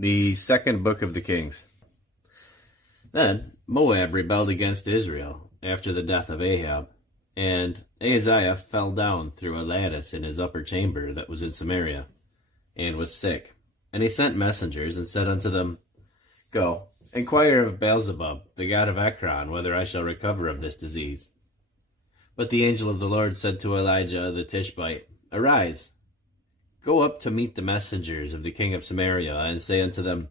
The second book of the Kings. Then Moab rebelled against Israel after the death of Ahab, and Ahaziah fell down through a lattice in his upper chamber that was in Samaria, and was sick. And he sent messengers, and said unto them, Go, inquire of Beelzebub, the god of Ekron, whether I shall recover of this disease. But the angel of the Lord said to Elijah the Tishbite, Arise, go up to meet the messengers of the king of Samaria, and say unto them,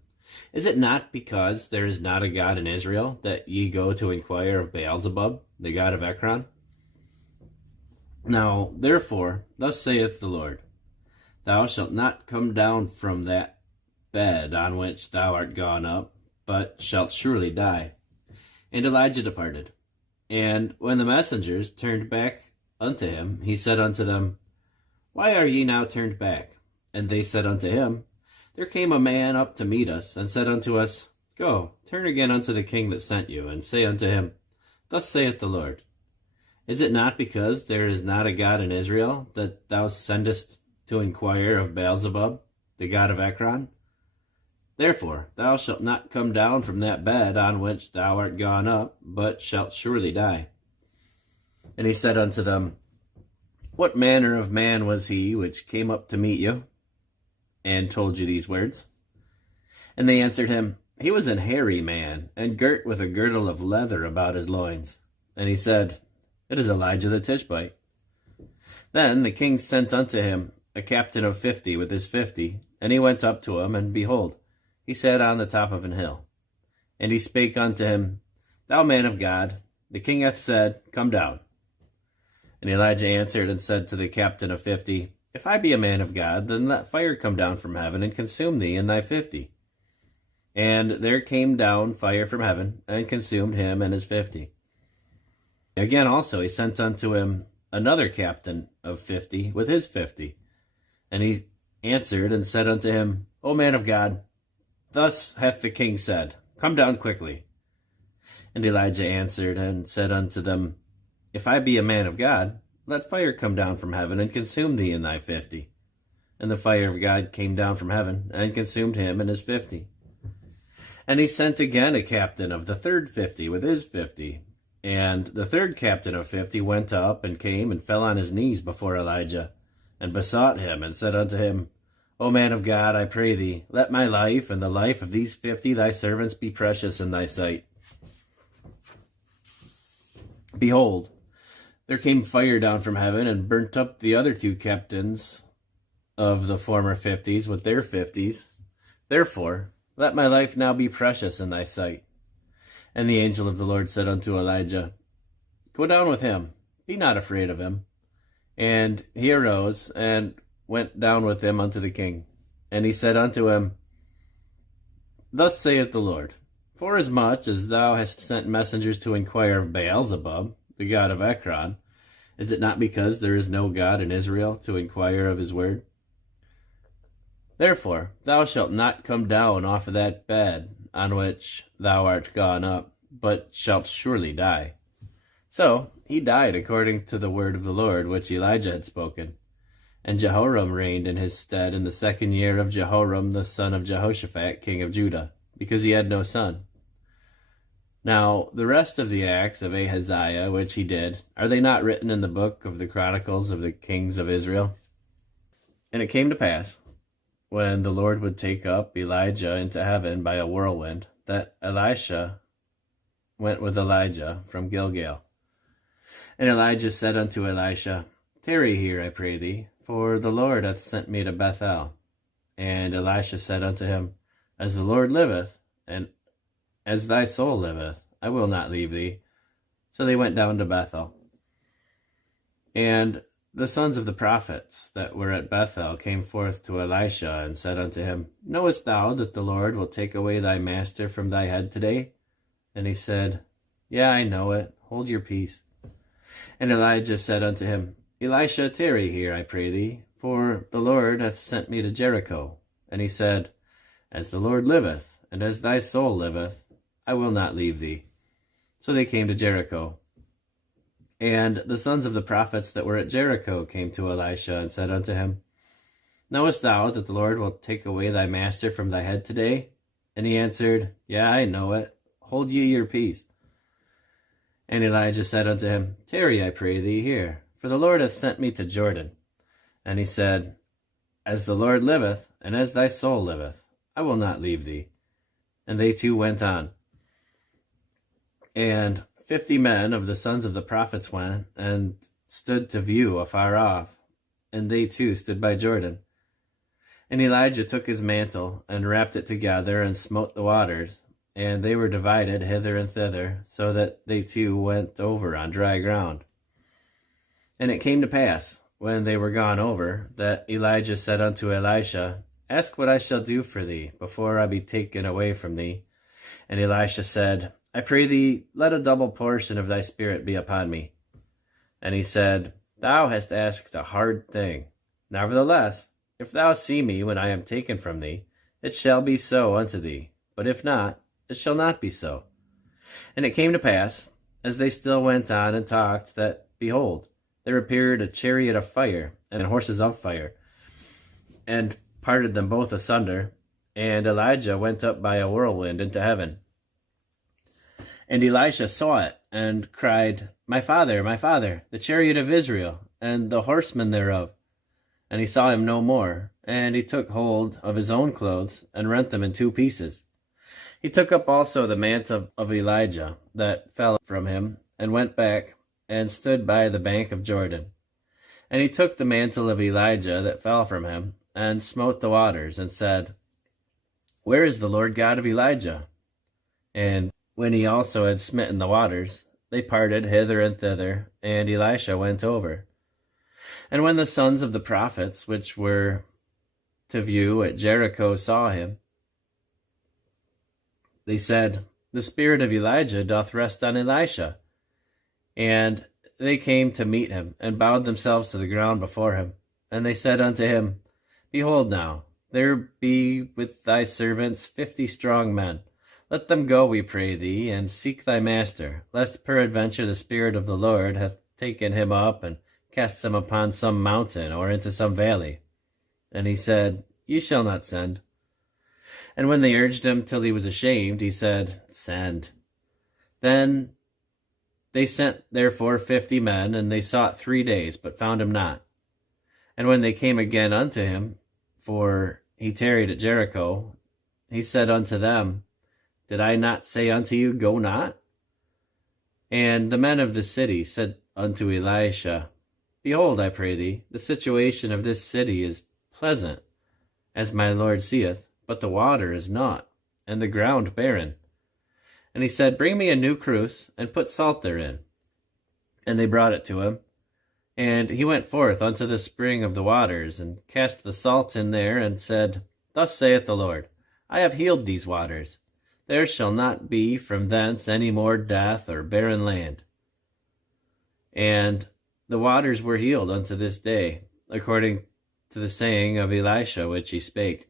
Is it not because there is not a God in Israel, that ye go to inquire of Beelzebub, the god of Ekron? Now, therefore, thus saith the Lord, Thou shalt not come down from that bed on which thou art gone up, but shalt surely die. And Elijah departed. And when the messengers turned back unto him, he said unto them, Why are ye now turned back? And they said unto him, There came a man up to meet us, and said unto us, Go, turn again unto the king that sent you, and say unto him, Thus saith the Lord, Is it not because there is not a God in Israel, that thou sendest to inquire of Beelzebub, the god of Ekron? Therefore thou shalt not come down from that bed on which thou art gone up, but shalt surely die. And he said unto them, What manner of man was he which came up to meet you, and told you these words? And they answered him, He was an hairy man, and girt with a girdle of leather about his loins. And he said, It is Elijah the Tishbite. Then the king sent unto him a captain of 50 with his 50, and he went up to him, and behold, he sat on the top of an hill. And he spake unto him, Thou man of God, the king hath said, Come down. And Elijah answered and said to the captain of 50, If I be a man of God, then let fire come down from heaven, and consume thee and thy 50. And there came down fire from heaven, and consumed him and his 50. Again also he sent unto him another captain of 50 with his 50. And he answered and said unto him, O man of God, thus hath the king said, Come down quickly. And Elijah answered and said unto them, If I be a man of God, let fire come down from heaven, and consume thee and thy 50. And the fire of God came down from heaven, and consumed him and his 50. And he sent again a captain of the third 50 with his 50. And the third captain of 50 went up, and came, and fell on his knees before Elijah, and besought him, and said unto him, O man of God, I pray thee, let my life, and the life of these 50 thy servants be precious in thy sight. Behold, there came fire down from heaven, and burnt up the other 2 captains of the former 50s with their 50s. Therefore, let my life now be precious in thy sight. And the angel of the Lord said unto Elijah, Go down with him, be not afraid of him. And he arose, and went down with him unto the king. And he said unto him, Thus saith the Lord, Forasmuch as thou hast sent messengers to inquire of Beelzebub, the god of Ekron, is it not because there is no God in Israel to inquire of his word? Therefore thou shalt not come down off of that bed on which thou art gone up, but shalt surely die. So he died according to the word of the Lord which Elijah had spoken. And Jehoram reigned in his stead in the 2nd year of Jehoram the son of Jehoshaphat, king of Judah, because he had no son. Now the rest of the acts of Ahaziah which he did, are they not written in the book of the Chronicles of the kings of Israel? And it came to pass, when the Lord would take up Elijah into heaven by a whirlwind, that Elisha went with Elijah from Gilgal. And Elijah said unto Elisha, Tarry here, I pray thee, for the Lord hath sent me to Bethel. And Elisha said unto him, As the Lord liveth, and as thy soul liveth, I will not leave thee. So they went down to Bethel. And the sons of the prophets that were at Bethel came forth to Elisha, and said unto him, Knowest thou that the Lord will take away thy master from thy head today? And he said, Yea, I know it. Hold your peace. And Elijah said unto him, Elisha, tarry here, I pray thee, for the Lord hath sent me to Jericho. And he said, As the Lord liveth, and as thy soul liveth, I will not leave thee. So they came to Jericho. And the sons of the prophets that were at Jericho came to Elisha, and said unto him, Knowest thou that the Lord will take away thy master from thy head today? And he answered, Yea, I know it. Hold ye your peace. And Elijah said unto him, Tarry, I pray thee, here, for the Lord hath sent me to Jordan. And he said, As the Lord liveth, and as thy soul liveth, I will not leave thee. And they two went on. And 50 men of the sons of the prophets went, and stood to view afar off, and they too stood by Jordan. And Elijah took his mantle, and wrapped it together, and smote the waters, and they were divided hither and thither, so that they too went over on dry ground. And it came to pass, when they were gone over, that Elijah said unto Elisha, Ask what I shall do for thee, before I be taken away from thee. And Elisha said, I pray thee, let a double portion of thy spirit be upon me. And he said, Thou hast asked a hard thing. Nevertheless, if thou see me when I am taken from thee, it shall be so unto thee. But if not, it shall not be so. And it came to pass, as they still went on and talked, that, behold, there appeared a chariot of fire, and horses of fire, and parted them both asunder. And Elijah went up by a whirlwind into heaven. And Elisha saw it, and cried, my father, the chariot of Israel, and the horsemen thereof. And he saw him no more, and he took hold of his own clothes, and rent them in 2 pieces. He took up also the mantle of Elijah that fell from him, and went back, and stood by the bank of Jordan. And he took the mantle of Elijah that fell from him, and smote the waters, and said, Where is the Lord God of Elijah? And when he also had smitten the waters, they parted hither and thither, and Elisha went over. And when the sons of the prophets, which were to view at Jericho, saw him, they said, The spirit of Elijah doth rest on Elisha. And they came to meet him, and bowed themselves to the ground before him. And they said unto him, Behold now, there be with thy servants 50 strong men. Let them go, we pray thee, and seek thy master, lest peradventure the Spirit of the Lord hath taken him up, and cast him upon some mountain, or into some valley. And he said, Ye shall not send. And when they urged him till he was ashamed, he said, Send. Then they sent therefore 50 men, and they sought 3 days, but found him not. And when they came again unto him, for he tarried at Jericho, he said unto them, Did I not say unto you, Go not? And the men of the city said unto Elisha, Behold, I pray thee, the situation of this city is pleasant, as my Lord seeth, but the water is naught, and the ground barren. And he said, Bring me a new cruse, and put salt therein. And they brought it to him. And he went forth unto the spring of the waters, and cast the salt in there, and said, Thus saith the Lord, I have healed these waters. There shall not be from thence any more death or barren land. And the waters were healed unto this day, according to the saying of Elisha which he spake.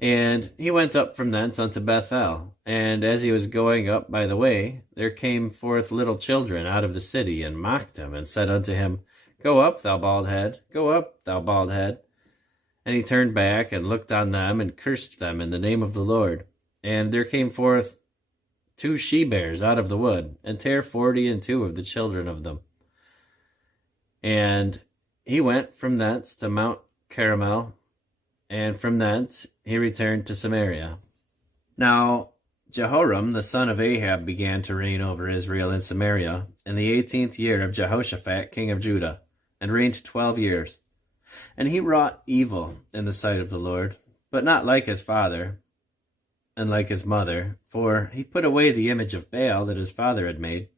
And he went up from thence unto Bethel, and as he was going up by the way, there came forth little children out of the city, and mocked him, and said unto him, Go up, thou bald head, go up, thou bald head. And he turned back, and looked on them, and cursed them in the name of the Lord. And there came forth 2 she-bears out of the wood, and tare 42 of the children of them. And he went from thence to Mount Carmel, and from thence he returned to Samaria. Now Jehoram the son of Ahab began to reign over Israel in Samaria in the 18th year of Jehoshaphat king of Judah, and reigned 12 years. And he wrought evil in the sight of the Lord, but not like his father, and like his mother, for he put away the image of Baal that his father had made.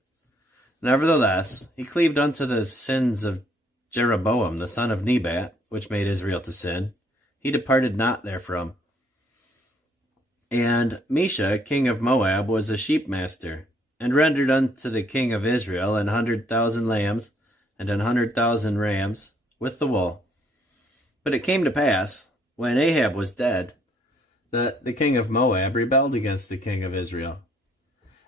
Nevertheless, he cleaved unto the sins of Jeroboam the son of Nebat, which made Israel to sin. He departed not therefrom. And Mesha, king of Moab, was a sheepmaster, and rendered unto the king of Israel 100,000 lambs, and 100,000 rams, with the wool. But it came to pass, when Ahab was dead, that the king of Moab rebelled against the king of Israel.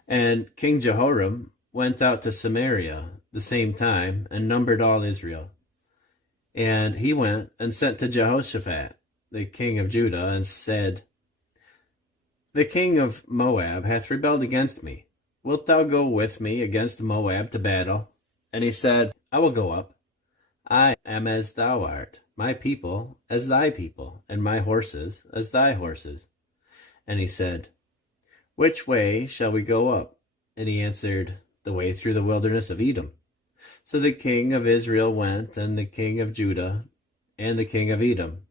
And King Jehoram went out to Samaria the same time, and numbered all Israel. And he went and sent to Jehoshaphat, the king of Judah, and said, The king of Moab hath rebelled against me. Wilt thou go with me against Moab to battle? And he said, I will go up. I am as thou art, my people as thy people, and my horses as thy horses. And he said, Which way shall we go up? And he answered, The way through the wilderness of Edom. So the king of Israel went, and the king of Judah, and the king of Edom.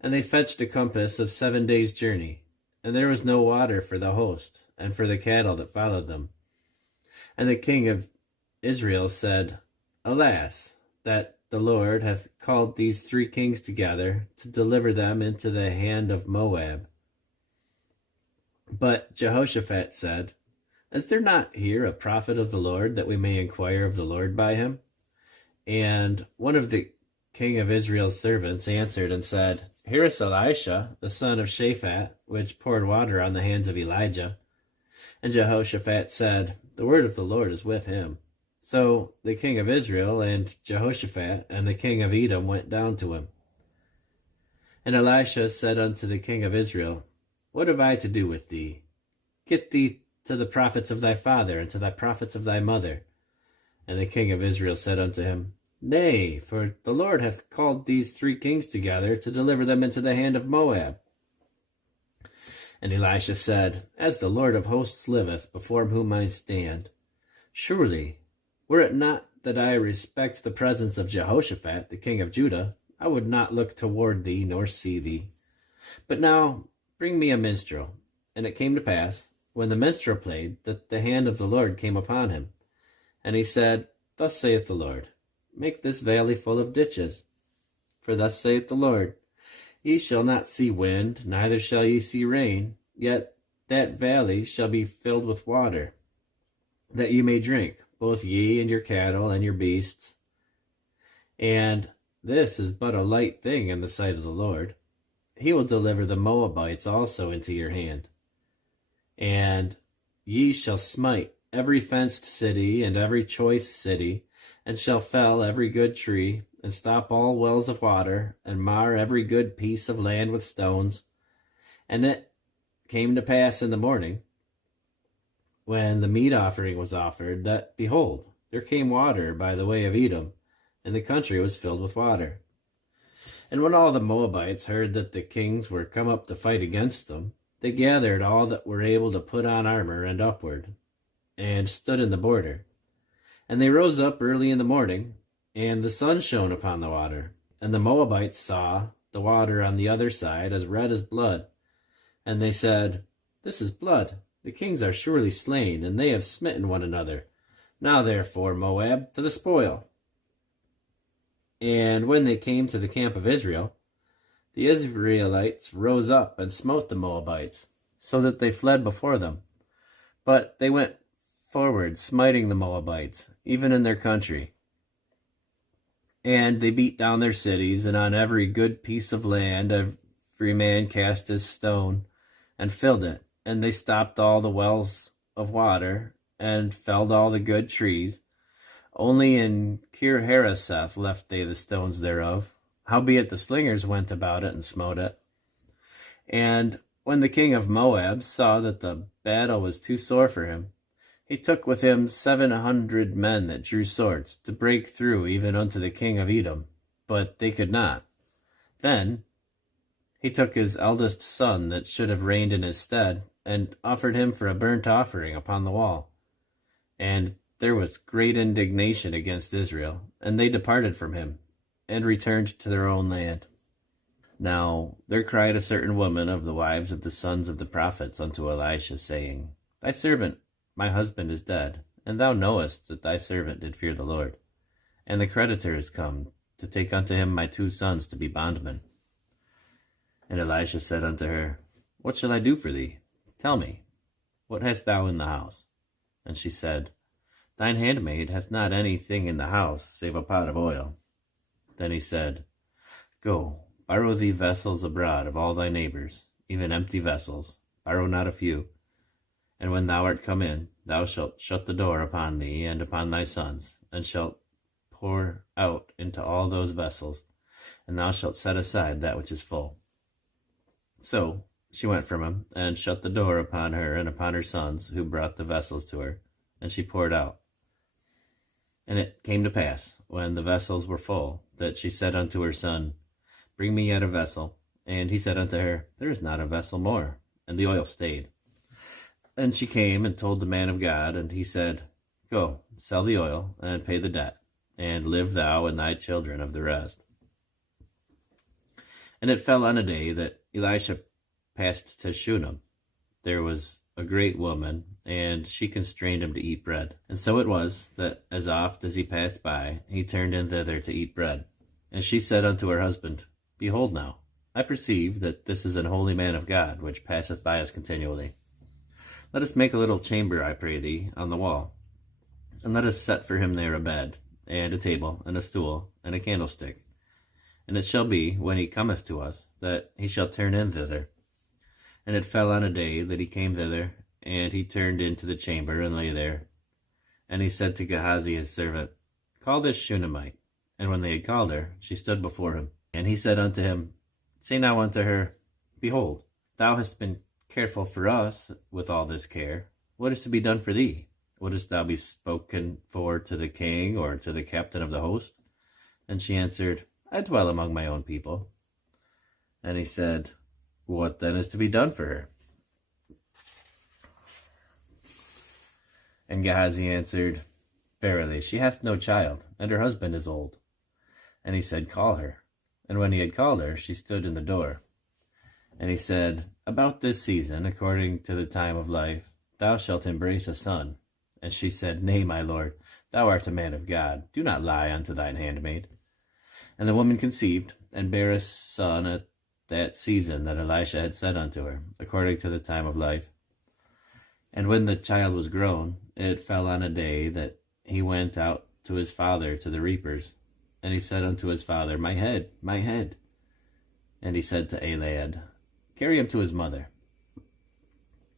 And they fetched a compass of 7 days' journey. And there was no water for the host, and for the cattle that followed them. And the king of Israel said, Alas, that the Lord hath called these 3 kings together, to deliver them into the hand of Moab. But Jehoshaphat said, Is there not here a prophet of the Lord, that we may inquire of the Lord by him? And one of the king of Israel's servants answered and said, Here is Elisha, the son of Shaphat, which poured water on the hands of Elijah. And Jehoshaphat said, The word of the Lord is with him. So the king of Israel and Jehoshaphat and the king of Edom went down to him. And Elisha said unto the king of Israel, What have I to do with thee? Get thee to the prophets of thy father, and to thy prophets of thy mother. And the king of Israel said unto him, Nay, for the Lord hath called these 3 kings together, to deliver them into the hand of Moab. And Elisha said, As the Lord of hosts liveth, before whom I stand, surely, were it not that I respect the presence of Jehoshaphat, the king of Judah, I would not look toward thee, nor see thee. But now bring me a minstrel. And it came to pass, when the minstrel played, that the hand of the Lord came upon him. And he said, Thus saith the Lord, Make this valley full of ditches. For thus saith the Lord, Ye shall not see wind, neither shall ye see rain, yet that valley shall be filled with water, that ye may drink, both ye and your cattle and your beasts. And this is but a light thing in the sight of the Lord. He will deliver the Moabites also into your hand. And ye shall smite every fenced city and every choice city, and shall fell every good tree, and stop all wells of water, and mar every good piece of land with stones. And it came to pass in the morning, when the meat offering was offered, that, behold, there came water by the way of Edom, and the country was filled with water. And when all the Moabites heard that the kings were come up to fight against them, they gathered all that were able to put on armor and upward, and stood in the border. And they rose up early in the morning, and the sun shone upon the water. And the Moabites saw the water on the other side as red as blood. And they said, This is blood. The kings are surely slain, and they have smitten one another. Now therefore, Moab, to the spoil. And when they came to the camp of Israel, the Israelites rose up and smote the Moabites, so that they fled before them. But they went forward, smiting the Moabites, even in their country. And they beat down their cities, and on every good piece of land every man cast his stone, and filled it. And they stopped all the wells of water, and felled all the good trees. Only in Kir-Hareseth left they the stones thereof. Howbeit the slingers went about it and smote it. And when the king of Moab saw that the battle was too sore for him, he took with him 700 men that drew swords, to break through even unto the king of Edom, but they could not. Then he took his eldest son that should have reigned in his stead, and offered him for a burnt offering upon the wall. And there was great indignation against Israel, and they departed from him, and returned to their own land. Now there cried a certain woman of the wives of the sons of the prophets unto Elisha, saying, Thy servant, my husband, is dead, and thou knowest that thy servant did fear the Lord. And the creditor is come to take unto him my 2 sons to be bondmen. And Elisha said unto her, What shall I do for thee? Tell me, what hast thou in the house? And she said, Thine handmaid hath not anything in the house, save a pot of oil. Then he said, Go, borrow thee vessels abroad of all thy neighbors, even empty vessels, borrow not a few. And when thou art come in, thou shalt shut the door upon thee and upon thy sons, and shalt pour out into all those vessels, and thou shalt set aside that which is full. So she went from him, and shut the door upon her and upon her sons, who brought the vessels to her, and she poured out. And it came to pass, when the vessels were full, that she said unto her son, Bring me yet a vessel. And he said unto her, There is not a vessel more. And the oil stayed. And she came and told the man of God, and he said, Go, sell the oil, and pay the debt, and live thou and thy children of the rest. And it fell on a day that Elisha passed to Shunem. There was a great woman, and she constrained him to eat bread. And so it was, that as oft as he passed by, he turned in thither to eat bread. And she said unto her husband, Behold now, I perceive that this is an holy man of God, which passeth by us continually. Let us make a little chamber, I pray thee, on the wall, and let us set for him there a bed, and a table, and a stool, and a candlestick. And it shall be, when he cometh to us, that he shall turn in thither. And it fell on a day that he came thither, and he turned into the chamber, and lay there. And he said to Gehazi his servant, Call this Shunammite. And when they had called her, she stood before him. And he said unto him, Say now unto her, Behold, thou hast been careful for us with all this care. What is to be done for thee? Wouldst thou be spoken for to the king, or to the captain of the host? And she answered, I dwell among my own people. And he said, What then is to be done for her? And Gehazi answered, Verily, she hath no child, and her husband is old. And he said, Call her. And when he had called her, she stood in the door. And he said, About this season, according to the time of life, thou shalt embrace a son. And she said, Nay, my lord, thou art a man of God. Do not lie unto thine handmaid. And the woman conceived, and bare a son at that season that Elisha had said unto her, according to the time of life. And when the child was grown, it fell on a day that he went out to his father to the reapers. And he said unto his father, My head, my head. And he said to Eliad, Carry him to his mother.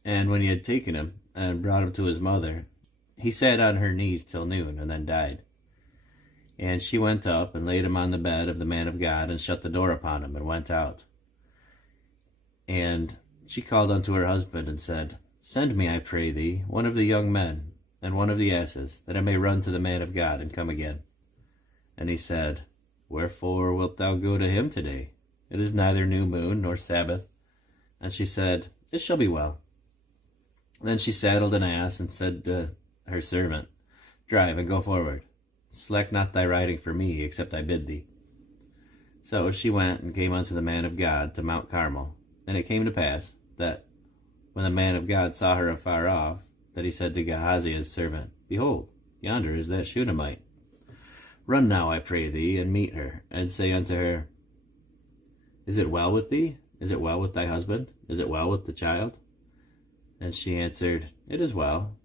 And when he had taken him, and brought him to his mother, he sat on her knees till noon, and then died. And she went up, and laid him on the bed of the man of God, and shut the door upon him, and went out. And she called unto her husband, and said, Send me, I pray thee, one of the young men, and one of the asses, that I may run to the man of God, and come again. And he said, Wherefore wilt thou go to him today? It is neither new moon, nor Sabbath. And she said, It shall be well. Then she saddled an ass, and said to her servant, Drive, and go forward. Slack not thy riding for me, except I bid thee. So she went, and came unto the man of God to Mount Carmel. And it came to pass, that when the man of God saw her afar off, that he said to Gehazi his servant, Behold, yonder is that Shunammite. Run now, I pray thee, and meet her, and say unto her, Is it well with thee? Is it well with thy husband? Is it well with the child? And she answered, It is well.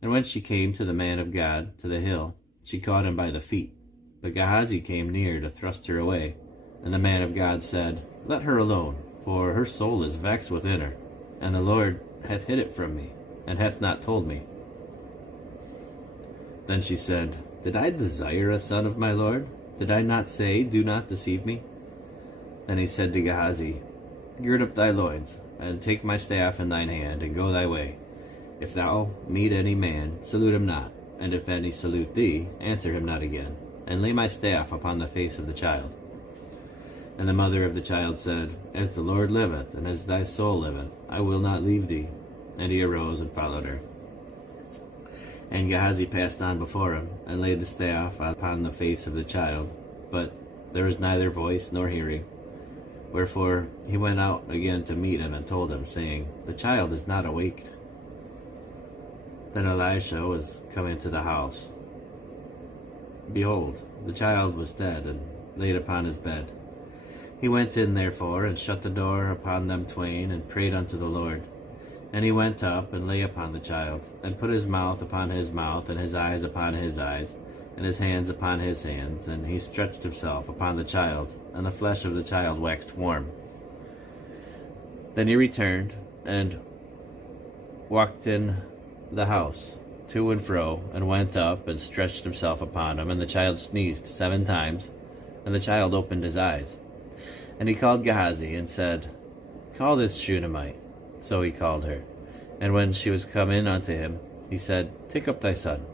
And when she came to the man of God, to the hill, she caught him by the feet. But Gehazi came near to thrust her away. And the man of God said, Let her alone, for her soul is vexed within her. And the Lord hath hid it from me, and hath not told me. Then she said, Did I desire a son of my Lord? Did I not say, Do not deceive me? Then he said to Gehazi, Gird up thy loins, and take my staff in thine hand, and go thy way. If thou meet any man, salute him not, and if any salute thee, answer him not again, and lay my staff upon the face of the child. And the mother of the child said, As the Lord liveth, and as thy soul liveth, I will not leave thee. And he arose and followed her. And Gehazi passed on before him, and laid the staff upon the face of the child, but there was neither voice nor hearing. Wherefore he went out again to meet him, and told him, saying, The child is not awaked. Then Elisha was come into the house. Behold, the child was dead, and laid upon his bed. He went in therefore, and shut the door upon them twain, and prayed unto the Lord. And he went up, and lay upon the child, and put his mouth upon his mouth, and his eyes upon his eyes, and his hands upon his hands, and he stretched himself upon the child, and the flesh of the child waxed warm. Then he returned, and walked in the house, to and fro, and went up, and stretched himself upon him, and the child sneezed 7 times, and the child opened his eyes. And he called Gehazi, and said, Call this Shunammite. So he called her. And when she was come in unto him, he said, Take up thy son.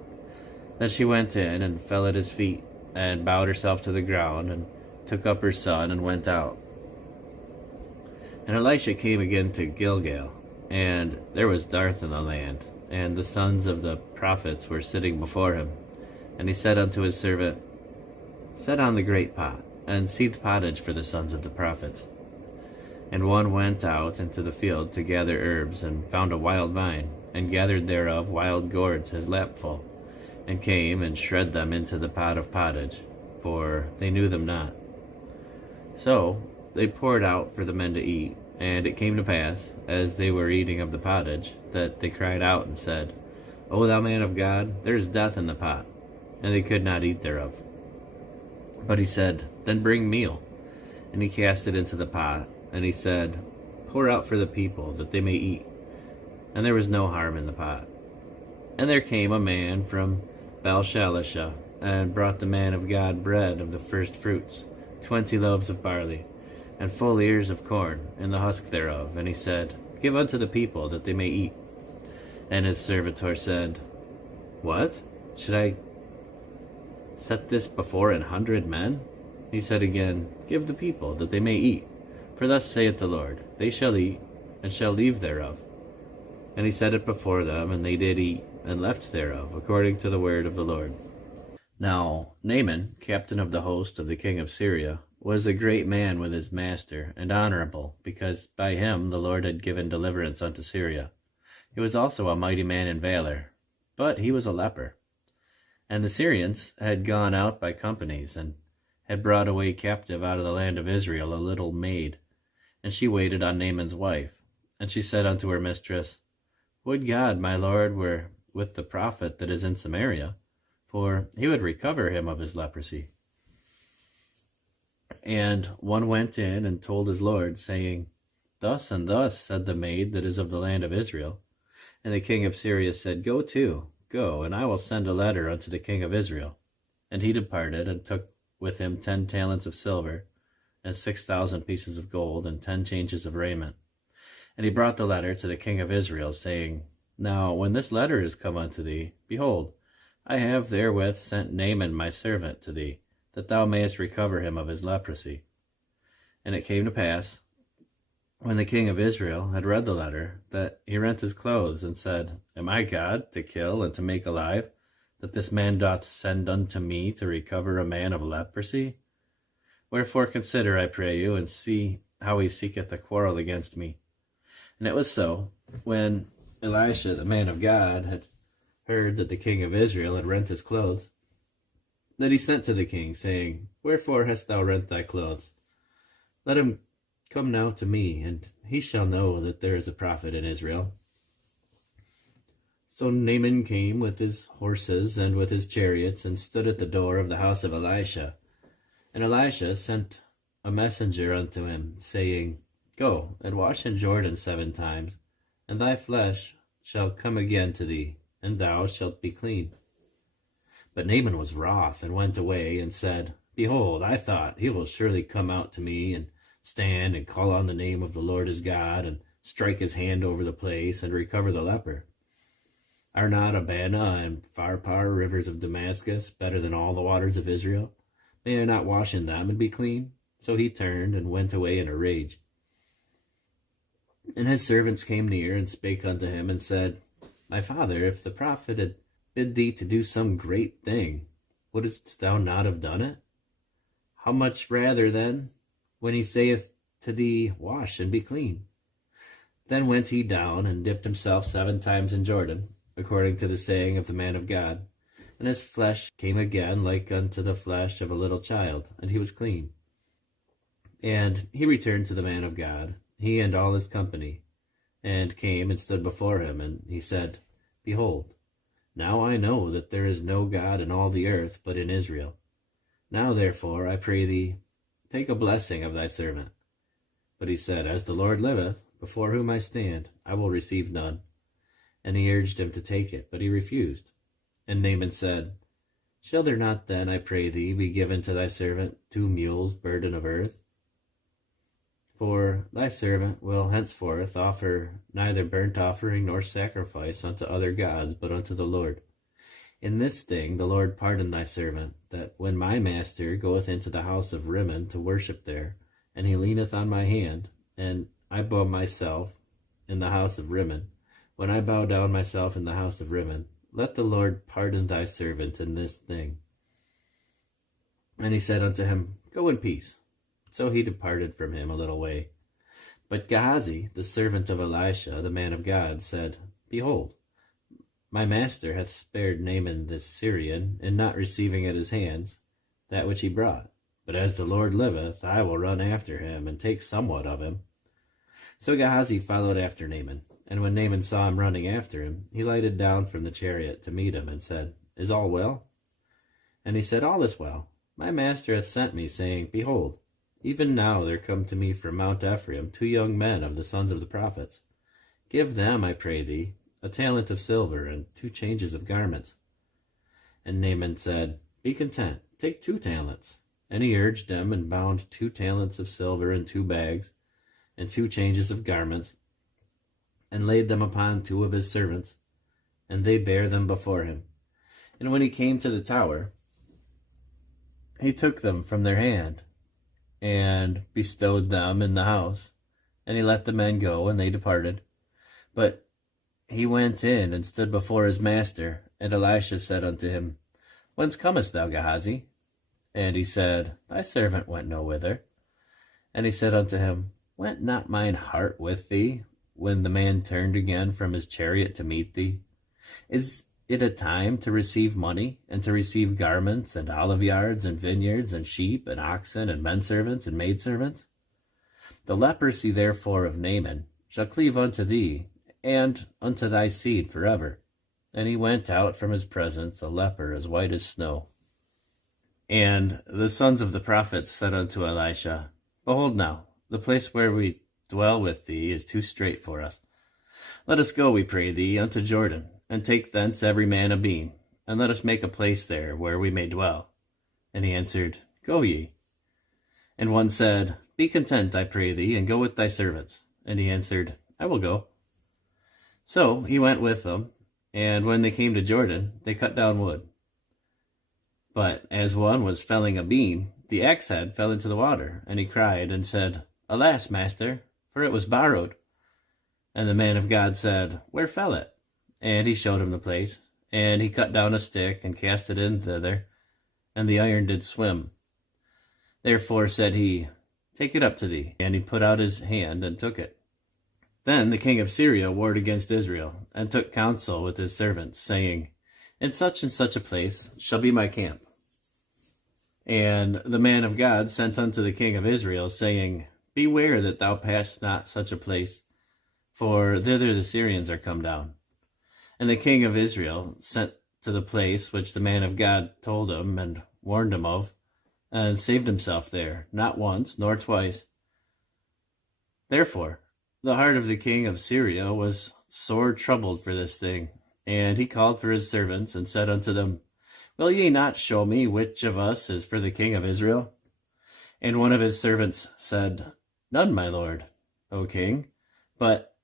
Then she went in, and fell at his feet, and bowed herself to the ground, and took up her son, and went out. And Elisha came again to Gilgal, and there was dearth in the land, and the sons of the prophets were sitting before him. And he said unto his servant, Set on the great pot, and seethe pottage for the sons of the prophets. And one went out into the field to gather herbs, and found a wild vine, and gathered thereof wild gourds his lapful, and came and shred them into the pot of pottage, for they knew them not. So they poured out for the men to eat, and it came to pass, as they were eating of the pottage, that they cried out and said, O thou man of God, there is death in the pot. And they could not eat thereof. But he said, Then bring meal. And he cast it into the pot, and he said, Pour out for the people, that they may eat. And there was no harm in the pot. And there came a man from Baal-shalisha, and brought the man of God bread of the first fruits, 20 loaves of barley, and full ears of corn, and the husk thereof. And he said, Give unto the people, that they may eat. And his servitor said, What? Should I set this before 100 men? He said again, Give the people, that they may eat. For thus saith the Lord, They shall eat, and shall leave thereof. And he set it before them, and they did eat, and left thereof, according to the word of the Lord. Now Naaman, captain of the host of the king of Syria, was a great man with his master, and honorable, because by him the Lord had given deliverance unto Syria. He was also a mighty man in valor, but he was a leper. And the Syrians had gone out by companies, and had brought away captive out of the land of Israel a little maid, and she waited on Naaman's wife. And she said unto her mistress, Would God my lord were with the prophet that is in Samaria, for he would recover him of his leprosy. And one went in and told his lord, saying, Thus and thus said the maid that is of the land of Israel. And the king of Syria said, Go to, go, and I will send a letter unto the king of Israel. And he departed, and took with him 10 talents of silver, and 6,000 pieces of gold, and 10 changes of raiment. And he brought the letter to the king of Israel, saying, Now when this letter is come unto thee, behold, I have therewith sent Naaman my servant to thee, that thou mayest recover him of his leprosy. And it came to pass, when the king of Israel had read the letter, that he rent his clothes, and said, Am I God, to kill and to make alive, that this man doth send unto me to recover a man of leprosy? Wherefore consider, I pray you, and see how he seeketh a quarrel against me. And it was so, when Elisha, the man of God, had heard that the king of Israel had rent his clothes, that he sent to the king, saying, Wherefore hast thou rent thy clothes? Let him come now to me, and he shall know that there is a prophet in Israel. So Naaman came with his horses and with his chariots, and stood at the door of the house of Elisha. And Elisha sent a messenger unto him, saying, Go, and wash in Jordan 7 times, and thy flesh shall come again to thee, and thou shalt be clean. But Naaman was wroth, and went away, and said, Behold, I thought, he will surely come out to me, and stand, and call on the name of the Lord his God, and strike his hand over the place, and recover the leper. Are not Abana and Pharpar, rivers of Damascus, better than all the waters of Israel? May I not wash in them and be clean? So he turned, and went away in a rage. And his servants came near, and spake unto him, and said, My father, if the prophet had bid thee to do some great thing, wouldst thou not have done it? How much rather, then, when he saith to thee, Wash and be clean? Then went he down, and dipped himself 7 times in Jordan, according to the saying of the man of God. And his flesh came again like unto the flesh of a little child, and he was clean. And he returned to the man of God, he and all his company, and came and stood before him. And he said, Behold, now I know that there is no God in all the earth but in Israel. Now therefore, I pray thee, take a blessing of thy servant. But he said, As the Lord liveth, before whom I stand, I will receive none. And he urged him to take it, but he refused. And Naaman said, Shall there not then, I pray thee, be given to thy servant 2 mules burden of earth? For thy servant will henceforth offer neither burnt offering nor sacrifice unto other gods, but unto the Lord. In this thing the Lord pardon thy servant, that when my master goeth into the house of Rimmon to worship there, and he leaneth on my hand, and I bow myself in the house of Rimmon, when I bow down myself in the house of Rimmon, let the Lord pardon thy servant in this thing. And he said unto him, Go in peace. So he departed from him a little way. But Gehazi, the servant of Elisha, the man of God, said, Behold, my master hath spared Naaman this Syrian, in not receiving at his hands that which he brought. But as the Lord liveth, I will run after him, and take somewhat of him. So Gehazi followed after Naaman. And when Naaman saw him running after him, he lighted down from the chariot to meet him, and said, Is all well? And he said, All is well. My master hath sent me, saying, Behold, even now there come to me from Mount Ephraim 2 young men of the sons of the prophets. Give them, I pray thee, a talent of silver, and 2 changes of garments. And Naaman said, Be content, take 2 talents. And he urged them, and bound 2 talents of silver in 2 bags, and 2 changes of garments, and laid them upon 2 of his servants, and they bare them before him. And when he came to the tower, he took them from their hand, and bestowed them in the house, and he let the men go, and they departed. But he went in and stood before his master, and Elisha said unto him, Whence comest thou, Gehazi? And he said, Thy servant went no whither. And he said unto him, Went not mine heart with thee, when the man turned again from his chariot to meet thee? Is it a time to receive money, and to receive garments, and olive yards, and vineyards, and sheep, and oxen, and menservants, and maidservants? The leprosy therefore of Naaman shall cleave unto thee, and unto thy seed forever. And he went out from his presence a leper as white as snow. And the sons of the prophets said unto Elisha, Behold now, the place where we dwell with thee is too strait for us. Let us go, we pray thee, unto Jordan, and take thence every man a beam, and let us make a place there where we may dwell. And he answered, Go ye. And one said, Be content, I pray thee, and go with thy servants. And he answered, I will go. So he went with them, and when they came to Jordan, they cut down wood. But as one was felling a beam, the axe head fell into the water, and he cried and said, Alas, master, for it was borrowed. And the man of God said, Where fell it? And he showed him the place. And he cut down a stick, and cast it in thither, and the iron did swim. Therefore said he, Take it up to thee. And he put out his hand, and took it. Then the king of Syria warred against Israel, and took counsel with his servants, saying, In such and such a place shall be my camp. And the man of God sent unto the king of Israel, saying, Beware that thou pass not such a place, for thither the Syrians are come down. And the king of Israel sent to the place which the man of God told him and warned him of, and saved himself there, not once nor twice. Therefore the heart of the king of Syria was sore troubled for this thing, and he called for his servants, and said unto them, Will ye not show me which of us is for the king of Israel? And one of his servants said, None, my lord, O king, but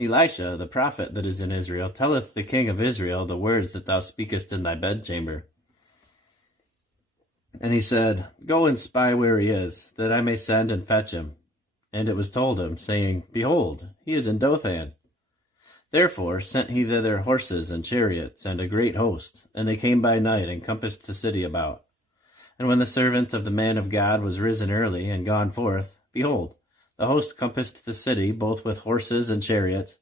Elisha, the prophet that is in Israel, telleth the king of Israel the words that thou speakest in thy bedchamber. And he said, Go and spy where he is, that I may send and fetch him. And it was told him, saying, Behold, he is in Dothan. Therefore sent he thither horses and chariots and a great host, and they came by night and compassed the city about. And when the servant of the man of God was risen early and gone forth, behold, the host compassed the city both with horses and chariots.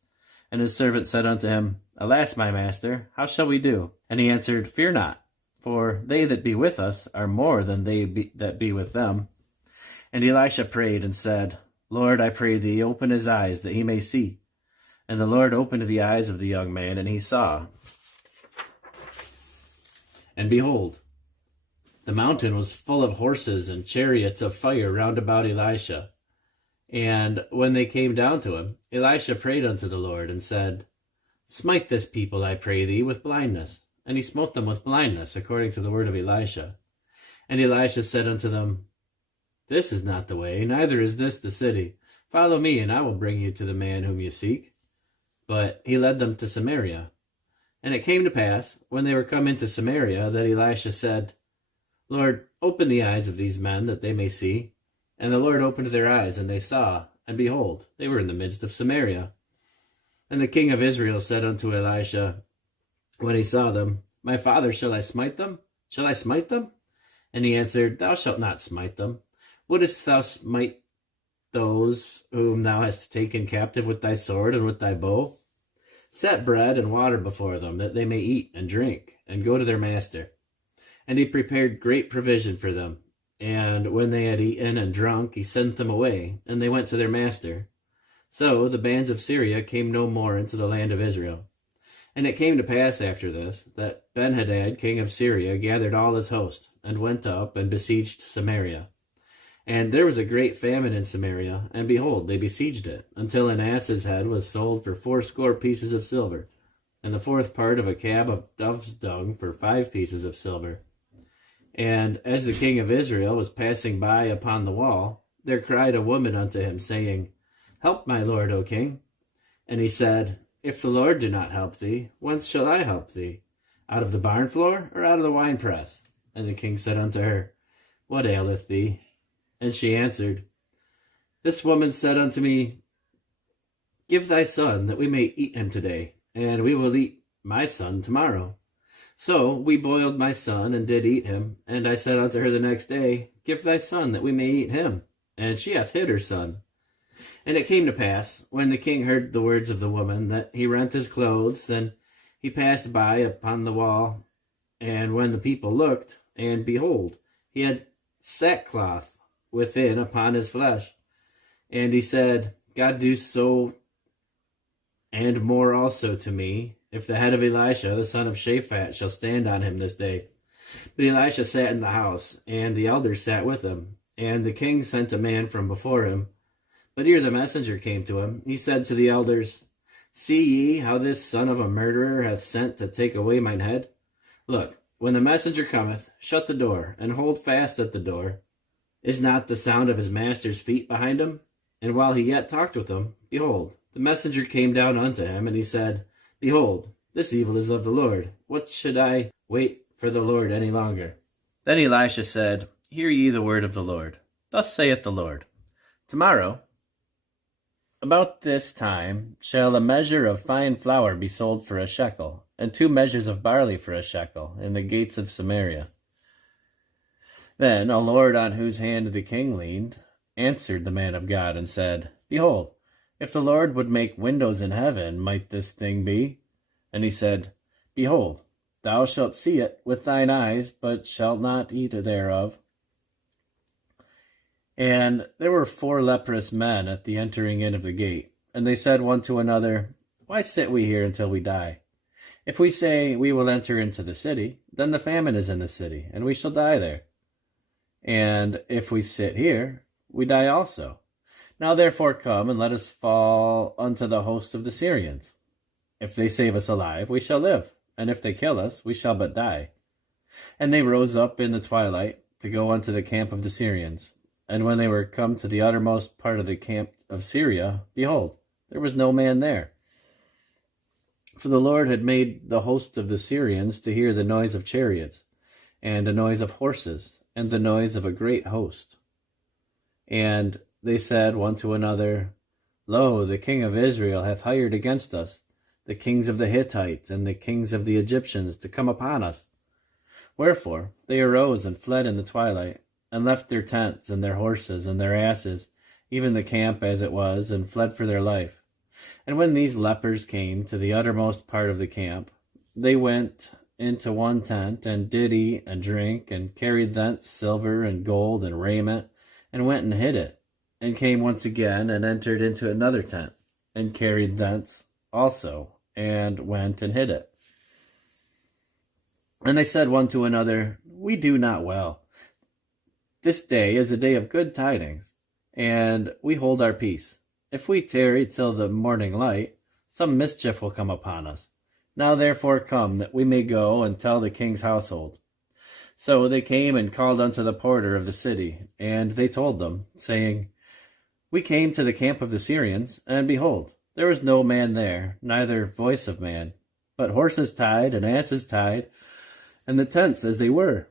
And his servant said unto him, Alas, my master, how shall we do? And he answered, Fear not, for they that be with us are more than that be with them. And Elisha prayed and said, Lord, I pray thee, open his eyes that he may see. And the Lord opened the eyes of the young man, and he saw. And behold, the mountain was full of horses and chariots of fire round about Elisha. And when they came down to him, Elisha prayed unto the Lord, and said, Smite this people, I pray thee, with blindness. and he smote them with blindness, according to the word of Elisha. And Elisha said unto them, This is not the way, neither is this the city. Follow me, and I will bring you to the man whom you seek. But he led them to Samaria. And it came to pass, when they were come into Samaria, that Elisha said, Lord, open the eyes of these men, that they may see. And the Lord opened their eyes, and they saw, and behold, they were in the midst of Samaria. And the king of Israel said unto Elisha, when he saw them, My father, shall I smite them? Shall I smite them? And he answered, Thou shalt not smite them. Wouldest thou smite those whom thou hast taken captive with thy sword and with thy bow? Set bread and water before them, that they may eat and drink, and go to their master. And he prepared great provision for them. And when they had eaten and drunk, he sent them away, and they went to their master. So the bands of Syria came no more into the land of Israel. And it came to pass after this, that Benhadad king of Syria gathered all his host, and went up and besieged Samaria. And there was a great famine in Samaria, and behold, they besieged it, until an ass's head was sold for 80 pieces of silver, and the fourth part of a cab of dove's dung for 5 pieces of silver. And as the king of Israel was passing by upon the wall, there cried a woman unto him, saying, Help, my lord, O king. And he said, If the Lord do not help thee, whence shall I help thee? Out of the barn floor, or out of the winepress? And the king said unto her, What aileth thee? And she answered, This woman said unto me, Give thy son, that we may eat him today, and we will eat my son tomorrow. So we boiled my son, and did eat him. And I said unto her the next day, Give thy son, that we may eat him. And she hath hid her son. And it came to pass, when the king heard the words of the woman, that he rent his clothes, and he passed by upon the wall. And when the people looked, and behold, he had sackcloth within upon his flesh. And he said, God do so and more also to me, if the head of Elisha, the son of Shaphat, shall stand on him this day. But Elisha sat in the house, and the elders sat with him. And the king sent a man from before him. But ere the messenger came to him, he said to the elders, See ye how this son of a murderer hath sent to take away mine head? Look, when the messenger cometh, shut the door, and hold fast at the door. Is not the sound of his master's feet behind him? And while he yet talked with him, behold, the messenger came down unto him, and he said, Behold, this evil is of the Lord. What should I wait for the Lord any longer? Then Elisha said, Hear ye the word of the Lord. Thus saith the Lord, Tomorrow, about this time, shall a measure of fine flour be sold for a shekel, and 2 measures of barley for a shekel, in the gates of Samaria. Then a lord on whose hand the king leaned answered the man of God, and said, Behold, if the Lord would make windows in heaven, might this thing be? And he said, Behold, thou shalt see it with thine eyes, but shalt not eat thereof. And there were 4 leprous men at the entering in of the gate, and they said one to another, Why sit we here until we die? If we say, We will enter into the city, then the famine is in the city, and we shall die there. And if we sit here, we die also. Now therefore come, and let us fall unto the host of the Syrians. If they save us alive, we shall live, and if they kill us, we shall but die. And they rose up in the twilight to go unto the camp of the Syrians. And when they were come to the uttermost part of the camp of Syria, behold, there was no man there. For the Lord had made the host of the Syrians to hear the noise of chariots, and the noise of horses, and the noise of a great host. And they said one to another, Lo, the king of Israel hath hired against us the kings of the Hittites and the kings of the Egyptians to come upon us. Wherefore they arose and fled in the twilight, and left their tents and their horses and their asses, even the camp as it was, and fled for their life. And when these lepers came to the uttermost part of the camp, they went into one tent, and did eat and drink, and carried thence silver and gold and raiment, and went and hid it, and came once again, and entered into another tent, and carried thence also, and went and hid it. And they said one to another, We do not well. This day is a day of good tidings, and we hold our peace. If we tarry till the morning light, some mischief will come upon us. Now therefore come, that we may go and tell the king's household. So they came and called unto the porter of the city, and they told them, saying, We came to the camp of the Syrians, and behold, there was no man there, neither voice of man, but horses tied and asses tied, and the tents as they were.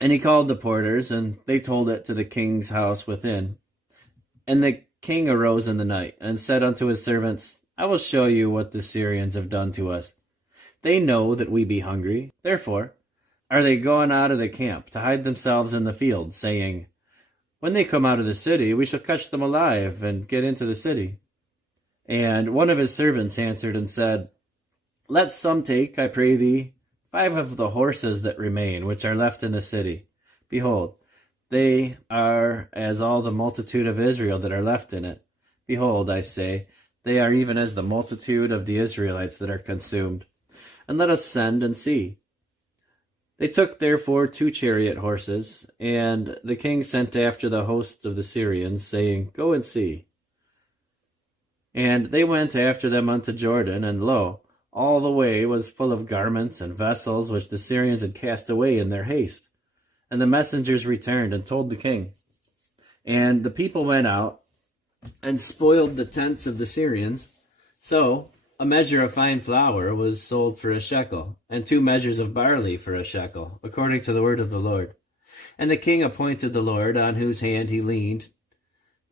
And he called the porters, and they told it to the king's house within. And the king arose in the night, and said unto his servants, I will show you what the Syrians have done to us. They know that we be hungry, therefore are they gone out of the camp to hide themselves in the field, saying, When they come out of the city, we shall catch them alive, and get into the city. And one of his servants answered and said, Let some take, I pray thee, 5 of the horses that remain, which are left in the city. Behold, they are as all the multitude of Israel that are left in it. Behold, I say, they are even as the multitude of the Israelites that are consumed. And let us send and see. They took therefore 2 chariot horses, and the king sent after the host of the Syrians, saying, Go and see. And they went after them unto Jordan, and lo, all the way was full of garments and vessels which the Syrians had cast away in their haste. And the messengers returned and told the king. And the people went out and spoiled the tents of the Syrians. So a measure of fine flour was sold for a shekel, and 2 measures of barley for a shekel, according to the word of the Lord. And the king appointed the Lord, on whose hand he leaned,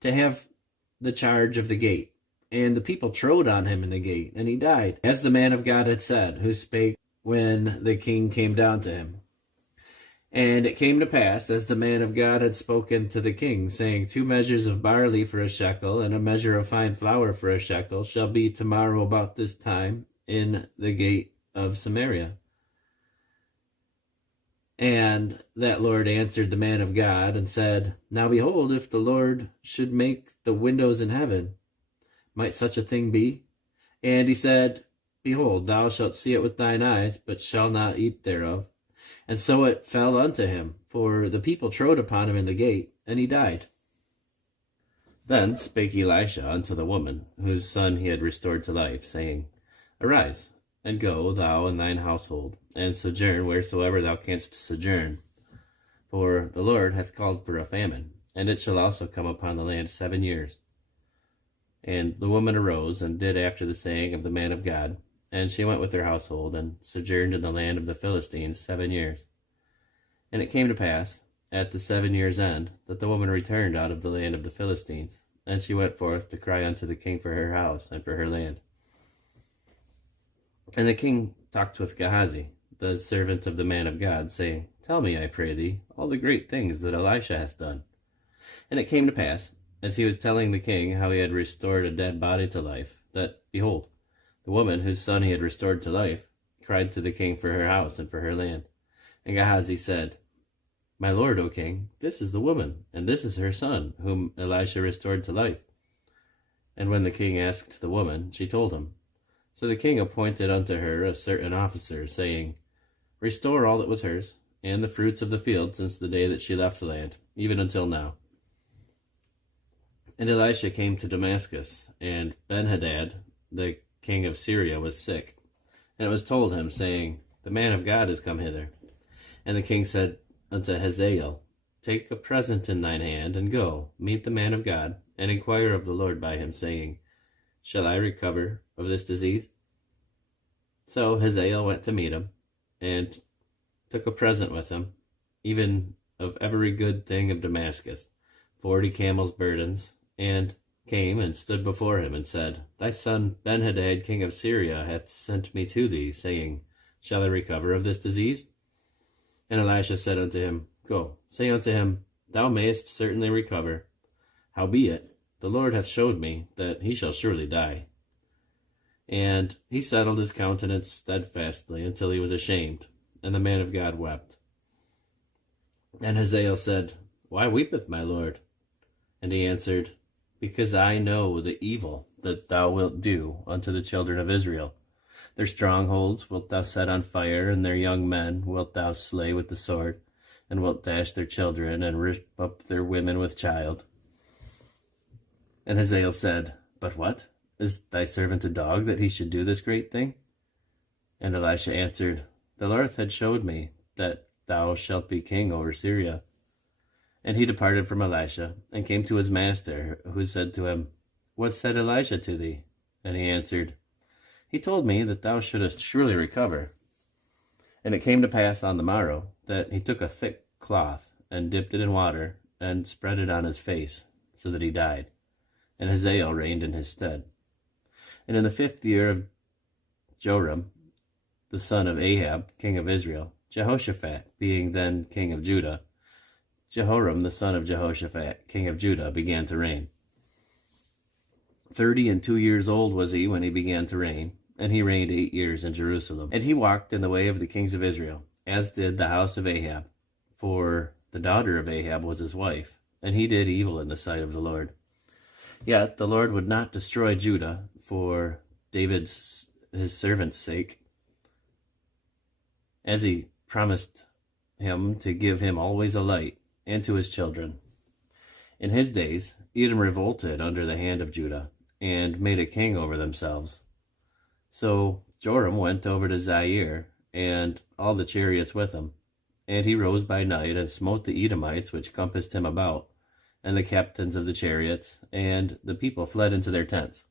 to have the charge of the gate. And the people trode on him in the gate, and he died, as the man of God had said, who spake when the king came down to him. And it came to pass, as the man of God had spoken to the king, saying, 2 measures of barley for a shekel, and a measure of fine flour for a shekel, shall be tomorrow about this time in the gate of Samaria. And that Lord answered the man of God, and said, Now behold, if the Lord should make the windows in heaven, might such a thing be? And he said, Behold, thou shalt see it with thine eyes, but shalt not eat thereof. And so it fell unto him, for the people trode upon him in the gate, and he died. Then spake Elisha unto the woman, whose son he had restored to life, saying, Arise, and go, thou and thine household, and sojourn wheresoever thou canst sojourn. For the Lord hath called for a famine, and it shall also come upon the land 7 years. And the woman arose, and did after the saying of the man of God, and she went with her household, and sojourned in the land of the Philistines 7 years. And it came to pass, at the 7 years' end, that the woman returned out of the land of the Philistines, and she went forth to cry unto the king for her house and for her land. And the king talked with Gehazi, the servant of the man of God, saying, Tell me, I pray thee, all the great things that Elisha hath done. And it came to pass, as he was telling the king how he had restored a dead body to life, that, behold, the woman whose son he had restored to life cried to the king for her house and for her land. And Gehazi said, My lord, O king, this is the woman, and this is her son, whom Elisha restored to life. And when the king asked the woman, she told him. So the king appointed unto her a certain officer, saying, Restore all that was hers, and the fruits of the field since the day that she left the land, even until now. And Elisha came to Damascus, and Benhadad, the king of Syria, was sick. And it was told him, saying, The man of God is come hither. And the king said unto Hazael, Take a present in thine hand, and go, meet the man of God, and inquire of the Lord by him, saying, Shall I recover of this disease? So Hazael went to meet him, and took a present with him, even of every good thing of Damascus, 40 camels' burdens, and came and stood before him, and said, Thy son Benhadad, king of Syria, hath sent me to thee, saying, Shall I recover of this disease? And Elisha said unto him, Go, say unto him, Thou mayest certainly recover. Howbeit, the Lord hath showed me that he shall surely die. And he settled his countenance steadfastly until he was ashamed, and the man of God wept. And Hazael said, Why weepeth my lord? And he answered, Because I know the evil that thou wilt do unto the children of Israel. Their strongholds wilt thou set on fire, and their young men wilt thou slay with the sword, and wilt dash their children, and rip up their women with child. And Hazael said, But what? Is thy servant a dog, that he should do this great thing? And Elisha answered, The Lord had showed me that thou shalt be king over Syria. And he departed from Elisha, and came to his master, who said to him, What said Elisha to thee? And he answered, He told me that thou shouldest surely recover. And it came to pass on the morrow, that he took a thick cloth, and dipped it in water, and spread it on his face, so that he died. And Hazael reigned in his stead. And in the 5th year of Joram, the son of Ahab, king of Israel, Jehoshaphat being then king of Judah, Jehoram, the son of Jehoshaphat, king of Judah, began to reign. 32 years old was he when he began to reign, and he reigned 8 years in Jerusalem. And he walked in the way of the kings of Israel, as did the house of Ahab, for the daughter of Ahab was his wife, and he did evil in the sight of the Lord. Yet the Lord would not destroy Judah for David's his servant's sake, as he promised him to give him always a light, and to his children. In his days Edom revolted under the hand of Judah, and made a king over themselves. So Joram went over to Zair, and all the chariots with him. And he rose by night, and smote the Edomites which compassed him about, and the captains of the chariots, and the people fled into their tents.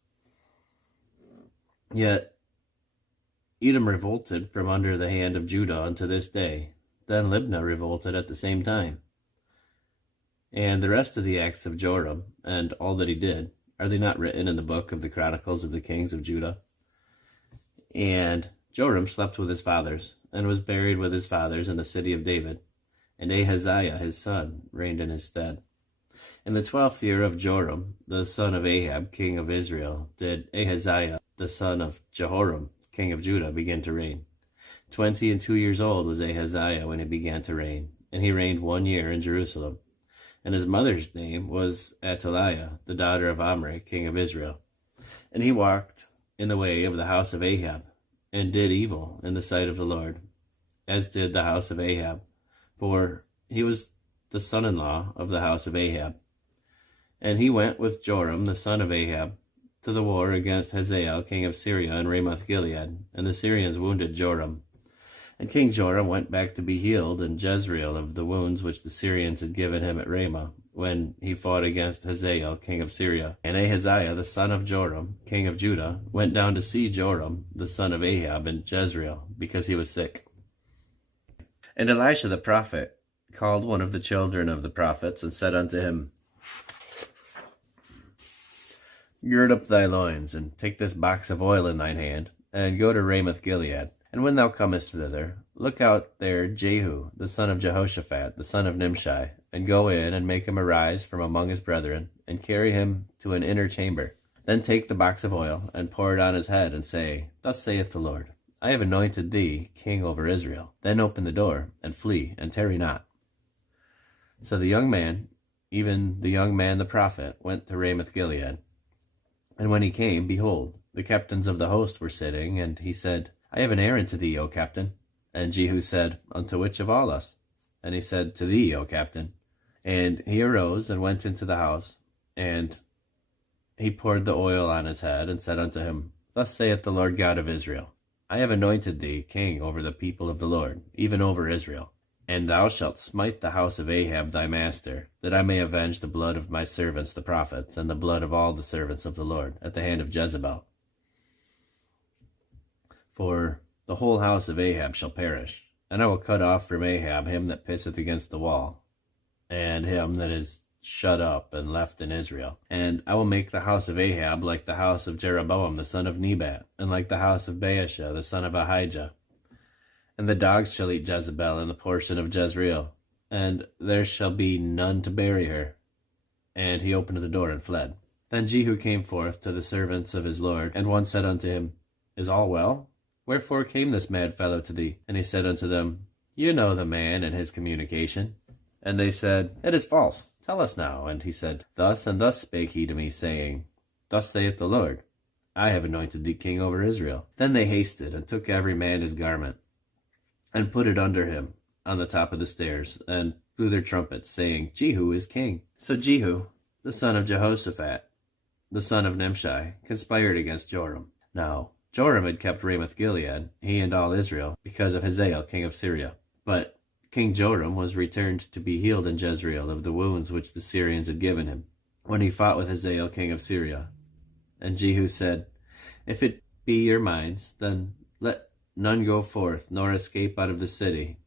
Yet Edom revolted from under the hand of Judah unto this day. Then Libnah revolted at the same time. And the rest of the acts of Joram, and all that he did, are they not written in the book of the Chronicles of the Kings of Judah? And Joram slept with his fathers, and was buried with his fathers in the city of David, and Ahaziah his son reigned in his stead. In the 12th year of Joram, the son of Ahab, king of Israel, did Ahaziah, the son of Jehoram, king of Judah, begin to reign. 22 years old was Ahaziah when he began to reign, and he reigned 1 year in Jerusalem. And his mother's name was Athaliah, the daughter of Omri, king of Israel. And he walked in the way of the house of Ahab, and did evil in the sight of the Lord, as did the house of Ahab, for he was the son-in-law of the house of Ahab. And he went with Joram, the son of Ahab, to the war against Hazael, king of Syria, in Ramoth-Gilead, and the Syrians wounded Joram. And King Joram went back to be healed in Jezreel of the wounds which the Syrians had given him at Ramah, when he fought against Hazael, king of Syria. And Ahaziah, the son of Joram, king of Judah, went down to see Joram, the son of Ahab, in Jezreel, because he was sick. And Elisha the prophet called one of the children of the prophets, and said unto him, Gird up thy loins, and take this box of oil in thine hand, and go to Ramoth-Gilead. And when thou comest thither, look out there Jehu, the son of Jehoshaphat, the son of Nimshi, and go in, and make him arise from among his brethren, and carry him to an inner chamber. Then take the box of oil, and pour it on his head, and say, Thus saith the Lord, I have anointed thee king over Israel. Then open the door, and flee, and tarry not. So the young man, even the young man the prophet, went to Ramoth-Gilead. And when he came, behold, the captains of the host were sitting, and he said, I have an errand to thee, O captain. And Jehu said, Unto which of all us? And he said, To thee, O captain. And he arose and went into the house, and he poured the oil on his head, and said unto him, Thus saith the Lord God of Israel, I have anointed thee king over the people of the Lord, even over Israel. And thou shalt smite the house of Ahab thy master, that I may avenge the blood of my servants the prophets, and the blood of all the servants of the Lord, at the hand of Jezebel. For the whole house of Ahab shall perish, and I will cut off from Ahab him that pisseth against the wall, and him that is shut up and left in Israel. And I will make the house of Ahab like the house of Jeroboam the son of Nebat, and like the house of Baasha the son of Ahijah. And the dogs shall eat Jezebel in the portion of Jezreel, and there shall be none to bury her. And he opened the door and fled. Then Jehu came forth to the servants of his lord, and one said unto him, Is all well? Wherefore came this mad fellow to thee? And he said unto them, You know the man and his communication. And they said, It is false. Tell us now. And he said, Thus and thus spake he to me, saying, Thus saith the Lord, I have anointed thee king over Israel. Then they hasted, and took every man his garment, and put it under him on the top of the stairs, and blew their trumpets, saying, Jehu is king. So Jehu, the son of Jehoshaphat, the son of Nimshi, conspired against Joram. Now Joram had kept Ramoth-Gilead, he and all Israel, because of Hazael king of Syria. But King Joram was returned to be healed in Jezreel of the wounds which the Syrians had given him, when he fought with Hazael king of Syria. And Jehu said, If it be your minds, then let none go forth, nor escape out of the city,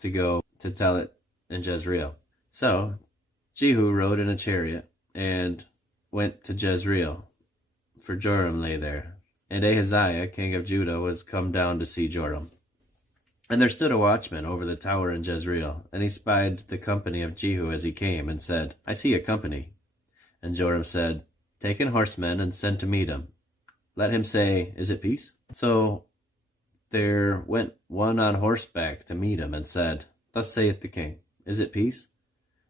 to go to tell it in Jezreel. So Jehu rode in a chariot, and went to Jezreel, for Joram lay there. And Ahaziah king of Judah was come down to see Joram. And there stood a watchman over the tower in Jezreel, and he spied the company of Jehu as he came, and said, I see a company. And Joram said, Take in horsemen, and send to meet him. Let him say, Is it peace? So there went one on horseback to meet him, and said, Thus saith the king, Is it peace?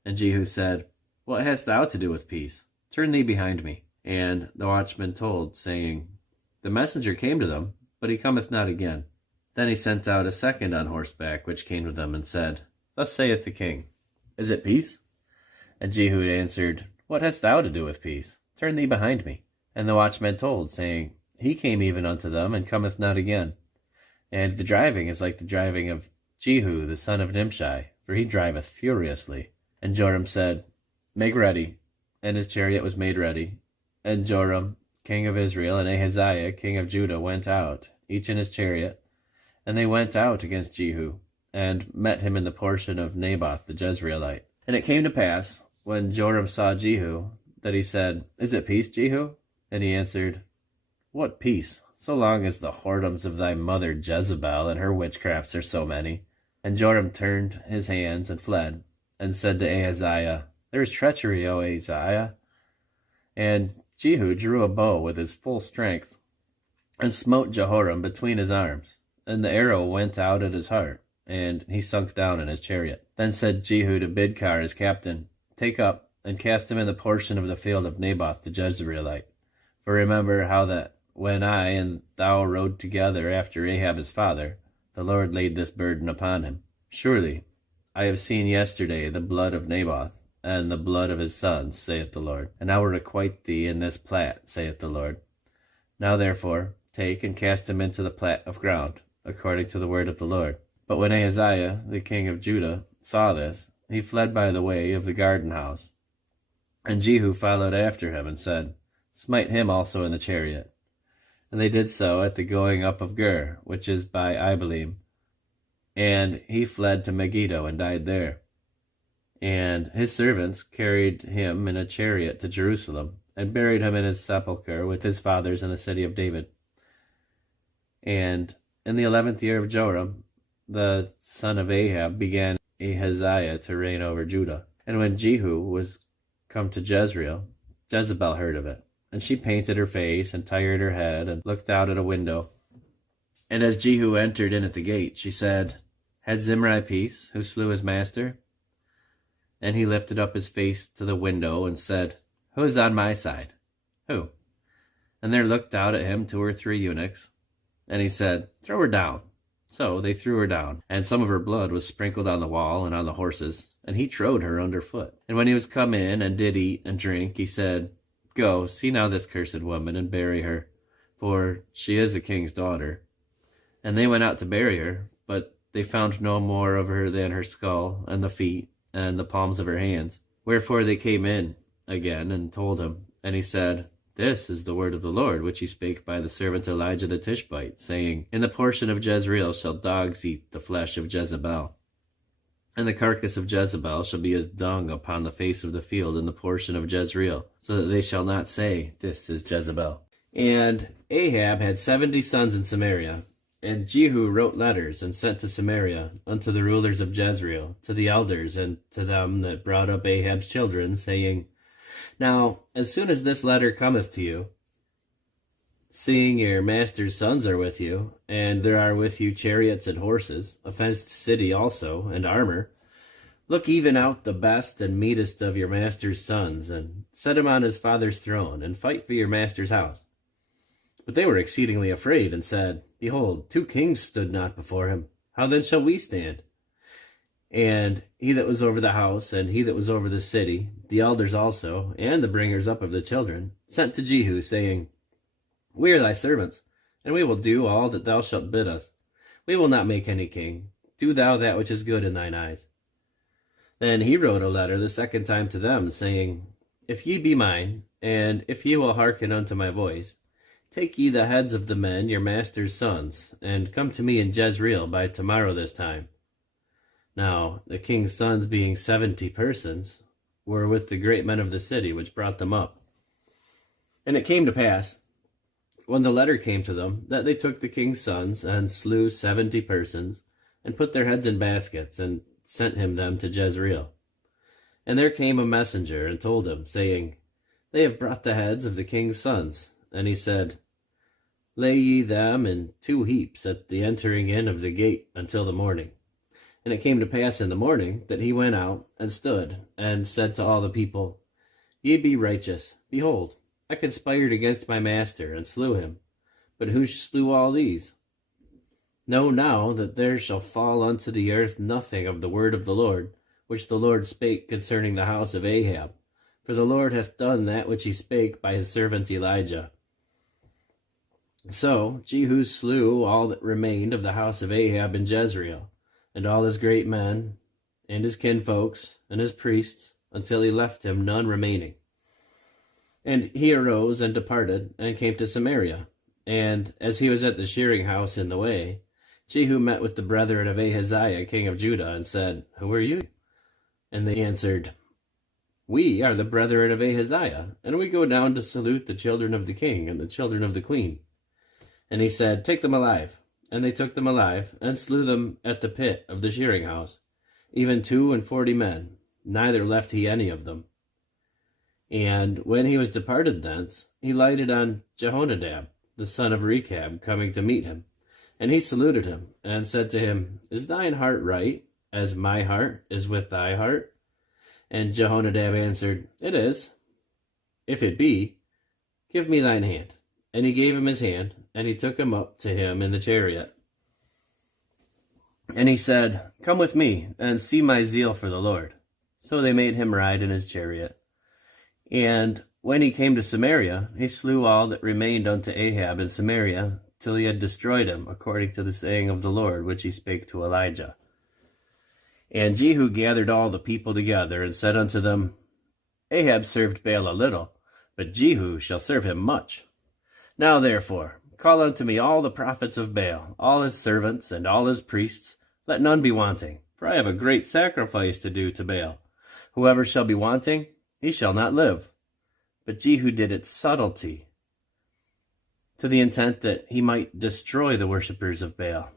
And Jehu said, What hast thou to do with peace? Turn thee behind me. And the watchman told, saying, The messenger came to them, but he cometh not again. Then he sent out a second on horseback, which came to them, and said, Thus saith the king, Is it peace? And Jehu answered, What hast thou to do with peace? Turn thee behind me. And the watchman told, saying, He came even unto them, and cometh not again. And the driving is like the driving of Jehu the son of Nimshi, for he driveth furiously. And Joram said, Make ready. And his chariot was made ready. And Joram, king of Israel, and Ahaziah, king of Judah, went out, each in his chariot. And they went out against Jehu, and met him in the portion of Naboth the Jezreelite. And it came to pass, when Joram saw Jehu, that he said, Is it peace, Jehu? And he answered, What peace, so long as the whoredoms of thy mother Jezebel and her witchcrafts are so many? And Joram turned his hands and fled, and said to Ahaziah, There is treachery, O Ahaziah. And Jehu drew a bow with his full strength, and smote Jehoram between his arms. And the arrow went out at his heart, and he sunk down in his chariot. Then said Jehu to Bidkar his captain, Take up, and cast him in the portion of the field of Naboth the Jezreelite. For remember how that when I and thou rode together after Ahab his father, the Lord laid this burden upon him. Surely I have seen yesterday the blood of Naboth, and the blood of his sons, saith the Lord. And I will requite thee in this plat, saith the Lord. Now therefore take and cast him into the plat of ground, according to the word of the Lord. But when Ahaziah, the king of Judah, saw this, he fled by the way of the garden house. And Jehu followed after him, and said, Smite him also in the chariot. And they did so at the going up of Gur, which is by Ibalim. And he fled to Megiddo, and died there. And his servants carried him in a chariot to Jerusalem, and buried him in his sepulchre with his fathers in the city of David. And in the 11th year of Joram, the son of Ahab, began Ahaziah to reign over Judah. And when Jehu was come to Jezreel, Jezebel heard of it. And she painted her face, and tired her head, and looked out at a window. And as Jehu entered in at the gate, she said, Had Zimri peace, who slew his master? And he lifted up his face to the window, and said, Who is on my side? Who? And there looked out at him 2 or 3 eunuchs. And he said, Throw her down. So they threw her down, and some of her blood was sprinkled on the wall and on the horses, and he trode her under foot. And when he was come in, and did eat and drink, he said, Go, see now this cursed woman, and bury her, for she is a king's daughter. And they went out to bury her, but they found no more of her than her skull, and the feet, and the palms of her hands. Wherefore they came in again, and told him. And he said, This is the word of the Lord, which he spake by the servant Elijah the Tishbite, saying, In the portion of Jezreel shall dogs eat the flesh of Jezebel. And the carcass of Jezebel shall be as dung upon the face of the field in the portion of Jezreel, so that they shall not say, This is Jezebel. And Ahab had 70 sons in Samaria. And Jehu wrote letters, and sent to Samaria, unto the rulers of Jezreel, to the elders, and to them that brought up Ahab's children, saying, Now, as soon as this letter cometh to you, seeing your master's sons are with you, and there are with you chariots and horses, a fenced city also, and armor, look even out the best and meetest of your master's sons, and set him on his father's throne, and fight for your master's house. But they were exceedingly afraid, and said, Behold, 2 kings stood not before him. How then shall we stand? And he that was over the house, and he that was over the city, the elders also, and the bringers up of the children, sent to Jehu, saying, We are thy servants, and we will do all that thou shalt bid us. We will not make any king. Do thou that which is good in thine eyes. Then he wrote a letter the second time to them, saying, If ye be mine, and if ye will hearken unto my voice, take ye the heads of the men, your master's sons, and come to me in Jezreel by tomorrow this time. Now the king's sons, being 70 persons, were with the great men of the city, which brought them up. And it came to pass, when the letter came to them, that they took the king's sons, and slew 70 persons, and put their heads in baskets, and sent him them to Jezreel. And there came a messenger, and told him, saying, They have brought the heads of the king's sons. And he said, Lay ye them in 2 heaps at the entering in of the gate until the morning. And it came to pass in the morning that he went out, and stood, and said to all the people, Ye be righteous. Behold, I conspired against my master, and slew him. But who slew all these? Know now that there shall fall unto the earth nothing of the word of the Lord, which the Lord spake concerning the house of Ahab. For the Lord hath done that which he spake by his servant Elijah. So Jehu slew all that remained of the house of Ahab in Jezreel, and all his great men, and his kinfolks, and his priests, until he left him none remaining. And he arose and departed, and came to Samaria. And as he was at the shearing house in the way, Jehu met with the brethren of Ahaziah king of Judah, and said, Who are you? And they answered, We are the brethren of Ahaziah, and we go down to salute the children of the king and the children of the queen. And he said, Take them alive. And they took them alive, and slew them at the pit of the shearing house, even 42 men, neither left he any of them. And when he was departed thence, he lighted on Jehonadab, the son of Rechab, coming to meet him. And he saluted him, and said to him, Is thine heart right, as my heart is with thy heart? And Jehonadab answered, It is. If it be, give me thine hand. And he gave him his hand, and he took him up to him in the chariot. And he said, Come with me, and see my zeal for the Lord. So they made him ride in his chariot. And when he came to Samaria, he slew all that remained unto Ahab in Samaria, till he had destroyed him, according to the saying of the Lord, which he spake to Elijah. And Jehu gathered all the people together, and said unto them, Ahab served Baal a little, but Jehu shall serve him much. Now therefore, call unto me all the prophets of Baal, all his servants, and all his priests. Let none be wanting, for I have a great sacrifice to do to Baal. Whoever shall be wanting, he shall not live. But Jehu did it subtlety, to the intent that he might destroy the worshippers of Baal.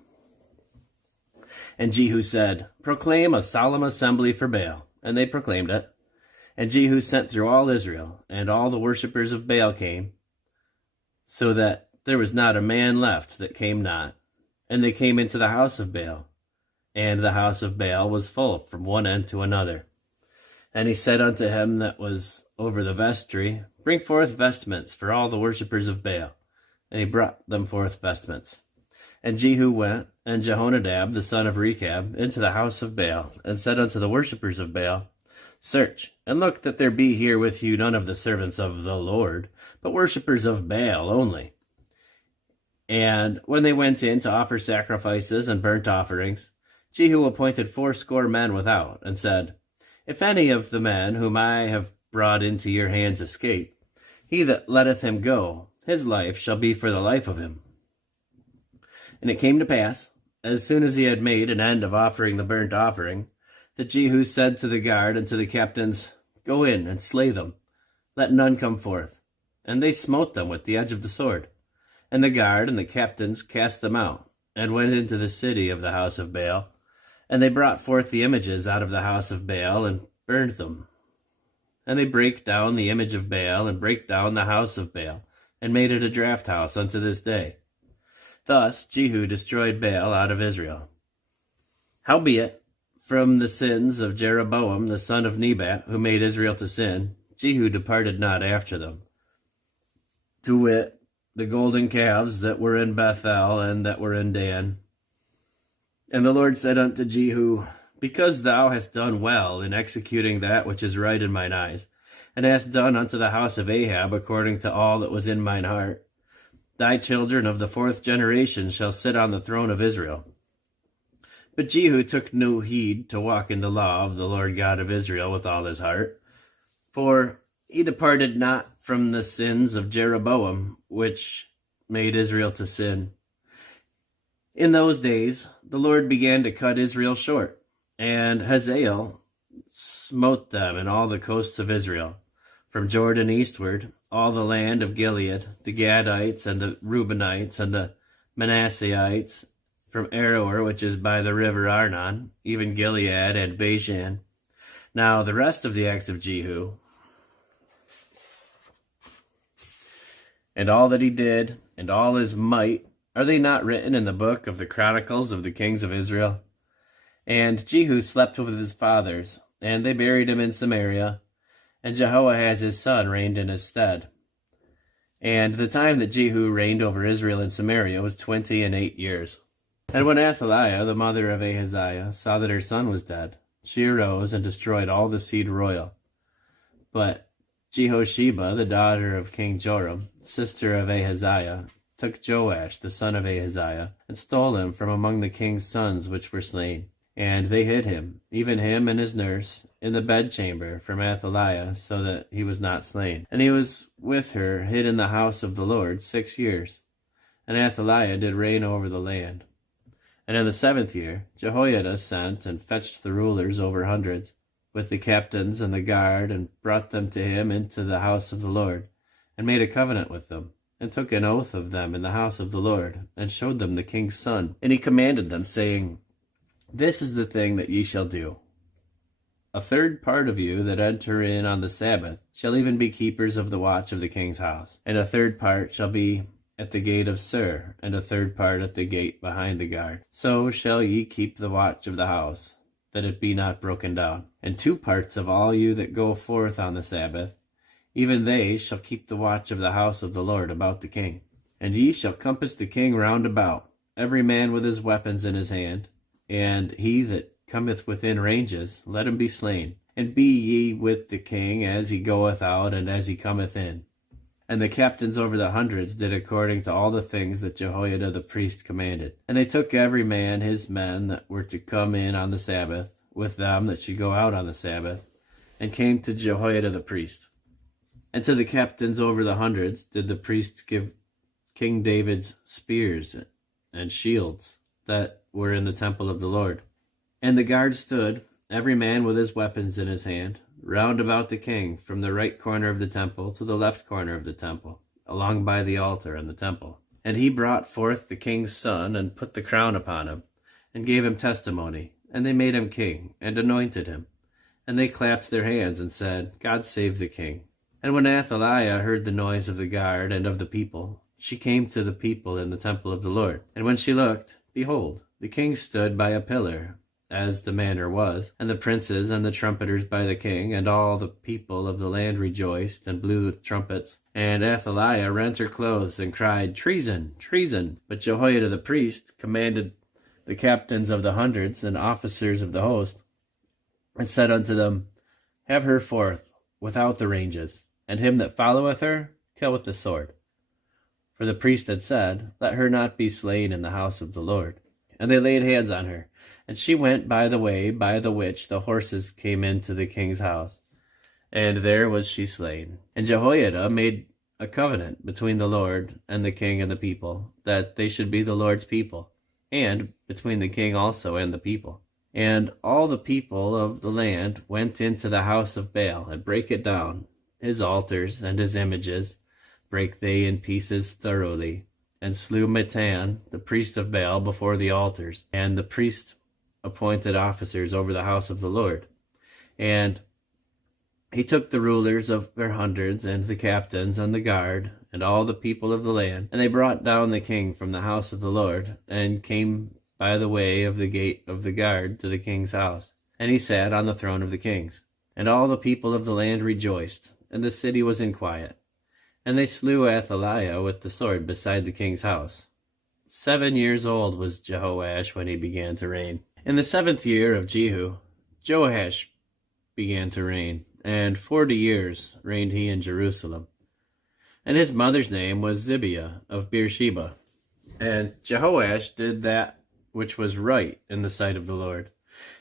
And Jehu said, Proclaim a solemn assembly for Baal. And they proclaimed it. And Jehu sent through all Israel, and all the worshippers of Baal came, so that there was not a man left that came not. And they came into the house of Baal, and the house of Baal was full from one end to another. And he said unto him that was over the vestry, Bring forth vestments for all the worshippers of Baal. And he brought them forth vestments. And Jehu went, and Jehonadab the son of Rechab, into the house of Baal, and said unto the worshippers of Baal, Search, and look that there be here with you none of the servants of the Lord, but worshippers of Baal only. And when they went in to offer sacrifices and burnt offerings, Jehu appointed 80 men without, and said, If any of the men whom I have brought into your hands escape, he that letteth him go, his life shall be for the life of him. And it came to pass, as soon as he had made an end of offering the burnt offering, that Jehu said to the guard and to the captains, Go in and slay them, let none come forth. And they smote them with the edge of the sword. And the guard and the captains cast them out, and went into the city of the house of Baal. And they brought forth the images out of the house of Baal, and burned them. And they brake down the image of Baal, and brake down the house of Baal, and made it a draught house unto this day. Thus Jehu destroyed Baal out of Israel. Howbeit, from the sins of Jeroboam the son of Nebat, who made Israel to sin, Jehu departed not after them. To wit, the golden calves that were in Bethel and that were in Dan. And the Lord said unto Jehu, Because thou hast done well in executing that which is right in mine eyes, and hast done unto the house of Ahab according to all that was in mine heart, Thy children of the 4th generation shall sit on the throne of Israel. But Jehu took no heed to walk in the law of the Lord God of Israel with all his heart, for he departed not from the sins of Jeroboam, which made Israel to sin. In those days the Lord began to cut Israel short, and Hazael smote them in all the coasts of Israel, from Jordan eastward, all the land of Gilead, the Gadites and the Reubenites and the Manasseites, from Aroer, which is by the river Arnon, even Gilead and Bashan. Now the rest of the acts of Jehu, and all that he did, and all his might, are they not written in the book of the Chronicles of the kings of Israel? And Jehu slept with his fathers, and they buried him in Samaria, and Jehoahaz his son reigned in his stead. And the time that Jehu reigned over Israel in Samaria was 28 years. And when Athaliah, the mother of Ahaziah, saw that her son was dead, she arose and destroyed all the seed royal. But Jehosheba, the daughter of King Joram, sister of Ahaziah, took Joash, the son of Ahaziah, and stole him from among the king's sons which were slain. And they hid him, even him and his nurse, in the bedchamber from Athaliah, so that he was not slain. And he was with her hid in the house of the Lord 6 years. And Athaliah did reign over the land. And in the 7th year Jehoiada sent and fetched the rulers over hundreds, with the captains and the guard, and brought them to him into the house of the Lord, and made a covenant with them, and took an oath of them in the house of the Lord, and showed them the king's son. And he commanded them, saying, This is the thing that ye shall do. A 3rd part of you that enter in on the Sabbath shall even be keepers of the watch of the king's house, and a 3rd part shall be at the gate of Sur, and a 3rd part at the gate behind the guard. So shall ye keep the watch of the house, that it be not broken down. And 2 parts of all you that go forth on the Sabbath, even they shall keep the watch of the house of the Lord about the king. And ye shall compass the king round about, every man with his weapons in his hand, and he that cometh within ranges, let him be slain. And be ye with the king as he goeth out and as he cometh in. And the captains over the hundreds did according to all the things that Jehoiada the priest commanded. And they took every man his men that were to come in on the Sabbath, with them that should go out on the Sabbath, and came to Jehoiada the priest. And to the captains over the hundreds did the priest give King David's spears and shields that were in the temple of the Lord. And the guard stood, every man with his weapons in his hand, round about the king, from the right corner of the temple to the left corner of the temple, along by the altar and the temple. And he brought forth the king's son, and put the crown upon him, and gave him testimony. And they made him king, and anointed him. And they clapped their hands, and said, God save the king. And when Athaliah heard the noise of the guard and of the people, she came to the people in the temple of the Lord. And when she looked, behold, the king stood by a pillar, as the manner was, and the princes and the trumpeters by the king, and all the people of the land rejoiced, and blew with trumpets. And Athaliah rent her clothes, and cried, Treason, treason! But Jehoiada the priest commanded the captains of the hundreds and officers of the host, and said unto them, Have her forth without the ranges, and him that followeth her kill with the sword. For the priest had said, Let her not be slain in the house of the Lord. And they laid hands on her, and she went by the way by the which the horses came into the king's house, and there was she slain. And Jehoiada made a covenant between the Lord and the king and the people, that they should be the Lord's people, and between the king also and the people. And all the people of the land went into the house of Baal, and brake it down, his altars and his images brake they in pieces thoroughly, and slew Mattan, the priest of Baal, before the altars, and the priest appointed officers over the house of the Lord. And he took the rulers of their hundreds, and the captains, and the guard, and all the people of the land, and they brought down the king from the house of the Lord, and came by the way of the gate of the guard to the king's house. And he sat on the throne of the kings. And all the people of the land rejoiced, and the city was in quiet. And they slew Athaliah with the sword beside the king's house. 7 years old was Jehoash when he began to reign. In the 7th year of Jehu, Joash began to reign, and 40 years reigned he in Jerusalem. And his mother's name was Zibiah of Beersheba. And Jehoash did that which was right in the sight of the Lord,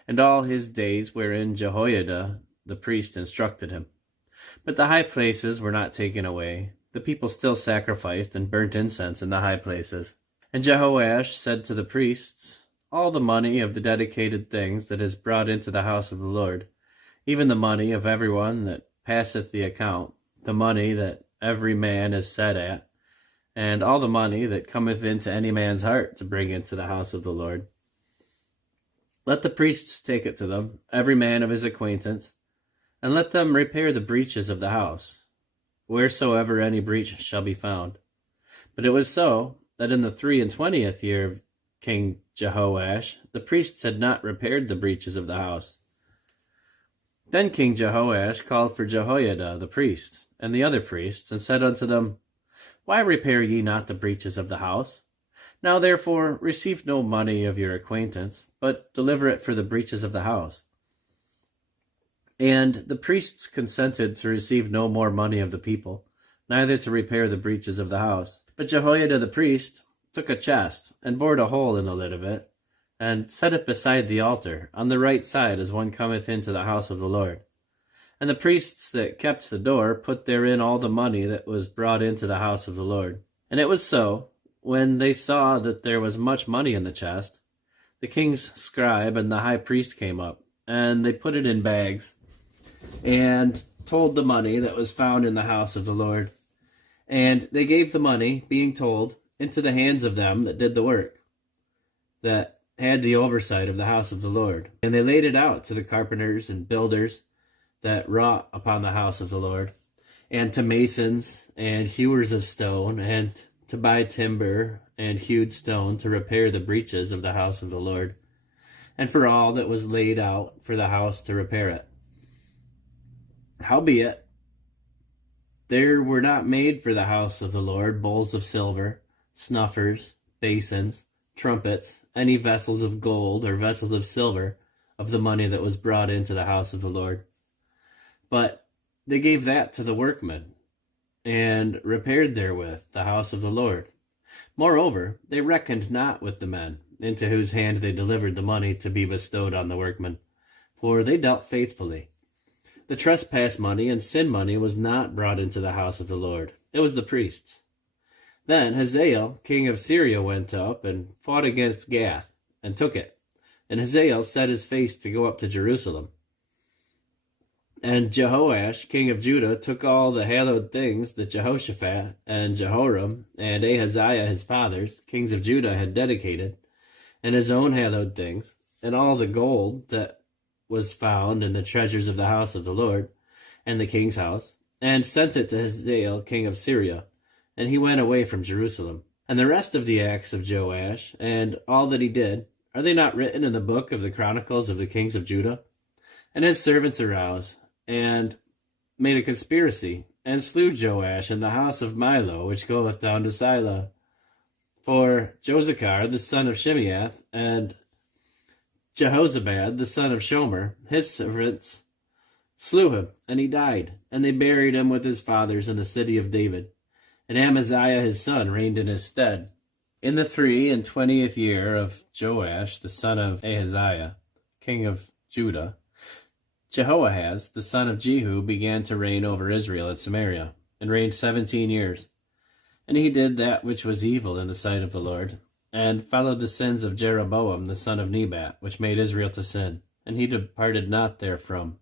and all his days wherein Jehoiada the priest instructed him. But the high places were not taken away. The people still sacrificed and burnt incense in the high places. And Jehoash said to the priests, all the money of the dedicated things that is brought into the house of the Lord, even the money of everyone that passeth the account, the money that every man is set at, and all the money that cometh into any man's heart to bring into the house of the Lord. Let the priests take it to them, every man of his acquaintance, and let them repair the breaches of the house, wheresoever any breach shall be found. But it was so, that in the 23rd year of King Jehoash, the priests had not repaired the breaches of the house. Then King Jehoash called for Jehoiada the priest, and the other priests, and said unto them, why repair ye not the breaches of the house? Now therefore receive no money of your acquaintance, but deliver it for the breaches of the house. And the priests consented to receive no more money of the people, neither to repair the breaches of the house. But Jehoiada the priest took a chest, and bored a hole in the lid of it, and set it beside the altar, on the right side as one cometh into the house of the Lord. And the priests that kept the door put therein all the money that was brought into the house of the Lord. And it was so, when they saw that there was much money in the chest, the king's scribe and the high priest came up, and they put it in bags, and told the money that was found in the house of the Lord. And they gave the money, being told, into the hands of them that did the work, that had the oversight of the house of the Lord. And they laid it out to the carpenters and builders that wrought upon the house of the Lord, and to masons and hewers of stone, and to buy timber and hewed stone to repair the breaches of the house of the Lord, and for all that was laid out for the house to repair it. Howbeit, there were not made for the house of the Lord bowls of silver, snuffers, basins, trumpets, any vessels of gold or vessels of silver of the money that was brought into the house of the Lord. But they gave that to the workmen, and repaired therewith the house of the Lord. Moreover, they reckoned not with the men, into whose hand they delivered the money to be bestowed on the workmen, for they dealt faithfully. The trespass money and sin money was not brought into the house of the Lord. It was the priests. Then Hazael, king of Syria, went up and fought against Gath, and took it. And Hazael set his face to go up to Jerusalem. And Jehoash, king of Judah, took all the hallowed things that Jehoshaphat and Jehoram and Ahaziah his fathers, kings of Judah, had dedicated, and his own hallowed things, and all the gold that was found in the treasures of the house of the Lord, and the king's house, and sent it to Hazael, king of Syria, and he went away from Jerusalem. And the rest of the acts of Joash, and all that he did, are they not written in the book of the Chronicles of the kings of Judah? And his servants arose, and made a conspiracy, and slew Joash in the house of Milo, which goeth down to Silo. For Josachar, the son of Shimeath, and Jehozabad, the son of Shomer, his servants, slew him, and he died, and they buried him with his fathers in the city of David. And Amaziah his son reigned in his stead. In the 23rd year of Joash, the son of Ahaziah, king of Judah, Jehoahaz, the son of Jehu, began to reign over Israel at Samaria, and reigned 17 years. And he did that which was evil in the sight of the Lord, and followed the sins of Jeroboam, the son of Nebat, which made Israel to sin, and he departed not therefrom.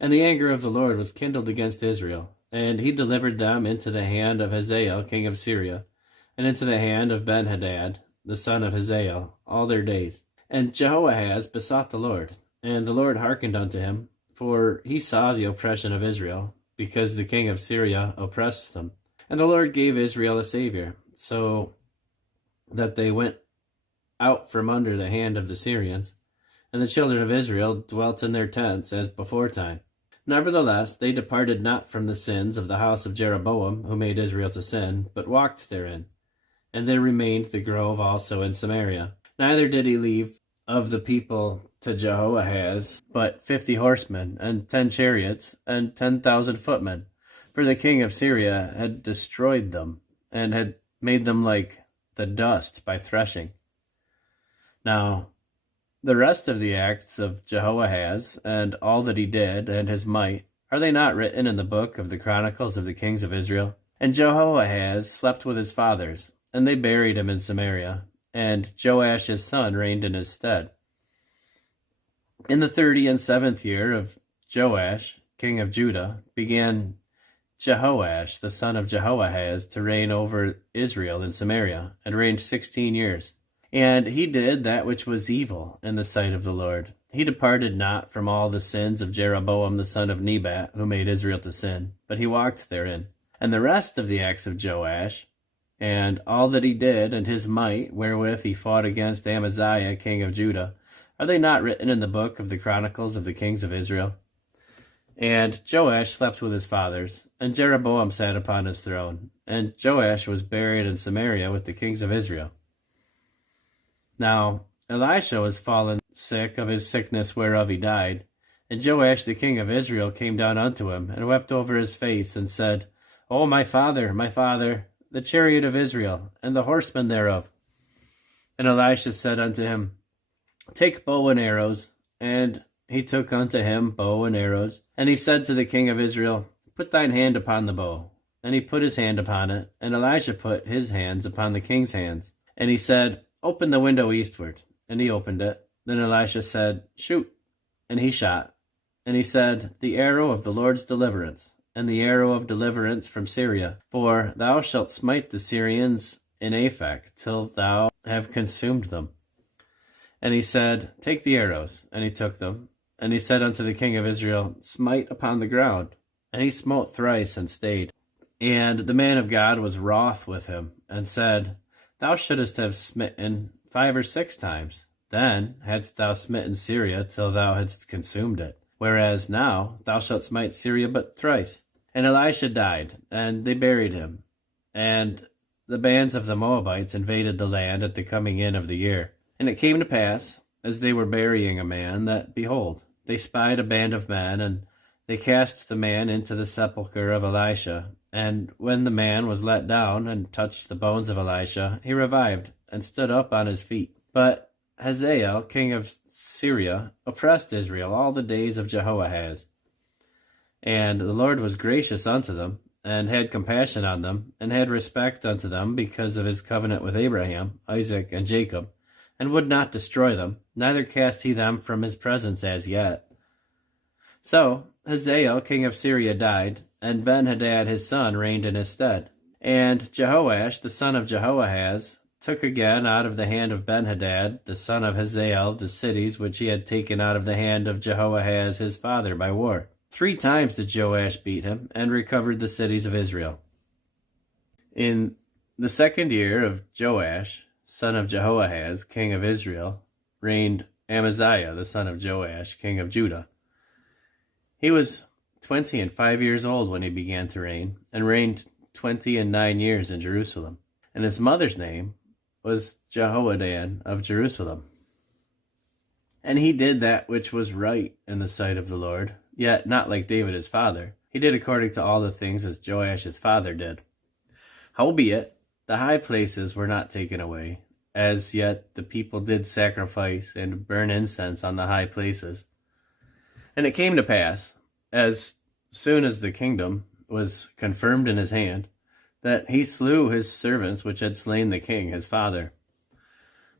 And the anger of the Lord was kindled against Israel, and he delivered them into the hand of Hazael, king of Syria, and into the hand of Benhadad, the son of Hazael, all their days. And Jehoahaz besought the Lord, and the Lord hearkened unto him, for he saw the oppression of Israel, because the king of Syria oppressed them. And the Lord gave Israel a Savior, so that they went out from under the hand of the Syrians, and the children of Israel dwelt in their tents as beforetime. Nevertheless, they departed not from the sins of the house of Jeroboam, who made Israel to sin, but walked therein. And there remained the grove also in Samaria. Neither did he leave of the people to Jehoahaz but 50 horsemen, and 10 chariots, and 10,000 footmen. For the king of Syria had destroyed them, and had made them like the dust by threshing. Now, the rest of the acts of Jehoahaz, and all that he did, and his might, are they not written in the book of the Chronicles of the kings of Israel? And Jehoahaz slept with his fathers, and they buried him in Samaria, and Joash his son reigned in his stead. In the 37th year of Joash, king of Judah, began Jehoash, the son of Jehoahaz, to reign over Israel in Samaria, and reigned 16 years. And he did that which was evil in the sight of the Lord. He departed not from all the sins of Jeroboam the son of Nebat, who made Israel to sin, but he walked therein. And the rest of the acts of Joash, and all that he did, and his might, wherewith he fought against Amaziah king of Judah, are they not written in the book of the Chronicles of the kings of Israel? And Joash slept with his fathers, and Jeroboam sat upon his throne, and Joash was buried in Samaria with the kings of Israel. Now Elisha was fallen sick of his sickness whereof he died, and Joash the king of Israel came down unto him, and wept over his face, and said, O my father, the chariot of Israel, and the horsemen thereof. And Elisha said unto him, Take bow and arrows. And he took unto him bow and arrows. And he said to the king of Israel, Put thine hand upon the bow. And he put his hand upon it, and Elisha put his hands upon the king's hands. And he said, Open the window eastward. And he opened it. Then Elisha said, Shoot. And he shot. And he said, The arrow of the Lord's deliverance, and the arrow of deliverance from Syria. For thou shalt smite the Syrians in Aphek, till thou have consumed them. And he said, Take the arrows. And he took them. And he said unto the king of Israel, Smite upon the ground. And he smote thrice, and stayed. And the man of God was wroth with him, and said, Thou shouldest have smitten 5 or 6 times. Then hadst thou smitten Syria till thou hadst consumed it. Whereas now thou shalt smite Syria but thrice. And Elisha died, and they buried him. And the bands of the Moabites invaded the land at the coming in of the year. And it came to pass, as they were burying a man, that, behold, they spied a band of men, and they cast the man into the sepulchre of Elisha. And when the man was let down, and touched the bones of Elisha, he revived, and stood up on his feet. But Hazael, king of Syria, oppressed Israel all the days of Jehoahaz. And the Lord was gracious unto them, and had compassion on them, and had respect unto them, because of his covenant with Abraham, Isaac, and Jacob, and would not destroy them, neither cast he them from his presence as yet. So Hazael, king of Syria, died, and Ben-Hadad his son reigned in his stead. And Jehoash, the son of Jehoahaz, took again out of the hand of Ben-Hadad, the son of Hazael, the cities which he had taken out of the hand of Jehoahaz his father by war. 3 times did Joash beat him, and recovered the cities of Israel. In the 2nd year of Joash, son of Jehoahaz, king of Israel, reigned Amaziah, the son of Joash, king of Judah. He was 25 years old when he began to reign, and reigned 29 years in Jerusalem. And his mother's name was Jehoaddan of Jerusalem. And he did that which was right in the sight of the Lord, yet not like David his father. He did according to all the things as Joash his father did. Howbeit, the high places were not taken away, as yet the people did sacrifice and burn incense on the high places. And it came to pass, as soon as the kingdom was confirmed in his hand, that he slew his servants which had slain the king his father.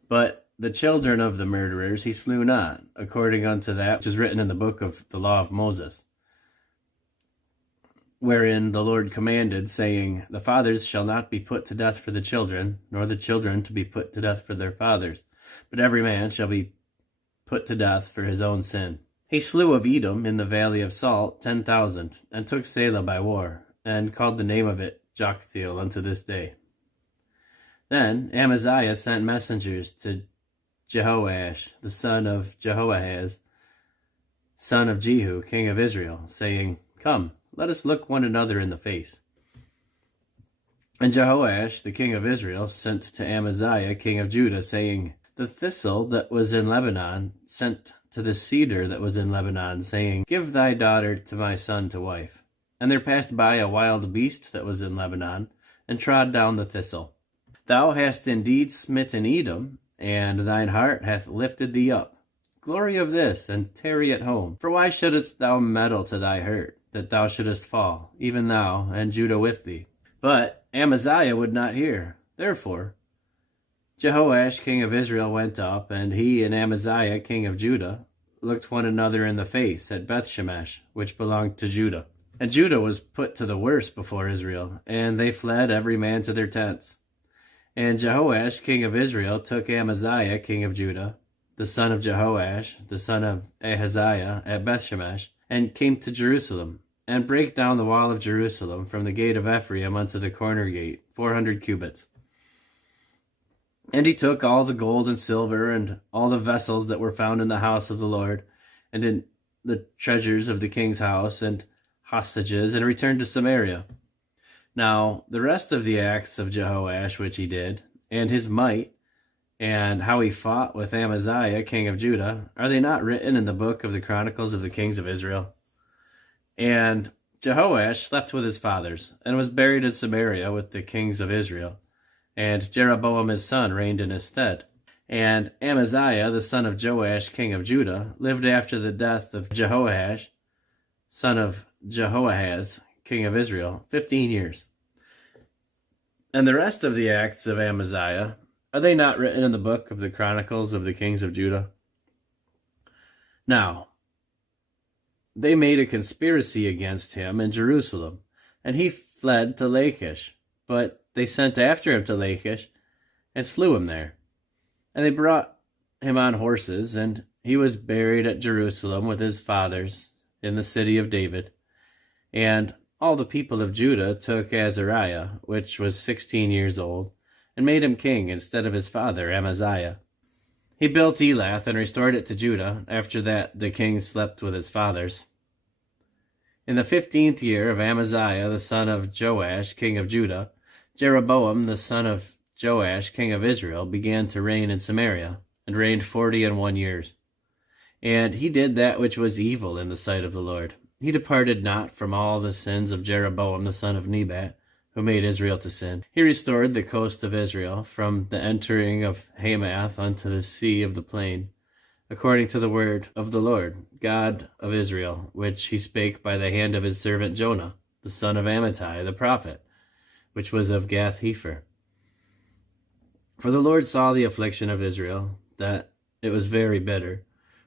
But the children of the murderers he slew not, according unto that which is written in the book of the law of Moses, wherein the Lord commanded, saying, The fathers shall not be put to death for the children, nor the children to be put to death for their fathers, but every man shall be put to death for his own sin. He slew of Edom in the valley of Salt 10,000, and took Selah by war, and called the name of it Joktheel unto this day. Then Amaziah sent messengers to Jehoash, the son of Jehoahaz, son of Jehu, king of Israel, saying, Come, let us look one another in the face. And Jehoash, the king of Israel, sent to Amaziah, king of Judah, saying, The thistle that was in Lebanon sent to the cedar that was in Lebanon, saying, Give thy daughter to my son to wife. And there passed by a wild beast that was in Lebanon, and trod down the thistle. Thou hast indeed smitten Edom, and thine heart hath lifted thee up. Glory of this, and tarry at home. For why shouldest thou meddle to thy hurt, that thou shouldest fall, even thou, and Judah with thee? But Amaziah would not hear. Therefore Jehoash king of Israel went up, and he and Amaziah king of Judah looked one another in the face at Bethshemesh, which belonged to Judah. And Judah was put to the worse before Israel, and they fled every man to their tents. And Jehoash king of Israel took Amaziah king of Judah, the son of Jehoash, the son of Ahaziah, at Bethshemesh, and came to Jerusalem, and brake down the wall of Jerusalem from the gate of Ephraim unto the corner gate, 400 cubits. And he took all the gold and silver, and all the vessels that were found in the house of the Lord, and in the treasures of the king's house, and hostages, and returned to Samaria. Now the rest of the acts of Jehoash which he did, and his might, and how he fought with Amaziah king of Judah, are they not written in the book of the Chronicles of the kings of Israel? And Jehoash slept with his fathers, and was buried in Samaria with the kings of Israel. And Jeroboam his son reigned in his stead. And Amaziah the son of Joash king of Judah lived after the death of Jehoash son of Jehoahaz king of Israel 15 years. And the rest of the acts of Amaziah, are they not written in the book of the Chronicles of the kings of Judah? Now they made a conspiracy against him in Jerusalem, and he fled to Lachish. But they sent after him to Lachish, and slew him there. And they brought him on horses, and he was buried at Jerusalem with his fathers in the city of David. And all the people of Judah took Azariah, which was 16 years old, and made him king instead of his father Amaziah. He built Elath and restored it to Judah. After that the king slept with his fathers. In the 15th year of Amaziah the son of Joash king of Judah, Jeroboam the son of Joash king of Israel began to reign in Samaria, and reigned 41 years. And he did that which was evil in the sight of the Lord. He departed not from all the sins of Jeroboam the son of Nebat, who made Israel to sin. He restored the coast of Israel from the entering of Hamath unto the sea of the plain, according to the word of the Lord, God of Israel, which he spake by the hand of his servant Jonah, the son of Amittai, the prophet, which was of Gath-hepher. For the Lord saw the affliction of Israel, that it was very bitter,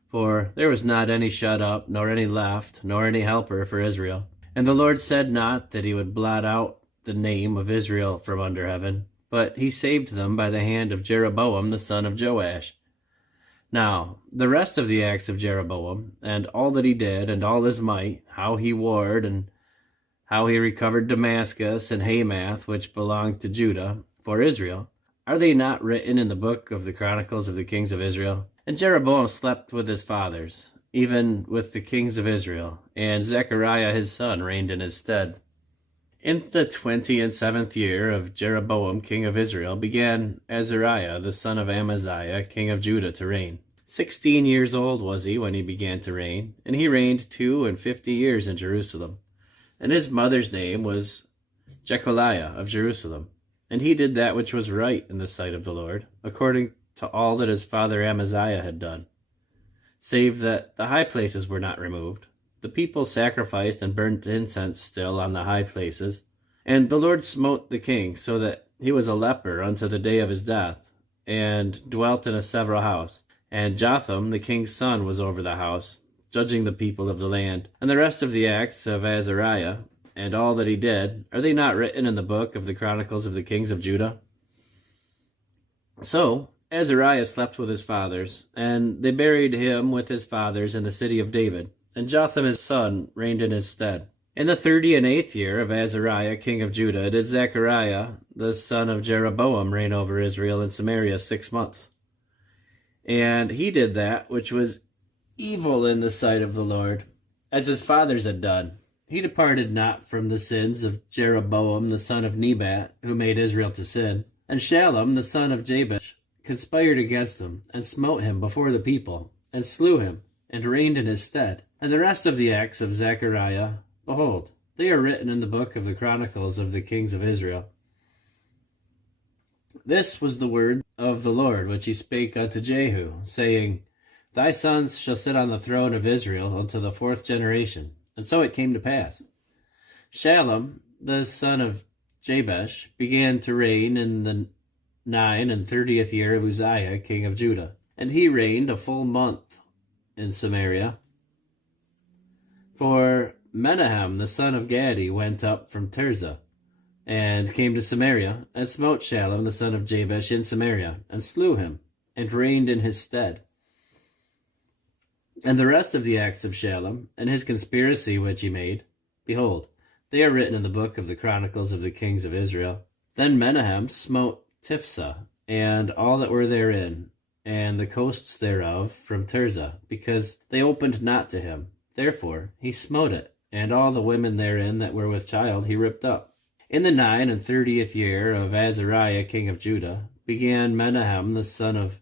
for there was not any shut up, nor any left, nor any helper for Israel. And the Lord said not that he would blot out the name of Israel from under heaven, but he saved them by the hand of Jeroboam the son of Joash. Now the rest of the acts of Jeroboam, and all that he did, and all his might, how he warred, and how he recovered Damascus and Hamath, which belonged to Judah, for Israel, are they not written in the book of the Chronicles of the kings of Israel? And Jeroboam slept with his fathers, even with the kings of Israel, and Zechariah his son reigned in his stead. In the 27th year of Jeroboam king of Israel began Azariah the son of Amaziah king of Judah to reign. 16 years old was he when he began to reign, and he reigned 52 years in Jerusalem. And his mother's name was Jecholiah of Jerusalem. And he did that which was right in the sight of the Lord, according to all that his father Amaziah had done, save that the high places were not removed. The people sacrificed and burnt incense still on the high places. And the Lord smote the king, so that he was a leper unto the day of his death, and dwelt in a several house. And Jotham the king's son was over the house, judging the people of the land. And the rest of the acts of Azariah, and all that he did, are they not written in the book of the Chronicles of the kings of Judah? So Azariah slept with his fathers, and they buried him with his fathers in the city of David. And Jotham his son reigned in his stead. In the 38th year of Azariah king of Judah did Zechariah the son of Jeroboam reign over Israel in Samaria 6 months. And he did that which was evil in the sight of the Lord, as his fathers had done. He departed not from the sins of Jeroboam the son of Nebat, who made Israel to sin. And Shallum the son of Jabesh conspired against him, and smote him before the people, and slew him, and reigned in his stead. And the rest of the acts of Zechariah, behold, They are written in the book of the Chronicles of the kings of Israel. This was the word of the Lord which he spake unto Jehu, saying, Thy sons shall sit on the throne of Israel unto the 4th generation. And so it came to pass. Shallum, the son of Jabesh, began to reign in the 39th year of Uzziah, king of Judah. And he reigned a full month in Samaria. For Menahem, the son of Gadi, went up from Tirzah, and came to Samaria, and smote Shallum, the son of Jabesh, in Samaria, and slew him, and reigned in his stead. And the rest of the acts of Shallum, and his conspiracy which he made, behold, they are written in the book of the Chronicles of the kings of Israel. Then Menahem smote Tiphsah, and all that were therein, and the coasts thereof from Tirzah, because they opened not to him. Therefore he smote it, and all the women therein that were with child he ripped up. In the 39th year of Azariah king of Judah began Menahem the son of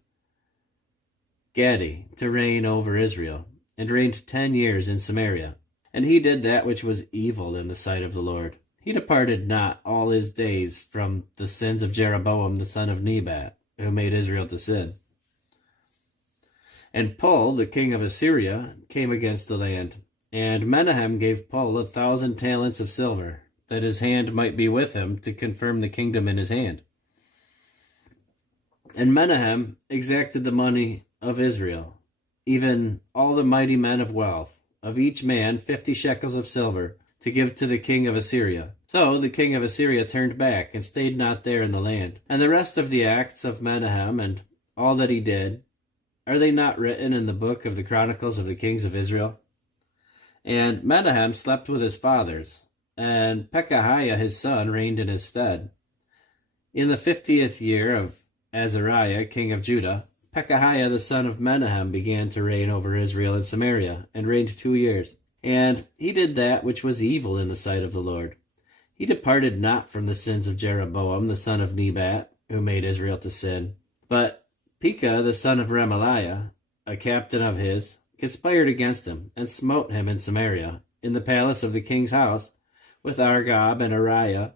Gadi to reign over Israel, and reigned 10 years in Samaria. And he did that which was evil in the sight of the Lord. He departed not all his days from the sins of Jeroboam the son of Nebat, who made Israel to sin. And Pul, the king of Assyria, came against the land. And Menahem gave Pul 1,000 talents of silver, that his hand might be with him to confirm the kingdom in his hand. And Menahem exacted the money of Israel, even all the mighty men of wealth, of each man 50 shekels of silver, to give to the king of Assyria. So the king of Assyria turned back, and stayed not there in the land. And the rest of the acts of Menahem, and all that he did, are they not written in the book of the Chronicles of the kings of Israel? And Menahem slept with his fathers, and Pekahiah his son reigned in his stead. In the 50th year of Azariah king of Judah, Pekahiah the son of Menahem began to reign over Israel and Samaria, and reigned 2 years. And he did that which was evil in the sight of the Lord. He departed not from the sins of Jeroboam the son of Nebat, who made Israel to sin. But Pekah the son of Remaliah, a captain of his, conspired against him, and smote him in Samaria, in the palace of the king's house, with Argob and Ariah,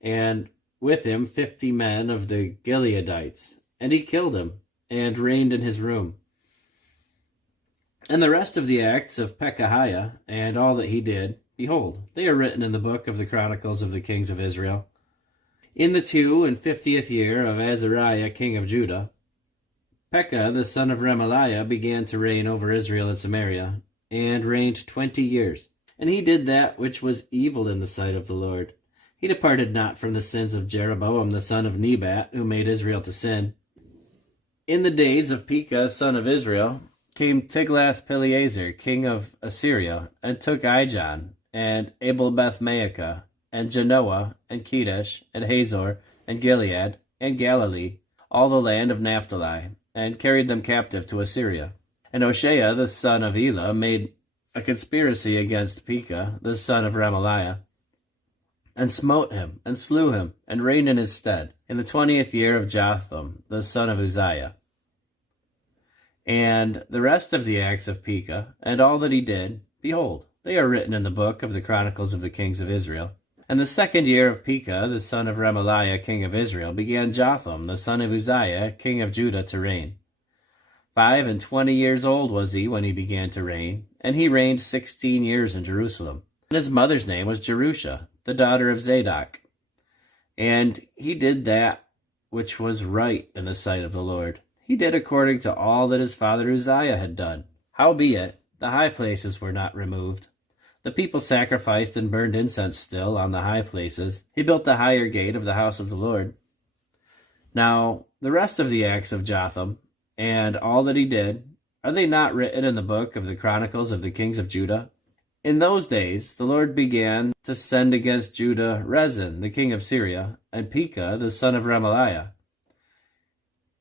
and with him 50 men of the Gileadites. And he killed him, and reigned in his room. And the rest of the acts of Pekahiah, and all that he did, behold, they are written in the book of the Chronicles of the kings of Israel. In the 52nd year of Azariah king of Judah, Pekah the son of Remaliah began to reign over Israel and Samaria, and reigned 20 years. And he did that which was evil in the sight of the Lord. He departed not from the sins of Jeroboam the son of Nebat, who made Israel to sin. In the days of Pekah son of Israel came Tiglath-Pileser king of Assyria, and took Ijon, and Abel-Beth-Maacah, and Genoa, and Kedesh, and Hazor, and Gilead, and Galilee, all the land of Naphtali, and carried them captive to Assyria. And Hoshea the son of Elah made a conspiracy against Pekah the son of Remaliah, and smote him, and slew him, and reigned in his stead, in the 20th year of Jotham the son of Uzziah. And the rest of the acts of Pekah, and all that he did, behold, they are written in the book of the Chronicles of the kings of Israel. And the 2nd year of Pekah the son of Remaliah king of Israel began Jotham the son of Uzziah king of Judah to reign. 25 years old was he when he began to reign, and he reigned 16 years in Jerusalem. And his mother's name was Jerusha, the daughter of Zadok. And he did that which was right in the sight of the Lord. He did according to all that his father Uzziah had done. Howbeit, the high places were not removed. The people sacrificed and burned incense still on the high places. He built the higher gate of the house of the Lord. Now, the rest of the acts of Jotham, and all that he did, are they not written in the book of the Chronicles of the kings of Judah? In those days the Lord began to send against Judah Rezin the king of Syria, and Pekah the son of Remaliah.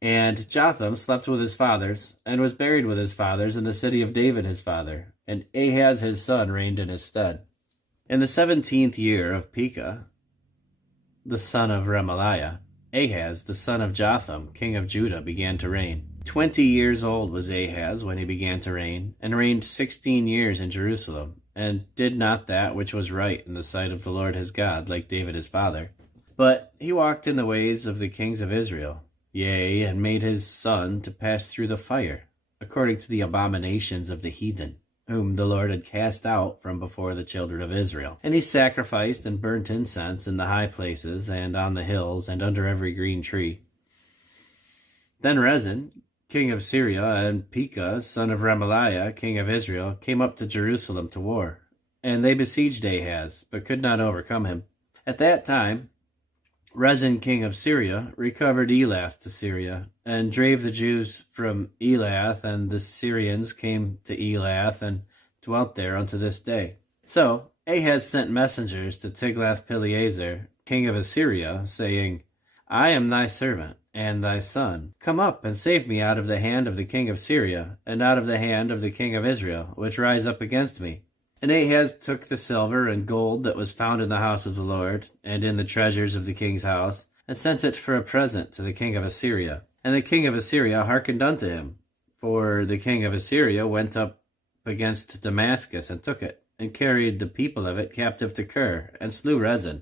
And Jotham slept with his fathers, and was buried with his fathers in the city of David his father, and Ahaz his son reigned in his stead. In the 17th year of Pekah the son of Remaliah, Ahaz, the son of Jotham, king of Judah, began to reign. 20 years old was Ahaz when he began to reign, and reigned 16 years in Jerusalem, and did not that which was right in the sight of the Lord his God, like David his father. But he walked in the ways of the kings of Israel, yea, and made his son to pass through the fire, according to the abominations of the heathen, whom the Lord had cast out from before the children of Israel. And he sacrificed and burnt incense in the high places, and on the hills, and under every green tree. Then Rezin, king of Syria, and Pekah, son of Remaliah, king of Israel, came up to Jerusalem to war. And they besieged Ahaz, but could not overcome him. At that time, Rezin, king of Syria, recovered Elath to Syria, and drave the Jews from Elath, and the Syrians came to Elath, and dwelt there unto this day. So Ahaz sent messengers to Tiglath-Pileser, king of Assyria, saying, I am thy servant, and thy son. Come up, and save me out of the hand of the king of Syria, and out of the hand of the king of Israel, which rise up against me. And Ahaz took the silver and gold that was found in the house of the Lord, and in the treasures of the king's house, and sent it for a present to the king of Assyria. And the king of Assyria hearkened unto him. For the king of Assyria went up against Damascus, and took it, and carried the people of it captive to Kir, and slew Rezin.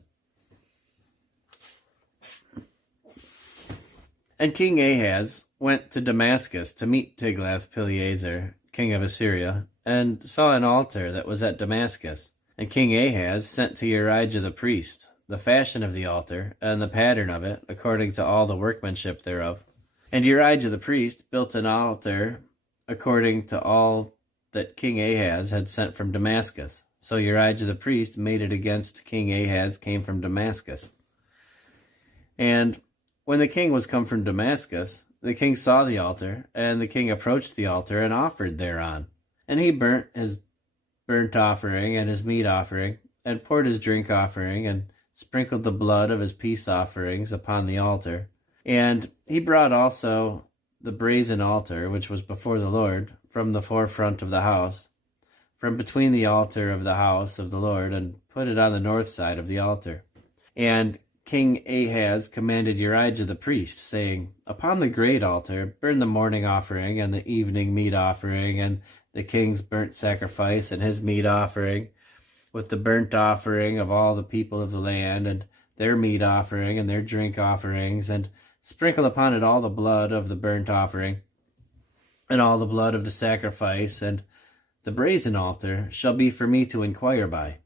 And King Ahaz went to Damascus to meet Tiglath-Pileser, king of Assyria, and saw an altar that was at Damascus. And King Ahaz sent to Urijah the priest the fashion of the altar, and the pattern of it, according to all the workmanship thereof. And Urijah the priest built an altar according to all that King Ahaz had sent from Damascus. So Urijah the priest made it against King Ahaz came from Damascus. And when the king was come from Damascus, the king saw the altar, and the king approached the altar and offered thereon. And he burnt his burnt offering and his meat offering, and poured his drink offering, and sprinkled the blood of his peace offerings upon the altar. And he brought also the brazen altar, which was before the Lord, from the forefront of the house, from between the altar of the house of the Lord, and put it on the north side of the altar. And King Ahaz commanded Urijah the priest, saying, Upon the great altar burn the morning offering, and the evening meat offering, and the king's burnt sacrifice, and his meat offering, with the burnt offering of all the people of the land, and their meat offering, and their drink offerings, and sprinkle upon it all the blood of the burnt offering, and all the blood of the sacrifice, and the brazen altar shall be for me to inquire by.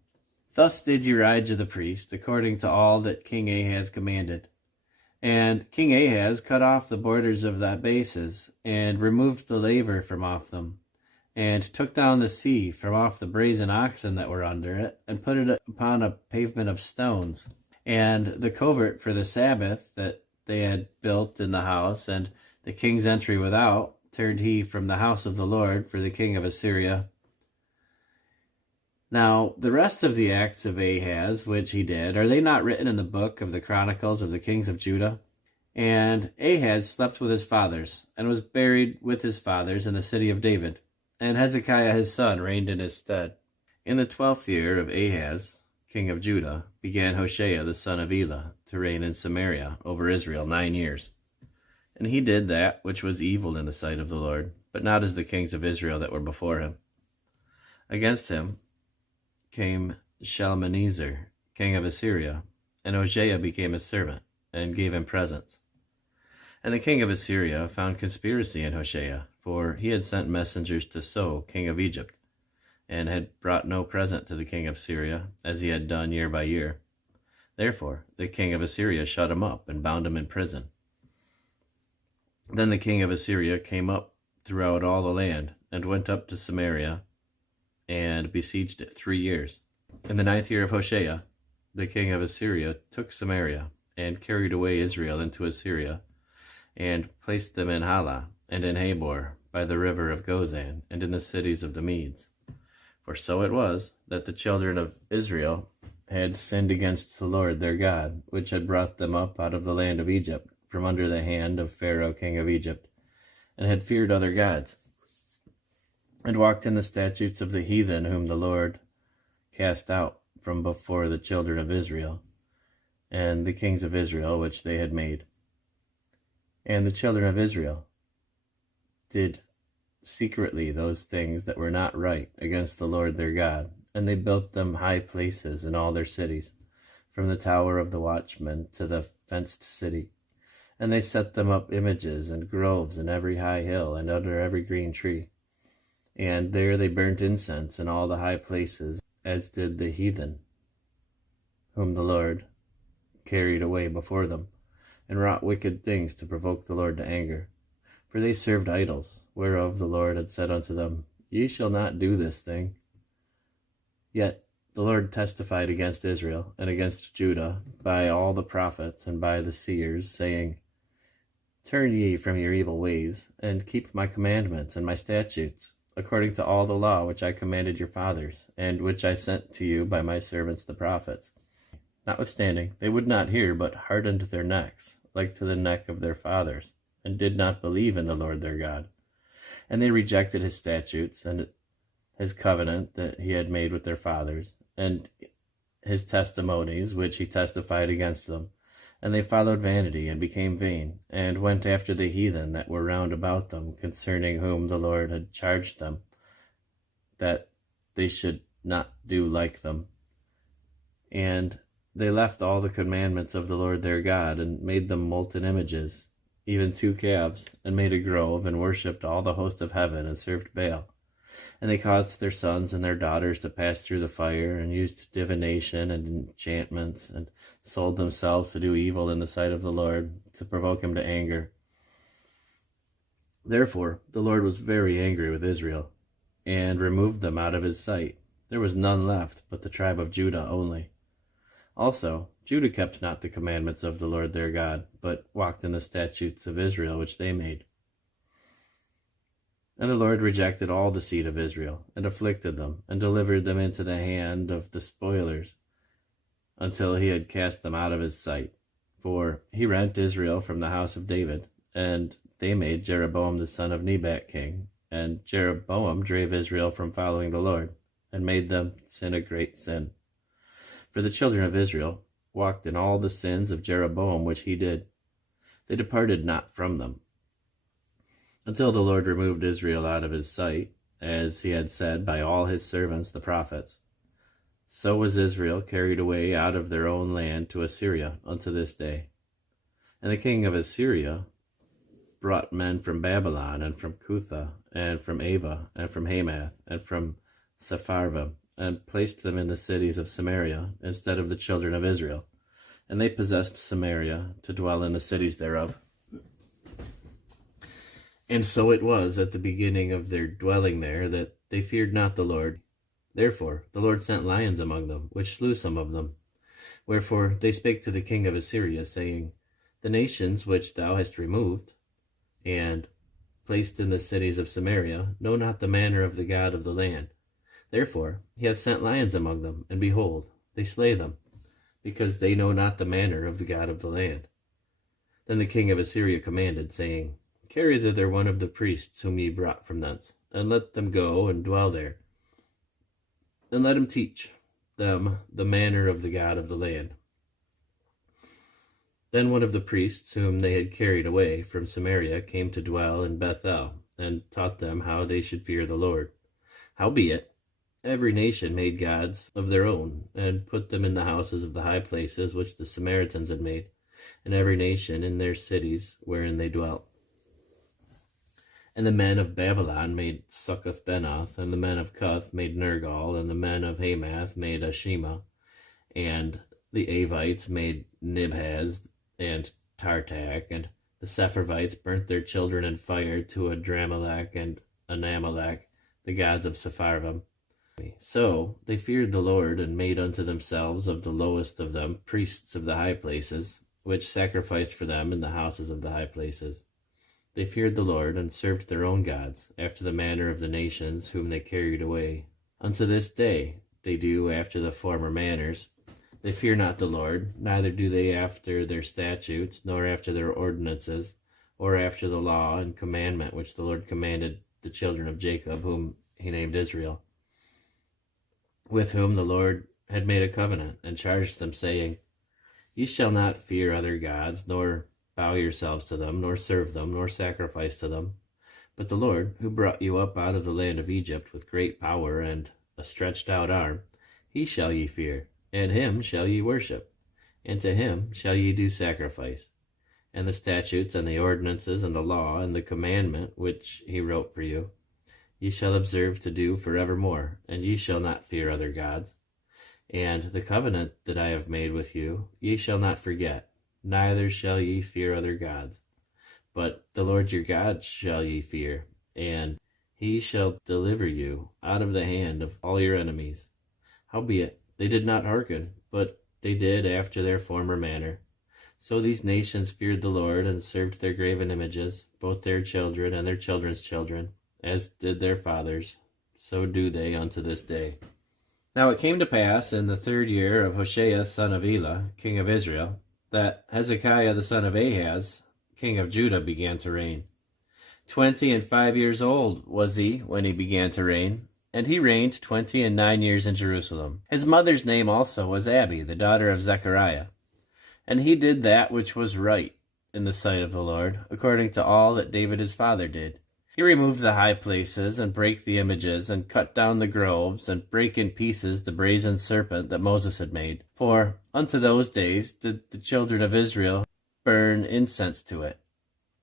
Thus did Urijah the priest, according to all that King Ahaz commanded. And King Ahaz cut off the borders of the bases, and removed the laver from off them, and took down the sea from off the brazen oxen that were under it, and put it upon a pavement of stones. And the covert for the Sabbath that they had built in the house, and the king's entry without, turned he from the house of the Lord for the king of Assyria. Now, the rest of the acts of Ahaz, which he did, are they not written in the book of the Chronicles of the kings of Judah? And Ahaz slept with his fathers, and was buried with his fathers in the city of David. And Hezekiah his son reigned in his stead. In the 12th year of Ahaz, king of Judah, began Hoshea the son of Elah to reign in Samaria over Israel 9 years. And he did that which was evil in the sight of the Lord, but not as the kings of Israel that were before him. Against him came Shalmaneser, king of Assyria, and Hoshea became his servant, and gave him presents. And the king of Assyria found conspiracy in Hoshea, for he had sent messengers to So, king of Egypt, and had brought no present to the king of Syria, as he had done year by year. Therefore the king of Assyria shut him up, and bound him in prison. Then the king of Assyria came up throughout all the land, and went up to Samaria, and besieged it 3 years. In the 9th year of Hoshea, the king of Assyria took Samaria, and carried away Israel into Assyria, and placed them in Halah, and in Habor, by the river of Gozan, and in the cities of the Medes. For so it was, that the children of Israel had sinned against the Lord their God, which had brought them up out of the land of Egypt, from under the hand of Pharaoh king of Egypt, and had feared other gods, and walked in the statutes of the heathen whom the Lord cast out from before the children of Israel, and the kings of Israel which they had made. And the children of Israel did secretly those things that were not right against the Lord their God, and they built them high places in all their cities, from the tower of the watchman to the fenced city. And they set them up images and groves in every high hill and under every green tree. And there they burnt incense in all the high places, as did the heathen, whom the Lord carried away before them, and wrought wicked things to provoke the Lord to anger. For they served idols, whereof the Lord had said unto them, Ye shall not do this thing. Yet the Lord testified against Israel and against Judah by all the prophets and by the seers, saying, Turn ye from your evil ways, and keep my commandments and my statutes, according to all the law which I commanded your fathers, and which I sent to you by my servants the prophets. Notwithstanding, they would not hear, but hardened their necks, like to the neck of their fathers, and did not believe in the Lord their God. And they rejected his statutes and his covenant that he had made with their fathers, and his testimonies which he testified against them. And they followed vanity, and became vain, and went after the heathen that were round about them, concerning whom the Lord had charged them, that they should not do like them. And they left all the commandments of the Lord their God, and made them molten images, even 2 calves, and made a grove, and worshipped all the host of heaven, and served Baal. And they caused their sons and their daughters to pass through the fire, and used divination and enchantments, and sold themselves to do evil in the sight of the Lord, to provoke him to anger. Therefore the Lord was very angry with Israel, and removed them out of his sight. There was none left but the tribe of Judah only. Also Judah kept not the commandments of the Lord their God, but walked in the statutes of Israel which they made. And the Lord rejected all the seed of Israel, and afflicted them, and delivered them into the hand of the spoilers, until he had cast them out of his sight. For he rent Israel from the house of David, and they made Jeroboam the son of Nebat king. And Jeroboam drave Israel from following the Lord, and made them sin a great sin. For the children of Israel walked in all the sins of Jeroboam which he did. They departed not from them, until the Lord removed Israel out of his sight, as he had said by all his servants the prophets. So was Israel carried away out of their own land to Assyria unto this day. And the king of Assyria brought men from Babylon, and from Cutha, and from Ava, and from Hamath, and from Sepharvaim, and placed them in the cities of Samaria instead of the children of Israel. And they possessed Samaria to dwell in the cities thereof. And so it was at the beginning of their dwelling there that they feared not the Lord. Therefore the Lord sent lions among them, which slew some of them. Wherefore they spake to the king of Assyria, saying, The nations which thou hast removed, and placed in the cities of Samaria, know not the manner of the God of the land. Therefore he hath sent lions among them, and behold, they slay them, because they know not the manner of the God of the land. Then the king of Assyria commanded, saying, Carry thither one of the priests whom ye brought from thence, and let them go and dwell there, and let him teach them the manner of the God of the land. Then one of the priests whom they had carried away from Samaria came to dwell in Bethel, and taught them how they should fear the Lord. Howbeit, every nation made gods of their own, and put them in the houses of the high places which the Samaritans had made, and every nation in their cities wherein they dwelt. And the men of Babylon made Succoth-Benoth, and the men of Cuth made Nergal, and the men of Hamath made Ashima, and the Avites made Nibhaz and Tartak, and the Sepharvites burnt their children in fire to Adramelech and Anamelech, the gods of Sepharvaim. So they feared the Lord, and made unto themselves of the lowest of them priests of the high places, which sacrificed for them in the houses of the high places. They feared the Lord, and served their own gods, after the manner of the nations whom they carried away. Unto this day they do after the former manners. They fear not the Lord, neither do they after their statutes, nor after their ordinances, or after the law and commandment which the Lord commanded the children of Jacob, whom he named Israel, with whom the Lord had made a covenant, and charged them, saying, Ye shall not fear other gods, nor bow yourselves to them, nor serve them, nor sacrifice to them. But the Lord, who brought you up out of the land of Egypt with great power and a stretched out arm, he shall ye fear, and him shall ye worship, and to him shall ye do sacrifice. And the statutes and the ordinances and the law and the commandment which he wrote for you, ye shall observe to do forevermore, and ye shall not fear other gods. And the covenant that I have made with you, ye shall not forget, neither shall ye fear other gods. But the Lord your God shall ye fear, and he shall deliver you out of the hand of all your enemies. Howbeit, they did not hearken, but they did after their former manner. So these nations feared the Lord, and served their graven images, both their children and their children's children, as did their fathers. So do they unto this day. Now it came to pass in the 3rd year of Hoshea son of Elah, king of Israel, that Hezekiah the son of Ahaz, king of Judah, began to reign. 25 years old was he when he began to reign, and he reigned 29 years in Jerusalem. His mother's name also was Abi, the daughter of Zechariah. And he did that which was right in the sight of the Lord, according to all that David his father did. He removed the high places, and brake the images, and cut down the groves, and brake in pieces the brazen serpent that Moses had made. For unto those days did the children of Israel burn incense to it,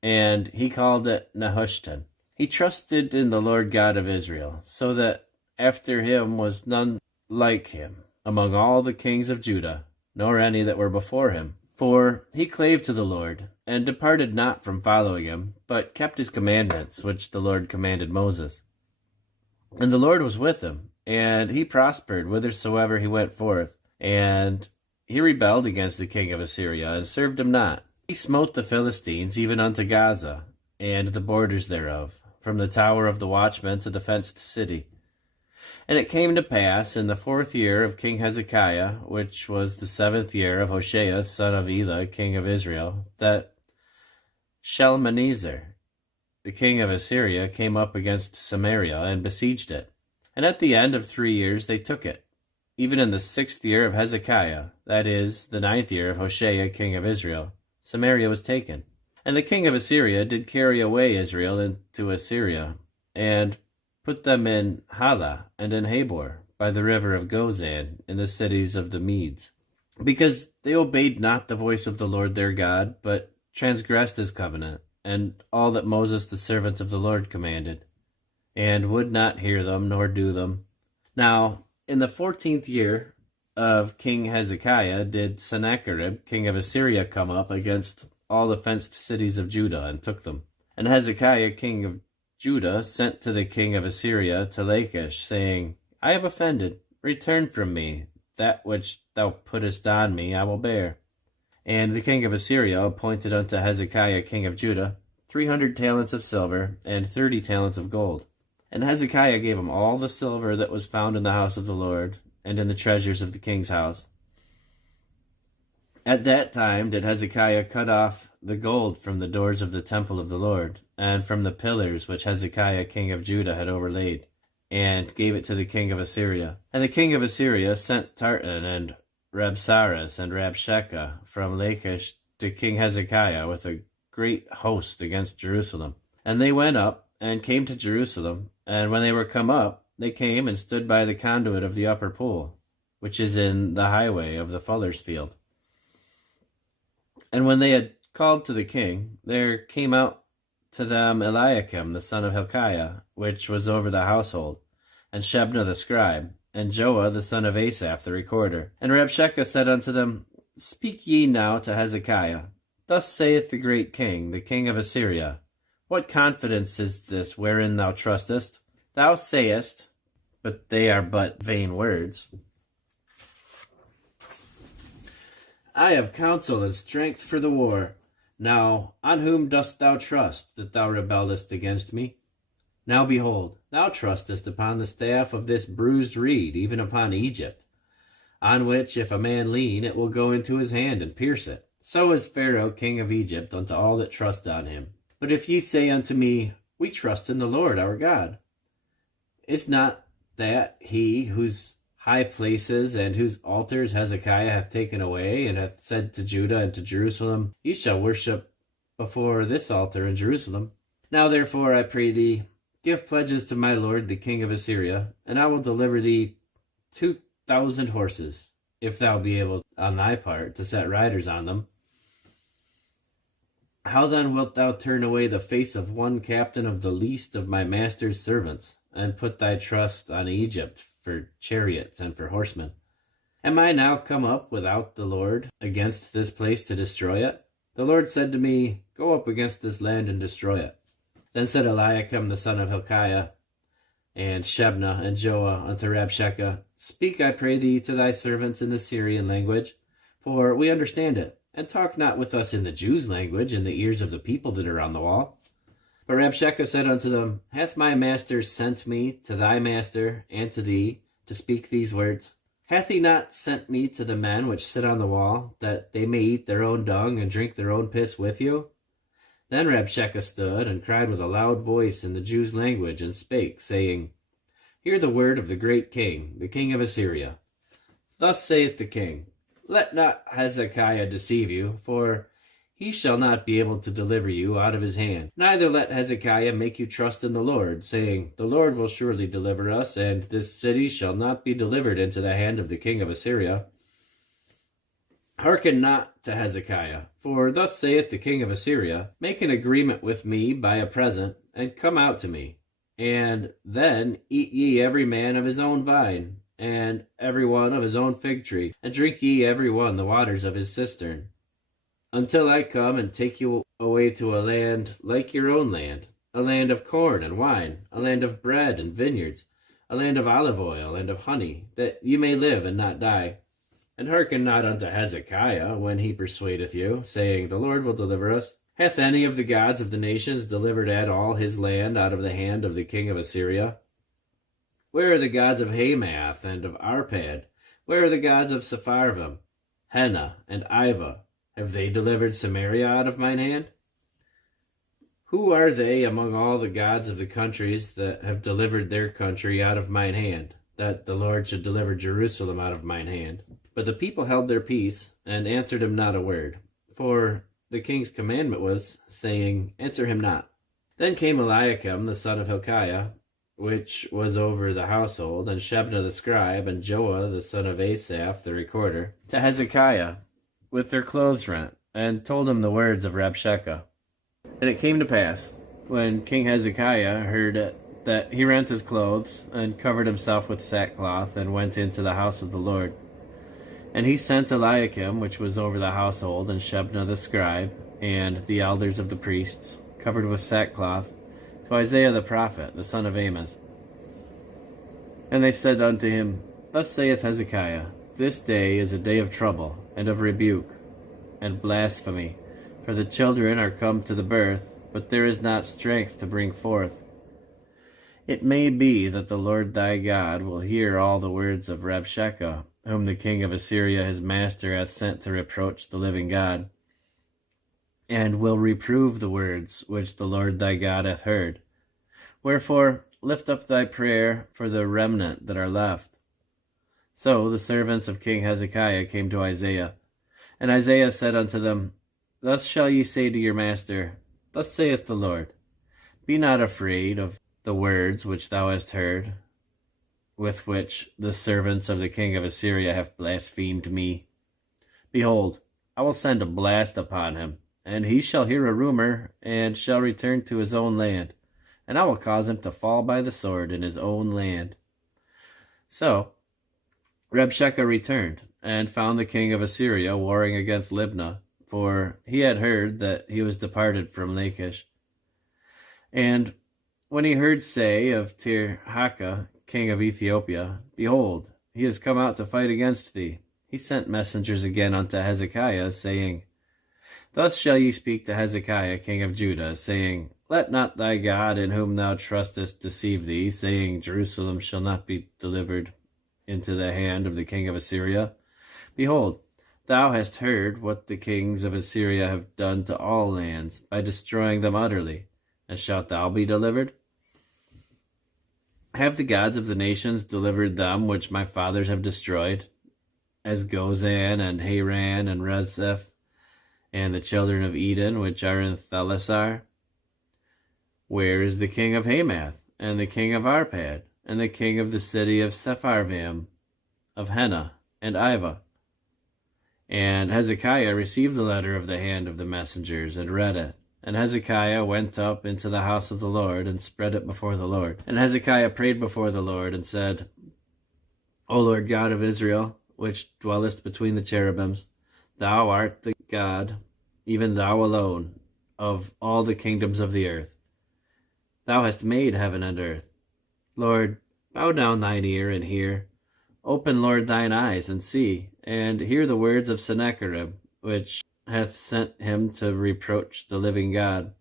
and he called it Nehushtan. He trusted in the Lord God of Israel, so that after him was none like him among all the kings of Judah, nor any that were before him. For he clave to the Lord, and departed not from following him, but kept his commandments, which the Lord commanded Moses. And the Lord was with him, and he prospered whithersoever he went forth. And he rebelled against the king of Assyria, and served him not. He smote the Philistines even unto Gaza, and the borders thereof, from the tower of the watchman to the fenced city. And it came to pass in the 4th year of King Hezekiah, which was the 7th year of Hoshea son of Elah, king of Israel, that Shalmaneser, the king of Assyria, came up against Samaria and besieged it. And at the end of 3 years they took it. Even in the 6th year of Hezekiah, that is, the 9th year of Hoshea king of Israel, Samaria was taken. And the king of Assyria did carry away Israel into Assyria, and put them in Hala and in Habor, by the river of Gozan, in the cities of the Medes, because they obeyed not the voice of the Lord their God, but transgressed his covenant, and all that Moses the servant of the Lord commanded, and would not hear them, nor do them. Now, in the 14th year of King Hezekiah did Sennacherib, king of Assyria, come up against all the fenced cities of Judah, and took them. And Hezekiah, king of Judah, sent to the king of Assyria to Lachish, saying, I have offended, return from me, that which thou puttest on me I will bear. And the king of Assyria appointed unto Hezekiah king of Judah 300 talents of silver, and 30 talents of gold. And Hezekiah gave him all the silver that was found in the house of the Lord, and in the treasures of the king's house. At that time did Hezekiah cut off the gold from the doors of the temple of the Lord, and from the pillars which Hezekiah king of Judah had overlaid, and gave it to the king of Assyria. And the king of Assyria sent Tartan and Rabsaris and Rabshakeh from Lachish to King Hezekiah with a great host against Jerusalem. And they went up, and came to Jerusalem, and when they were come up, they came and stood by the conduit of the upper pool, which is in the highway of the fuller's field. And when they had called to the king, there came out to them Eliakim the son of Hilkiah, which was over the household, and Shebna the scribe, and Joah the son of Asaph the recorder. And Rabshakeh said unto them, Speak ye now to Hezekiah. Thus saith the great king, the king of Assyria, What confidence is this wherein thou trustest? Thou sayest, but they are but vain words, I have counsel and strength for the war. Now, on whom dost thou trust, that thou rebellest against me? Now behold, thou trustest upon the staff of this bruised reed, even upon Egypt, on which if a man lean, it will go into his hand and pierce it. So is Pharaoh king of Egypt unto all that trust on him. But if ye say unto me, We trust in the Lord our God, is not that he whose high places and whose altars Hezekiah hath taken away, and hath said to Judah and to Jerusalem, Ye shall worship before this altar in Jerusalem. Now therefore, I pray thee, give pledges to my lord the king of Assyria, and I will deliver thee 2,000 horses, if thou be able on thy part to set riders on them. How then wilt thou turn away the face of one captain of the least of my master's servants, and put thy trust on Egypt for chariots and for horsemen? Am I now come up without the Lord against this place to destroy it? The Lord said to me, Go up against this land and destroy it. Then said Eliakim the son of Hilkiah, and Shebna, and Joah unto Rabshakeh, Speak, I pray thee, to thy servants in the Syrian language, for we understand it, and talk not with us in the Jews' language in the ears of the people that are on the wall. But Rabshakeh said unto them, Hath my master sent me to thy master and to thee to speak these words? Hath he not sent me to the men which sit on the wall, that they may eat their own dung and drink their own piss with you? Then Rabshakeh stood and cried with a loud voice in the Jews' language, and spake, saying, Hear the word of the great king, the king of Assyria. Thus saith the king, Let not Hezekiah deceive you, for he shall not be able to deliver you out of his hand. Neither let Hezekiah make you trust in the Lord, saying, The Lord will surely deliver us, and this city shall not be delivered into the hand of the king of Assyria. Hearken not to Hezekiah, for thus saith the king of Assyria, Make an agreement with me by a present, and come out to me. And then eat ye every man of his own vine, and every one of his own fig tree, and drink ye every one the waters of his cistern, until I come and take you away to a land like your own land, a land of corn and wine, a land of bread and vineyards, a land of olive oil and of honey, that you may live and not die. And hearken not unto Hezekiah when he persuadeth you, saying, The Lord will deliver us. Hath any of the gods of the nations delivered at all his land out of the hand of the king of Assyria? Where are the gods of Hamath and of Arpad? Where are the gods of Sepharvaim, Hena, and Ivah? Have they delivered Samaria out of mine hand? Who are they among all the gods of the countries that have delivered their country out of mine hand, that the Lord should deliver Jerusalem out of mine hand? But the people held their peace, and answered him not a word. For the king's commandment was, saying, Answer him not. Then came Eliakim the son of Hilkiah, which was over the household, and Shebna the scribe, and Joah the son of Asaph the recorder, to Hezekiah, with their clothes rent, and told him the words of Rabshakeh. And it came to pass, when King Hezekiah heard it, that he rent his clothes, and covered himself with sackcloth, and went into the house of the Lord. And he sent Eliakim, which was over the household, and Shebna the scribe, and the elders of the priests, covered with sackcloth, to Isaiah the prophet, the son of Amoz. And they said unto him, Thus saith Hezekiah, This day is a day of trouble, and of rebuke, and blasphemy, for the children are come to the birth, but there is not strength to bring forth. It may be that the Lord thy God will hear all the words of Rabshakeh, whom the king of Assyria his master hath sent to reproach the living God, and will reprove the words which the Lord thy God hath heard. Wherefore lift up thy prayer for the remnant that are left. So the servants of King Hezekiah came to Isaiah, and Isaiah said unto them, Thus shall ye say to your master, Thus saith the Lord, Be not afraid of the words which thou hast heard, with which the servants of the king of Assyria have blasphemed me. Behold, I will send a blast upon him, and he shall hear a rumor, and shall return to his own land, and I will cause him to fall by the sword in his own land. So Rabshakeh returned, and found the king of Assyria warring against Libnah, for he had heard that he was departed from Lachish. And when he heard say of Tirhakah, king of Ethiopia, Behold, he is come out to fight against thee, he sent messengers again unto Hezekiah, saying, Thus shall ye speak to Hezekiah, king of Judah, saying, Let not thy God in whom thou trustest deceive thee, saying, Jerusalem shall not be delivered into the hand of the king of Assyria. Behold, thou hast heard what the kings of Assyria have done to all lands, by destroying them utterly, and shalt thou be delivered? Have the gods of the nations delivered them which my fathers have destroyed, as Gozan and Haran and Rezeph, and the children of Eden, which are in Thelasar? Where is the king of Hamath, and the king of Arpad, and the king of the city of Sepharvaim, of Henna, and Iva? And Hezekiah received the letter of the hand of the messengers, and read it. And Hezekiah went up into the house of the Lord, and spread it before the Lord. And Hezekiah prayed before the Lord, and said, O Lord God of Israel, which dwellest between the cherubims, thou art the God, even thou alone, of all the kingdoms of the earth. Thou hast made heaven and earth. Lord, bow down thine ear and hear. Open, Lord, thine eyes and see, and hear the words of Sennacherib, which hath sent him to reproach the living God.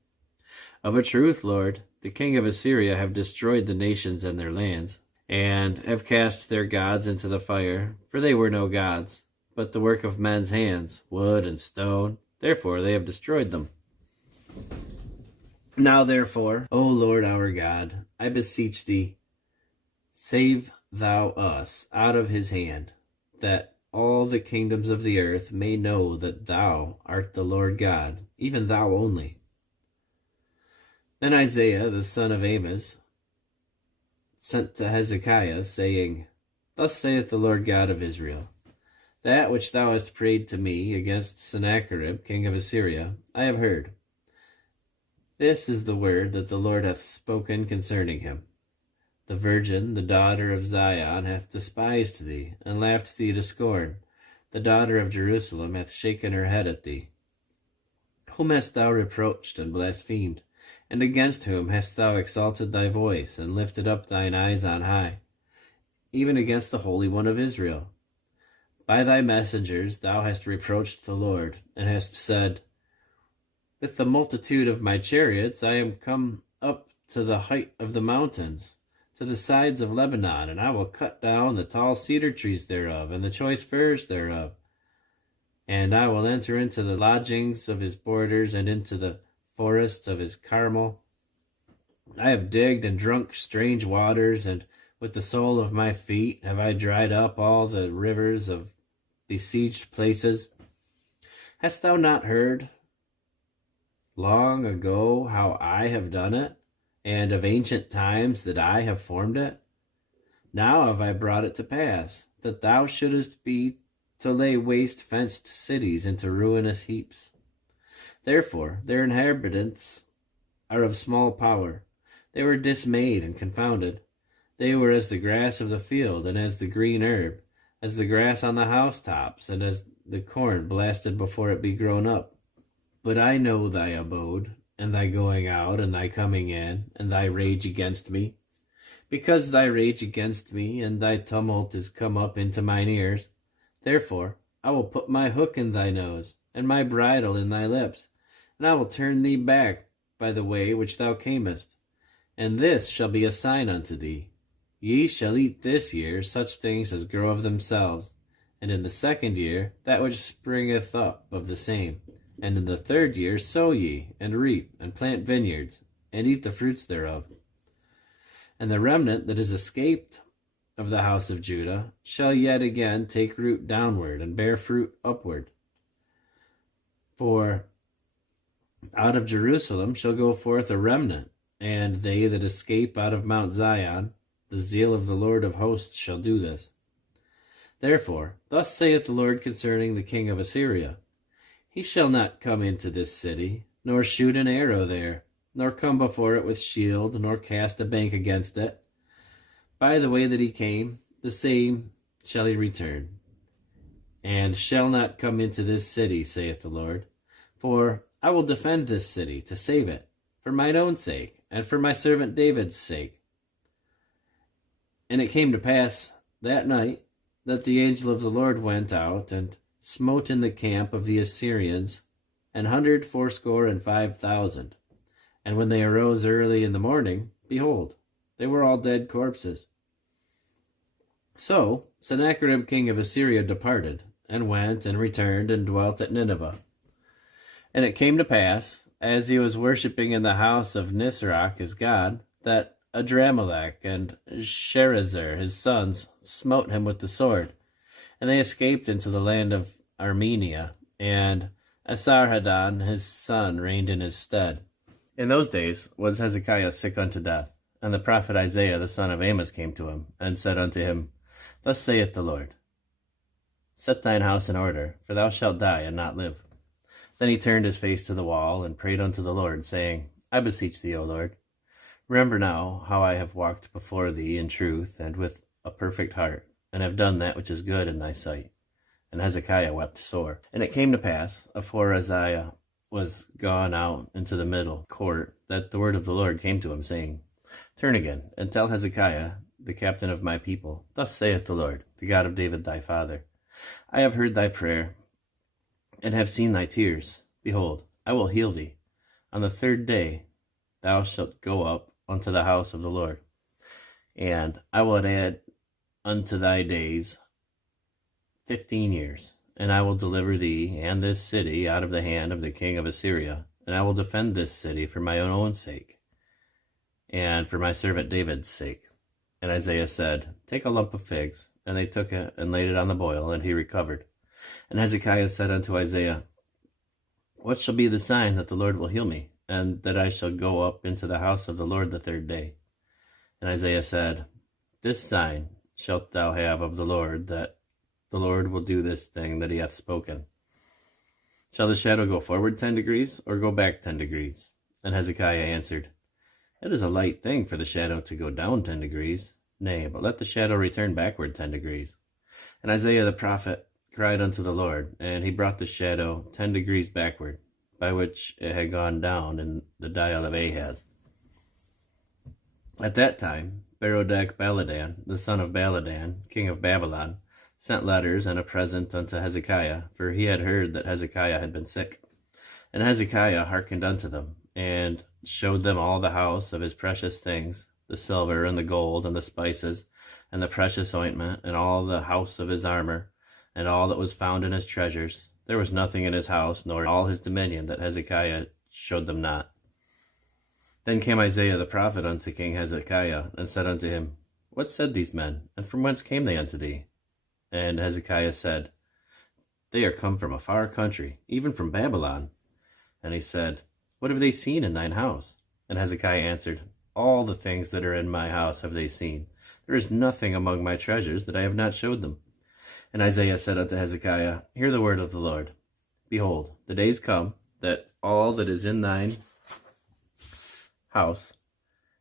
Of a truth, Lord, the king of Assyria have destroyed the nations and their lands, and have cast their gods into the fire, for they were no gods, but the work of men's hands, wood and stone. Therefore they have destroyed them. Now therefore, O Lord our God, I beseech thee, save thou us out of his hand, that all the kingdoms of the earth may know that thou art the Lord God, even thou only. Then Isaiah the son of Amos sent to Hezekiah, saying, Thus saith the Lord God of Israel, That which thou hast prayed to me against Sennacherib king of Assyria, I have heard. This is the word that the Lord hath spoken concerning him. The virgin, the daughter of Zion, hath despised thee, and laughed thee to scorn. The daughter of Jerusalem hath shaken her head at thee. Whom hast thou reproached and blasphemed? And against whom hast thou exalted thy voice, and lifted up thine eyes on high? Even against the Holy One of Israel. By thy messengers thou hast reproached the Lord, and hast said, With the multitude of my chariots I am come up to the height of the mountains, to the sides of Lebanon, and I will cut down the tall cedar trees thereof, and the choice firs thereof. And I will enter into the lodgings of his borders, and into the forests of his Carmel. I have digged and drunk strange waters, and with the sole of my feet have I dried up all the rivers of besieged places. Hast thou not heard long ago how I have done it, and of ancient times that I have formed it? Now have I brought it to pass, that thou shouldest be to lay waste fenced cities into ruinous heaps. Therefore their inhabitants are of small power. They were dismayed and confounded. They were as the grass of the field, and as the green herb, as the grass on the housetops, and as the corn blasted before it be grown up. But I know thy abode, and thy going out, and thy coming in, and thy rage against me. Because thy rage against me, and thy tumult is come up into mine ears, therefore I will put my hook in thy nose, and my bridle in thy lips, and I will turn thee back by the way which thou camest. And this shall be a sign unto thee. Ye shall eat this year such things as grow of themselves, and in the second year that which springeth up of the same. And in the third year sow ye, and reap, and plant vineyards, and eat the fruits thereof. And the remnant that is escaped of the house of Judah shall yet again take root downward, and bear fruit upward. For out of Jerusalem shall go forth a remnant, and they that escape out of Mount Zion, the zeal of the Lord of hosts shall do this. Therefore, thus saith the Lord concerning the king of Assyria, He shall not come into this city, nor shoot an arrow there, nor come before it with shield, nor cast a bank against it. By the way that he came, the same shall he return, and shall not come into this city, saith the Lord. For I will defend this city, to save it, for mine own sake, and for my servant David's sake. And it came to pass that night that the angel of the Lord went out, and smote in the camp of the Assyrians 185,000. And when they arose early in the morning, behold, they were all dead corpses. So Sennacherib king of Assyria departed, and went and returned, and dwelt at Nineveh. And it came to pass, as he was worshipping in the house of Nisroch his god, that Adramelech and Sharezer his sons smote him with the sword, and they escaped into the land of Armenia. And Esarhaddon his son reigned in his stead. In those days was Hezekiah sick unto death, and the prophet Isaiah the son of Amos came to him, and said unto him, Thus saith the Lord, Set thine house in order, for thou shalt die and not live. Then he turned his face to the wall, and prayed unto the Lord, saying, I beseech thee, O Lord, remember now how I have walked before thee in truth and with a perfect heart, and have done that which is good in thy sight. And Hezekiah wept sore. And it came to pass, afore Isaiah was gone out into the middle court, that the word of the Lord came to him, saying, Turn again, and tell Hezekiah, the captain of my people, Thus saith the Lord, the God of David thy father, I have heard thy prayer, and have seen thy tears. Behold, I will heal thee. On the third day thou shalt go up unto the house of the Lord, and I will add unto thy days 15 years. And I will deliver thee and this city out of the hand of the king of Assyria, and I will defend this city for my own sake, and for my servant David's sake. And Isaiah said, Take a lump of figs. And they took it, and laid it on the boil, and he recovered. And Hezekiah said unto Isaiah, What shall be the sign that the Lord will heal me, and that I shall go up into the house of the Lord the third day? And Isaiah said, This sign shalt thou have of the Lord, that the Lord will do this thing that he hath spoken. Shall the shadow go forward 10 degrees, or go back 10 degrees? And Hezekiah answered, It is a light thing for the shadow to go down 10 degrees. Nay, but let the shadow return backward 10 degrees. And Isaiah the prophet cried unto the Lord, and he brought the shadow 10 degrees backward, by which it had gone down in the dial of Ahaz. At that time, Berodach-baladan, the son of Baladan, king of Babylon, sent letters and a present unto Hezekiah, for he had heard that Hezekiah had been sick. And Hezekiah hearkened unto them, and showed them all the house of his precious things, the silver and the gold and the spices, and the precious ointment, and all the house of his armor, and all that was found in his treasures. There was nothing in his house, nor in all his dominion, that Hezekiah showed them not. Then came Isaiah the prophet unto King Hezekiah, and said unto him, What said these men, and from whence came they unto thee? And Hezekiah said, They are come from a far country, even from Babylon. And he said, What have they seen in thine house? And Hezekiah answered, All the things that are in my house have they seen. There is nothing among my treasures that I have not showed them. And Isaiah said unto Hezekiah, Hear the word of the Lord. Behold, the days come, that all that is in thine house,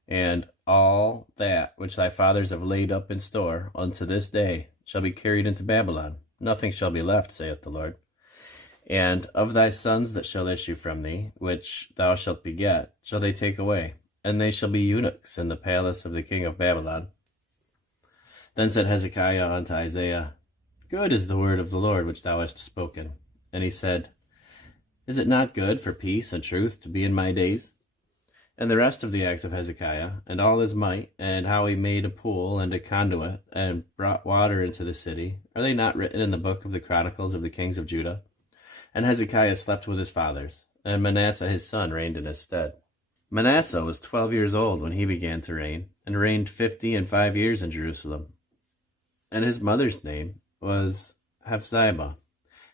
and all that which thy fathers have laid up in store unto this day, shall be carried into Babylon. Nothing shall be left, saith the Lord. And of thy sons that shall issue from thee, which thou shalt beget, shall they take away, and they shall be eunuchs in the palace of the king of Babylon. Then said Hezekiah unto Isaiah, Good is the word of the Lord which thou hast spoken. And he said, Is it not good for peace and truth to be in my days? And the rest of the acts of Hezekiah, and all his might, and how he made a pool and a conduit, and brought water into the city, are they not written in the book of the Chronicles of the kings of Judah? And Hezekiah slept with his fathers, and Manasseh his son reigned in his stead. Manasseh was 12 years old when he began to reign, and reigned 55 years in Jerusalem. And his mother's name was Hephzibah.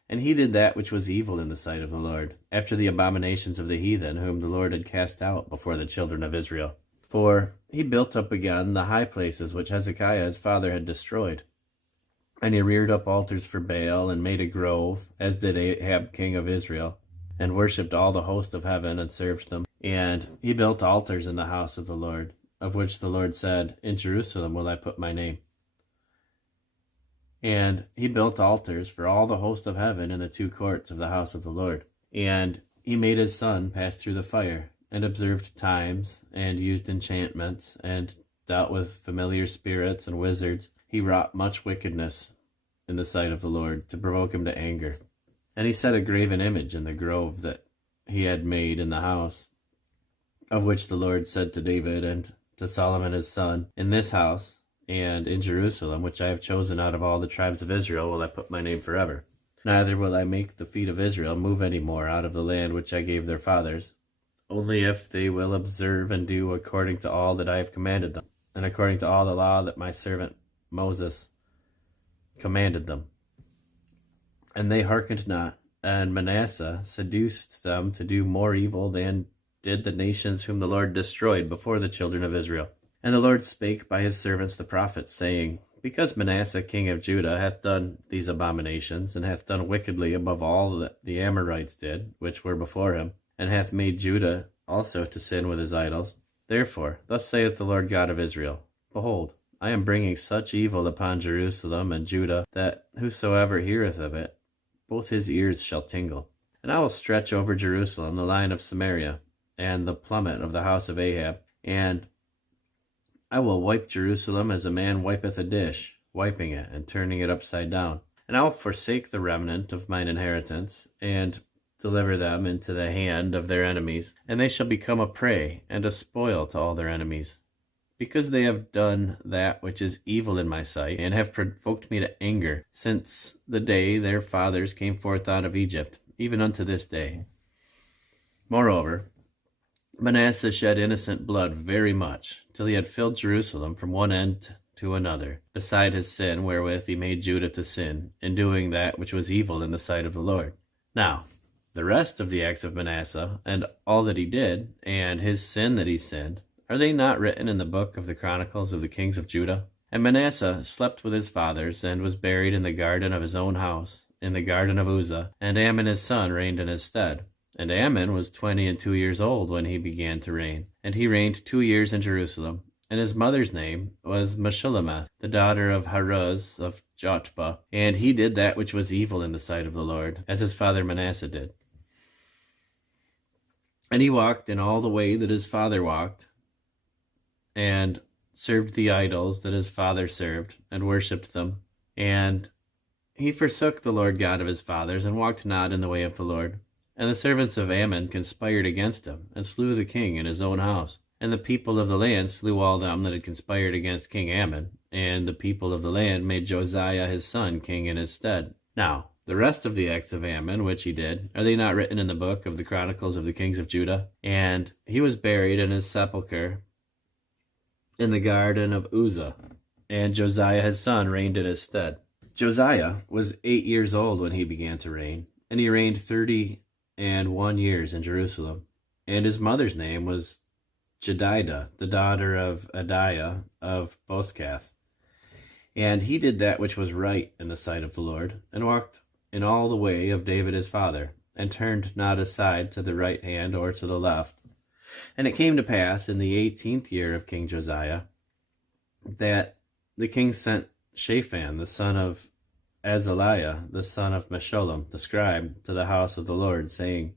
And he did that which was evil in the sight of the Lord, after the abominations of the heathen, whom the Lord had cast out before the children of Israel. For he built up again the high places which Hezekiah his father had destroyed. And he reared up altars for Baal, and made a grove, as did Ahab king of Israel, and worshipped all the host of heaven, and served them. And he built altars in the house of the Lord, of which the Lord said, In Jerusalem will I put my name. And he built altars for all the host of heaven in the 2 courts of the house of the Lord. And he made his son pass through the fire, and observed times, and used enchantments, and dealt with familiar spirits and wizards. He wrought much wickedness in the sight of the Lord, to provoke him to anger. And he set a graven image in the grove that he had made in the house, of which the Lord said to David and to Solomon his son, In this house, and in Jerusalem, which I have chosen out of all the tribes of Israel, will I put my name forever. Neither will I make the feet of Israel move any more out of the land which I gave their fathers, only if they will observe and do according to all that I have commanded them, and according to all the law that my servant Moses commanded them. And they hearkened not, and Manasseh seduced them to do more evil than did the nations whom the Lord destroyed before the children of Israel. And the Lord spake by his servants the prophets, saying, Because Manasseh king of Judah hath done these abominations, and hath done wickedly above all that the Amorites did, which were before him, and hath made Judah also to sin with his idols, therefore thus saith the Lord God of Israel, Behold, I am bringing such evil upon Jerusalem and Judah, that whosoever heareth of it, both his ears shall tingle. And I will stretch over Jerusalem the line of Samaria, and the plummet of the house of Ahab, and I will wipe Jerusalem as a man wipeth a dish, wiping it and turning it upside down. And I will forsake the remnant of mine inheritance, and deliver them into the hand of their enemies, and they shall become a prey and a spoil to all their enemies. Because they have done that which is evil in my sight, and have provoked me to anger, since the day their fathers came forth out of Egypt, even unto this day. Moreover, Manasseh shed innocent blood very much, till he had filled Jerusalem from one end to another, beside his sin wherewith he made Judah to sin, in doing that which was evil in the sight of the Lord. Now, the rest of the acts of Manasseh, and all that he did, and his sin that he sinned, are they not written in the book of the Chronicles of the kings of Judah? And Manasseh slept with his fathers, and was buried in the garden of his own house, in the garden of Uzzah, and Amon his son reigned in his stead. And Amon was 22 years old when he began to reign, and he reigned 2 years in Jerusalem. And his mother's name was Meshullemeth, the daughter of Haruz of Jotbah, and he did that which was evil in the sight of the Lord, as his father Manasseh did. And he walked in all the way that his father walked, and served the idols that his father served, and worshipped them. And he forsook the Lord God of his fathers, and walked not in the way of the Lord. And the servants of Ammon conspired against him, and slew the king in his own house. And the people of the land slew all them that had conspired against King Ammon, and the people of the land made Josiah his son king in his stead. Now, the rest of the acts of Ammon which he did, are they not written in the book of the Chronicles of the kings of Judah? And he was buried in his sepulchre in the garden of Uzzah, and Josiah his son reigned in his stead. Josiah was 8 years old when he began to reign, and he reigned 31 years in Jerusalem. And his mother's name was Jedidah, the daughter of Adiah of Boskath. And he did that which was right in the sight of the Lord, and walked in all the way of David his father, and turned not aside to the right hand or to the left. And it came to pass in the 18th year of King Josiah, that the king sent Shaphan, the son of Azaliah, the son of Meshullam, the scribe, to the house of the Lord, saying,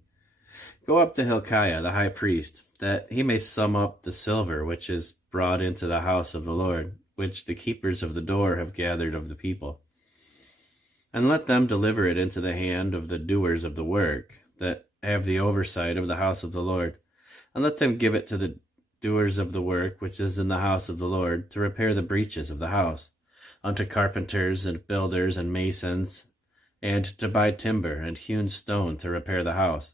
Go up to Hilkiah the high priest, that he may sum up the silver which is brought into the house of the Lord, which the keepers of the door have gathered of the people. And let them deliver it into the hand of the doers of the work, that have the oversight of the house of the Lord. And let them give it to the doers of the work which is in the house of the Lord, to repair the breaches of the house, unto carpenters and builders and masons, and to buy timber and hewn stone to repair the house.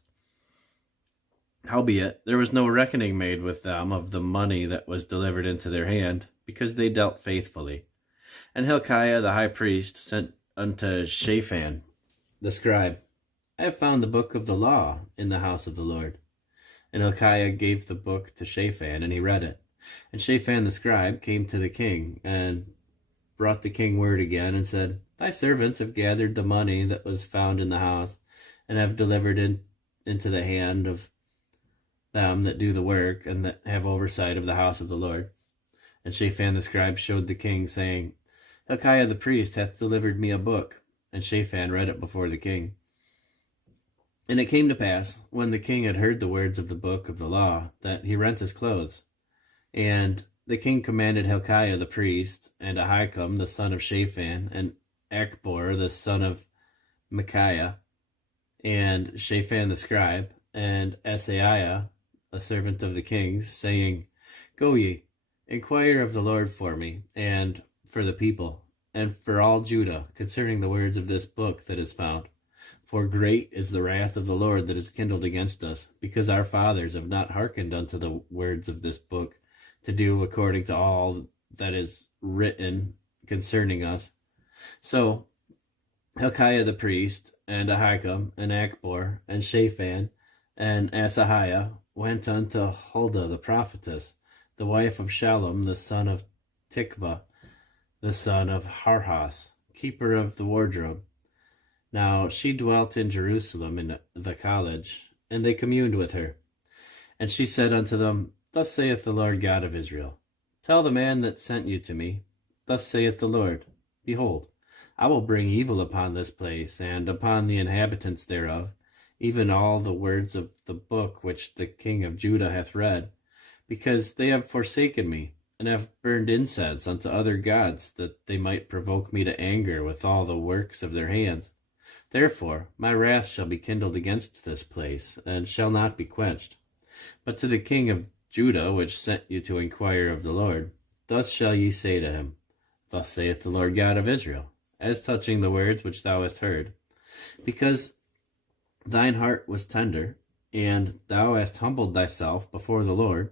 Howbeit, there was no reckoning made with them of the money that was delivered into their hand, because they dealt faithfully. And Hilkiah the high priest sent unto Shaphan the scribe, I have found the book of the law in the house of the Lord. And Hilkiah gave the book to Shaphan, and he read it. And Shaphan the scribe came to the king, and brought the king word again, and said, Thy servants have gathered the money that was found in the house, and have delivered it into the hand of them that do the work, and that have oversight of the house of the Lord. And Shaphan the scribe showed the king, saying, Hilkiah the priest hath delivered me a book. And Shaphan read it before the king. And it came to pass, when the king had heard the words of the book of the law, that he rent his clothes. And the king commanded Hilkiah the priest, and Ahikam the son of Shaphan, and Achbor the son of Micaiah, and Shaphan the scribe, and Asaiah, a servant of the king's, saying, Go ye, inquire of the Lord for me, and for the people, and for all Judah, concerning the words of this book that is found. For great is the wrath of the Lord that is kindled against us, because our fathers have not hearkened unto the words of this book, to do according to all that is written concerning us. So Hilkiah the priest and Ahikam, and Achbor, and Shaphan, and Asahiah went unto Huldah the prophetess, the wife of Shallum the son of Tikvah, the son of Harhas, keeper of the wardrobe. Now she dwelt in Jerusalem in the college, and they communed with her. And she said unto them, Thus saith the Lord God of Israel, Tell the man that sent you to me, Thus saith the Lord, Behold, I will bring evil upon this place, and upon the inhabitants thereof, even all the words of the book which the king of Judah hath read, because they have forsaken me, and have burned incense unto other gods, that they might provoke me to anger with all the works of their hands. Therefore my wrath shall be kindled against this place, and shall not be quenched. But to the king of Judah, which sent you to inquire of the Lord, thus shall ye say to him, Thus saith the Lord God of Israel, as touching the words which thou hast heard, because thine heart was tender, and thou hast humbled thyself before the Lord,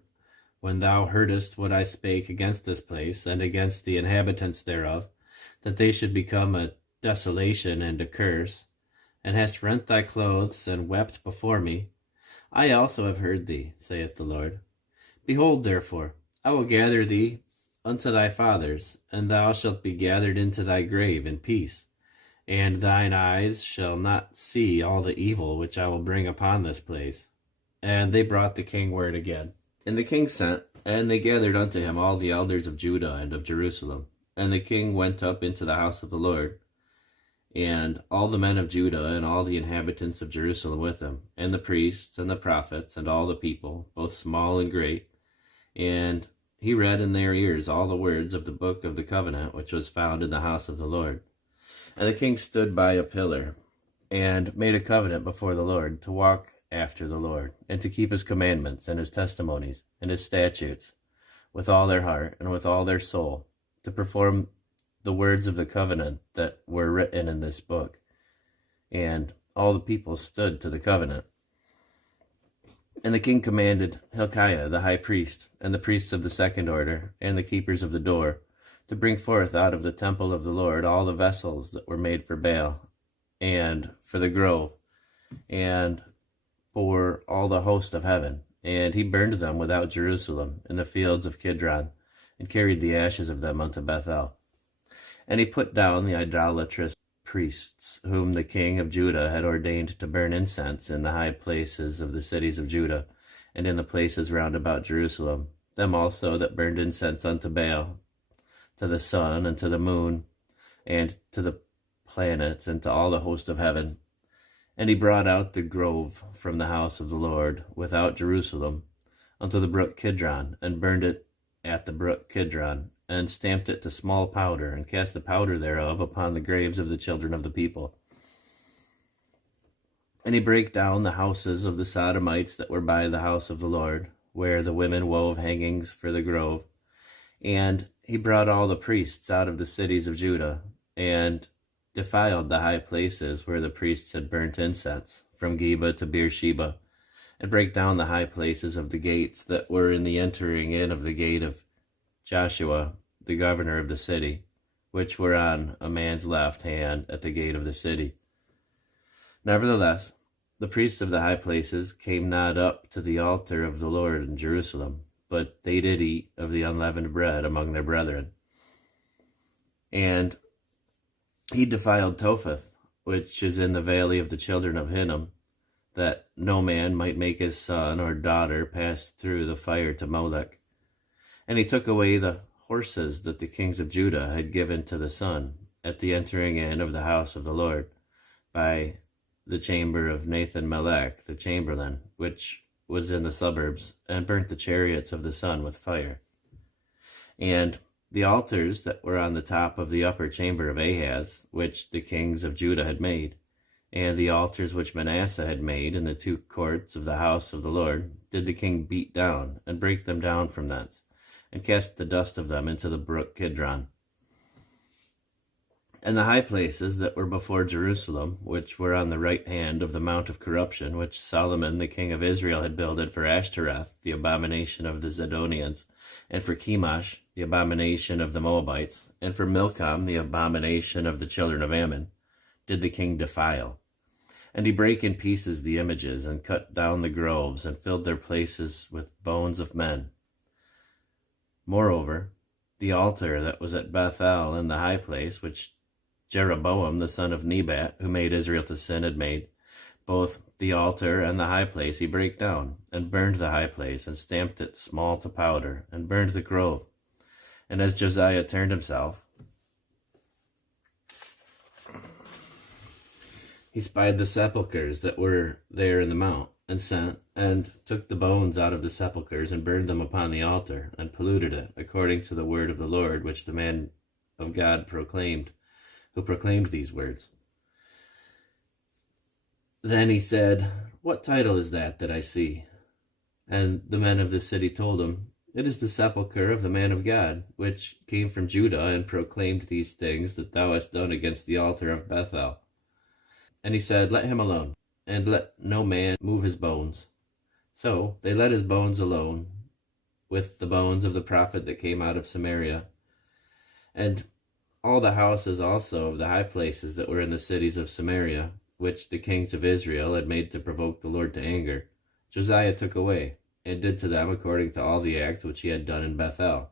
when thou heardest what I spake against this place, and against the inhabitants thereof, that they should become a desolation and a curse, and hast rent thy clothes, and wept before me, I also have heard thee, saith the Lord. Behold, therefore, I will gather thee unto thy fathers, and thou shalt be gathered into thy grave in peace, and thine eyes shall not see all the evil which I will bring upon this place. And they brought the king word again. And the king sent, and they gathered unto him all the elders of Judah and of Jerusalem. And the king went up into the house of the Lord, and all the men of Judah and all the inhabitants of Jerusalem with him, and the priests and the prophets and all the people, both small and great. And he read in their ears all the words of the book of the covenant which was found in the house of the Lord. And the king stood by a pillar, and made a covenant before the Lord, to walk after the Lord, and to keep his commandments, and his testimonies, and his statutes, with all their heart, and with all their soul, to perform the words of the covenant that were written in this book. And all the people stood to the covenant. And the king commanded Hilkiah the high priest, and the priests of the second order, and the keepers of the door, to bring forth out of the temple of the Lord all the vessels that were made for Baal, and for the grove, and for all the host of heaven. And he burned them without Jerusalem, in the fields of Kidron, and carried the ashes of them unto Bethel. And he put down the idolatrous priests, whom the king of Judah had ordained to burn incense in the high places of the cities of Judah, and in the places round about Jerusalem, them also that burned incense unto Baal, to the sun, and to the moon, and to the planets, and to all the host of heaven. And he brought out the grove from the house of the Lord, without Jerusalem, unto the brook Kidron, and burned it at the brook Kidron, and stamped it to small powder, and cast the powder thereof upon the graves of the children of the people. And he brake down the houses of the Sodomites that were by the house of the Lord, where the women wove hangings for the grove. And he brought all the priests out of the cities of Judah, and defiled the high places where the priests had burnt incense, from Geba to Beersheba, and brake down the high places of the gates that were in the entering in of the gate of Joshua, the governor of the city, which were on a man's left hand at the gate of the city. Nevertheless, the priests of the high places came not up to the altar of the Lord in Jerusalem, but they did eat of the unleavened bread among their brethren. And he defiled Topheth, which is in the valley of the children of Hinnom, that no man might make his son or daughter pass through the fire to Molech. And he took away the horses that the kings of Judah had given to the sun at the entering in of the house of the Lord, by the chamber of Nathan Melech, the chamberlain, which was in the suburbs, and burnt the chariots of the sun with fire. And the altars that were on the top of the upper chamber of Ahaz, which the kings of Judah had made, and the altars which Manasseh had made in the two courts of the house of the Lord, did the king beat down, and break them down from thence, and cast the dust of them into the brook Kidron. And the high places that were before Jerusalem, which were on the right hand of the mount of corruption, which Solomon the king of Israel had builded for Ashtoreth, the abomination of the Zidonians, and for Chemosh, the abomination of the Moabites, and for Milcom, the abomination of the children of Ammon, did the king defile. And he brake in pieces the images, and cut down the groves, and filled their places with bones of men. Moreover, the altar that was at Bethel in the high place, which Jeroboam the son of Nebat, who made Israel to sin, had made, both the altar and the high place he brake down, and burned the high place, and stamped it small to powder, and burned the grove. And as Josiah turned himself, he spied the sepulchres that were there in the mount, and sent, and took the bones out of the sepulchres, and burned them upon the altar, and polluted it, according to the word of the Lord, which the man of God proclaimed, who proclaimed these words. Then he said, What title is that I see? And the men of the city told him, It is the sepulchre of the man of God, which came from Judah, and proclaimed these things that thou hast done against the altar of Bethel. And he said, Let him alone, and let no man move his bones. So they let his bones alone, with the bones of the prophet that came out of Samaria, and all the houses also of the high places that were in the cities of Samaria, which the kings of Israel had made to provoke the Lord to anger, Josiah took away, and did to them according to all the acts which he had done in Bethel.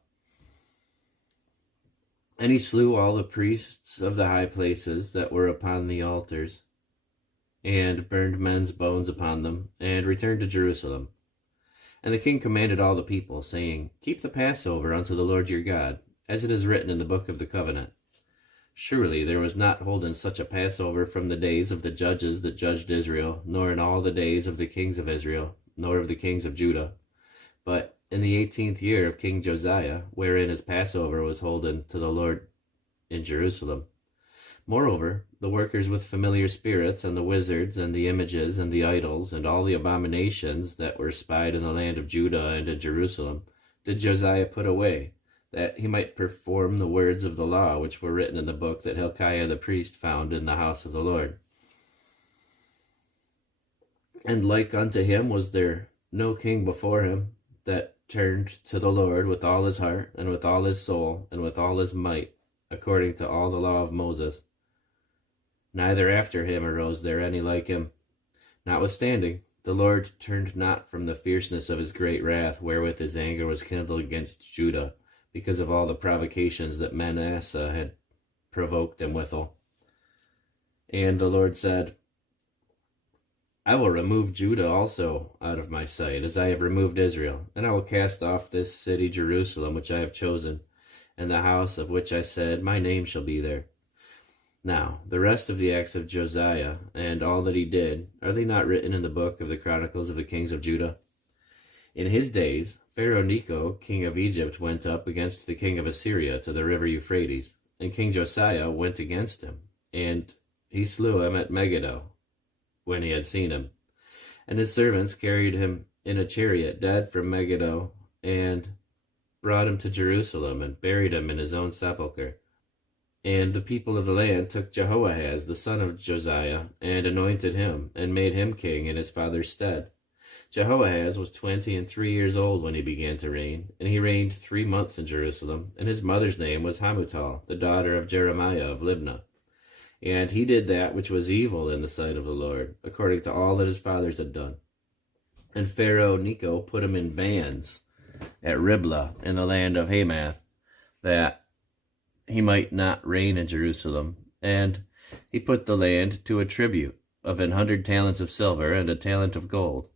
And he slew all the priests of the high places that were upon the altars, and burned men's bones upon them, and returned to Jerusalem. And the king commanded all the people, saying, Keep the Passover unto the Lord your God, as it is written in the book of the covenant. Surely there was not holden such a Passover from the days of the judges that judged Israel, nor in all the days of the kings of Israel, nor of the kings of Judah. But in the 18th year of King Josiah, wherein his Passover was holden to the Lord in Jerusalem. Moreover, the workers with familiar spirits, and the wizards, and the images, and the idols, and all the abominations that were spied in the land of Judah and in Jerusalem, did Josiah put away, that he might perform the words of the law which were written in the book that Hilkiah the priest found in the house of the Lord. And like unto him was there no king before him, that turned to the Lord with all his heart, and with all his soul, and with all his might, according to all the law of Moses. Neither after him arose there any like him. Notwithstanding, the Lord turned not from the fierceness of his great wrath, wherewith his anger was kindled against Judah, because of all the provocations that Manasseh had provoked him withal. And the Lord said, I will remove Judah also out of my sight, as I have removed Israel, and I will cast off this city Jerusalem which I have chosen, and the house of which I said, My name shall be there. Now, the rest of the acts of Josiah, and all that he did, are they not written in the book of the Chronicles of the kings of Judah? In his days, Pharaoh Necho, king of Egypt, went up against the king of Assyria to the river Euphrates, and King Josiah went against him, and he slew him at Megiddo, when he had seen him. And his servants carried him in a chariot dead from Megiddo, and brought him to Jerusalem, and buried him in his own sepulchre. And the people of the land took Jehoahaz, the son of Josiah, and anointed him, and made him king in his father's stead. Jehoahaz was 23 years old when he began to reign, and he reigned 3 months in Jerusalem, and his mother's name was Hamutal, the daughter of Jeremiah of Libnah. And he did that which was evil in the sight of the Lord, according to all that his fathers had done. And Pharaoh Necho put him in bands at Riblah in the land of Hamath, that he might not reign in Jerusalem. And he put the land to a tribute of 100 talents of silver and a talent of gold.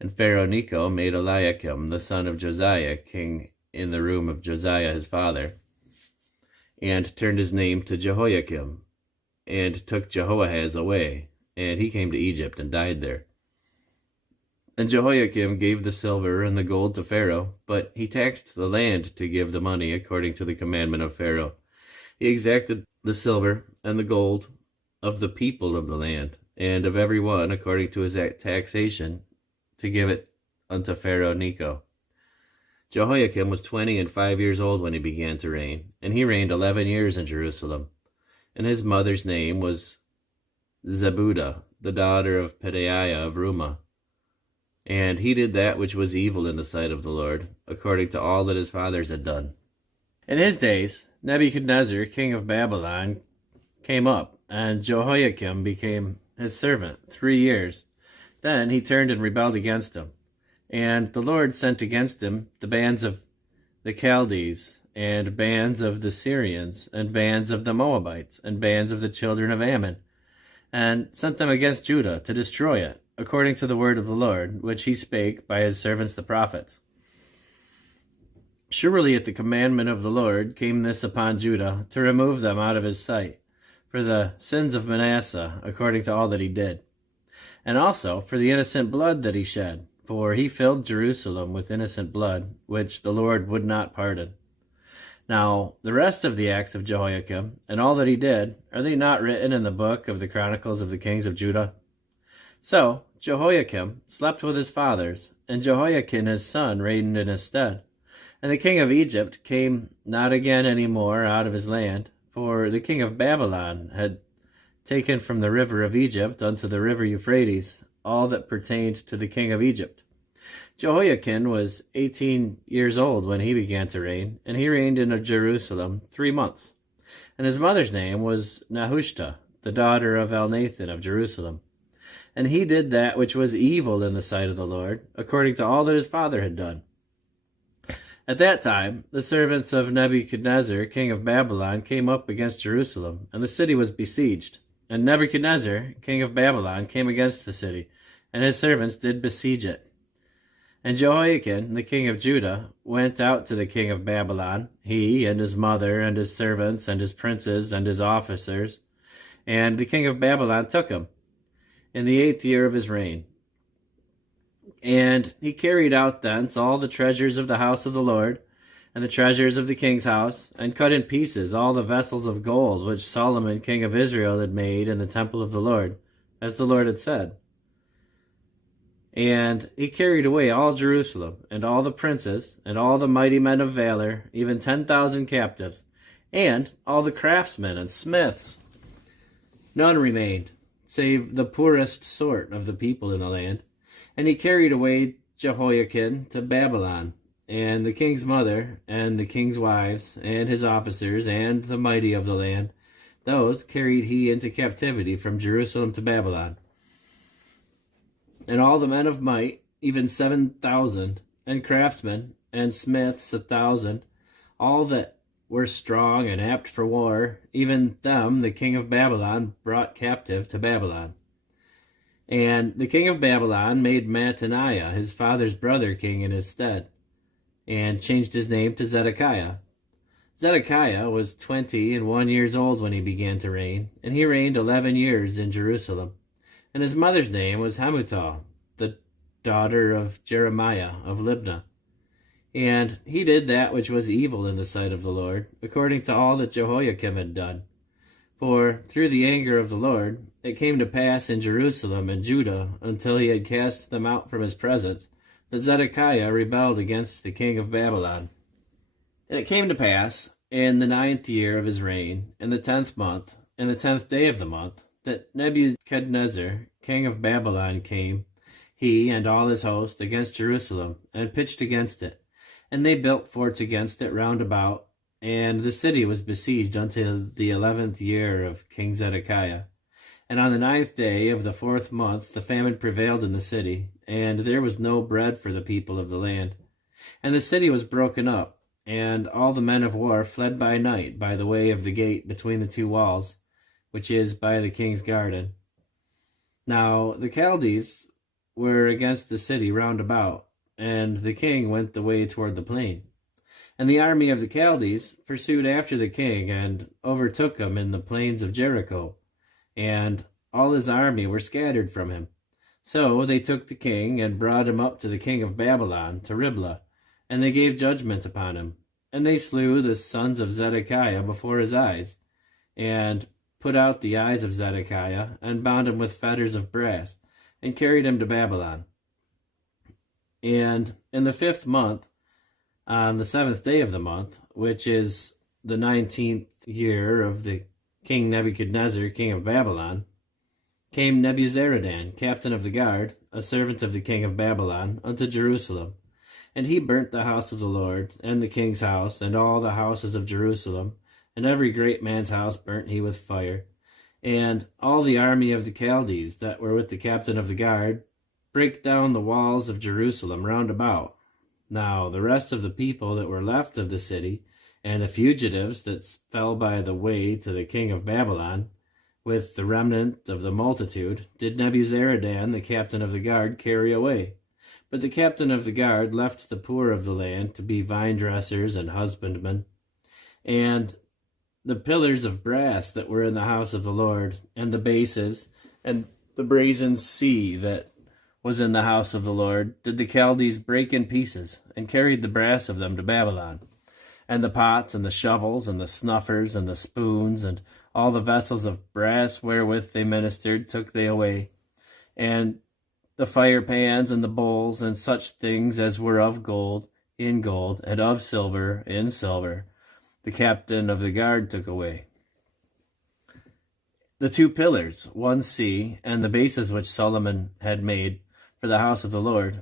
And Pharaoh Necho made Eliakim, the son of Josiah, king in the room of Josiah his father, and turned his name to Jehoiakim, and took Jehoahaz away, and he came to Egypt and died there. And Jehoiakim gave the silver and the gold to Pharaoh, but he taxed the land to give the money according to the commandment of Pharaoh. He exacted the silver and the gold of the people of the land, and of every one according to his taxation, to give it unto Pharaoh Necho. Jehoiakim was 25 years old when he began to reign, and he reigned 11 years in Jerusalem. And his mother's name was Zebudah, the daughter of Pedaiah of Rumah. And he did that which was evil in the sight of the Lord, according to all that his fathers had done. In his days, Nebuchadnezzar, king of Babylon, came up, and Jehoiakim became his servant, 3 years. Then he turned and rebelled against him. And the Lord sent against him the bands of the Chaldees, and bands of the Syrians, and bands of the Moabites, and bands of the children of Ammon, and sent them against Judah to destroy it, according to the word of the Lord, which he spake by his servants the prophets. Surely at the commandment of the Lord came this upon Judah, to remove them out of his sight, for the sins of Manasseh, according to all that he did, and also for the innocent blood that he shed, for he filled Jerusalem with innocent blood, which the Lord would not pardon. Now, the rest of the acts of Jehoiakim, and all that he did, are they not written in the book of the Chronicles of the kings of Judah? So Jehoiakim slept with his fathers, and Jehoiakim his son reigned in his stead. And the king of Egypt came not again any more out of his land, for the king of Babylon had taken from the river of Egypt unto the river Euphrates all that pertained to the king of Egypt. Jehoiakim was 18 years old when he began to reign, and he reigned in Jerusalem 3 months. And his mother's name was Nehushta, the daughter of Elnathan of Jerusalem. And he did that which was evil in the sight of the Lord, according to all that his father had done. At that time, the servants of Nebuchadnezzar, king of Babylon, came up against Jerusalem, and the city was besieged. And Nebuchadnezzar, king of Babylon, came against the city, and his servants did besiege it. And Jehoiakim, the king of Judah, went out to the king of Babylon, he and his mother and his servants and his princes and his officers. And the king of Babylon took him in the 8th year of his reign. And he carried out thence all the treasures of the house of the Lord, and the treasures of the king's house, and cut in pieces all the vessels of gold which Solomon king of Israel had made in the temple of the Lord, as the Lord had said. And he carried away all Jerusalem, and all the princes, and all the mighty men of valor, even 10,000 captives, and all the craftsmen and smiths. None remained, save the poorest sort of the people in the land. And he carried away Jehoiakim to Babylon, and the king's mother, and the king's wives, and his officers, and the mighty of the land. Those carried he into captivity from Jerusalem to Babylon. And all the men of might, even 7,000, and craftsmen, and smiths 1,000, all that were strong and apt for war, even them the king of Babylon brought captive to Babylon. And the king of Babylon made Mattaniah, his father's brother, king in his stead, and changed his name to Zedekiah. Zedekiah was 21 years old when he began to reign, and he reigned 11 years in Jerusalem. And his mother's name was Hamutal, the daughter of Jeremiah of Libnah. And he did that which was evil in the sight of the Lord, according to all that Jehoiakim had done. For through the anger of the Lord it came to pass in Jerusalem and Judah, until he had cast them out from his presence, that Zedekiah rebelled against the king of Babylon. And it came to pass in the 9th year of his reign, in the 10th month, in the 10th day of the month, that Nebuchadnezzar, king of Babylon, came, he and all his host, against Jerusalem, and pitched against it. And they built forts against it round about, and the city was besieged until the 11th year of King Zedekiah. And on the 9th day of the 4th month the famine prevailed in the city, and there was no bread for the people of the land. And the city was broken up, and all the men of war fled by night by the way of the gate between the 2 walls, which is by the king's garden. Now the Chaldees were against the city round about, and the king went the way toward the plain. And the army of the Chaldees pursued after the king, and overtook him in the plains of Jericho, and all his army were scattered from him. So they took the king, and brought him up to the king of Babylon, to Riblah, and they gave judgment upon him. And they slew the sons of Zedekiah before his eyes, and put out the eyes of Zedekiah, and bound him with fetters of brass, and carried him to Babylon. And in the 5th month, on the 7th day of the month, which is the 19th year of the king Nebuchadnezzar, king of Babylon, came Nebuzaradan, captain of the guard, a servant of the king of Babylon, unto Jerusalem. And he burnt the house of the Lord, and the king's house, and all the houses of Jerusalem, and every great man's house burnt he with fire. And all the army of the Chaldees that were with the captain of the guard brake down the walls of Jerusalem round about. Now the rest of the people that were left of the city, and the fugitives that fell by the way to the king of Babylon, with the remnant of the multitude, did Nebuzaradan, the captain of the guard, carry away. But the captain of the guard left the poor of the land to be vine dressers and husbandmen. And the pillars of brass that were in the house of the Lord, and the bases, and the brazen sea that was in the house of the Lord, did the Chaldees break in pieces, and carried the brass of them to Babylon. And the pots, and the shovels, and the snuffers, and the spoons, and all the vessels of brass wherewith they ministered took they away. And the fire pans, and the bowls, and such things as were of gold, in gold, and of silver, in silver, the captain of the guard took away. The two pillars, one sea, and the bases which Solomon had made for the house of the Lord,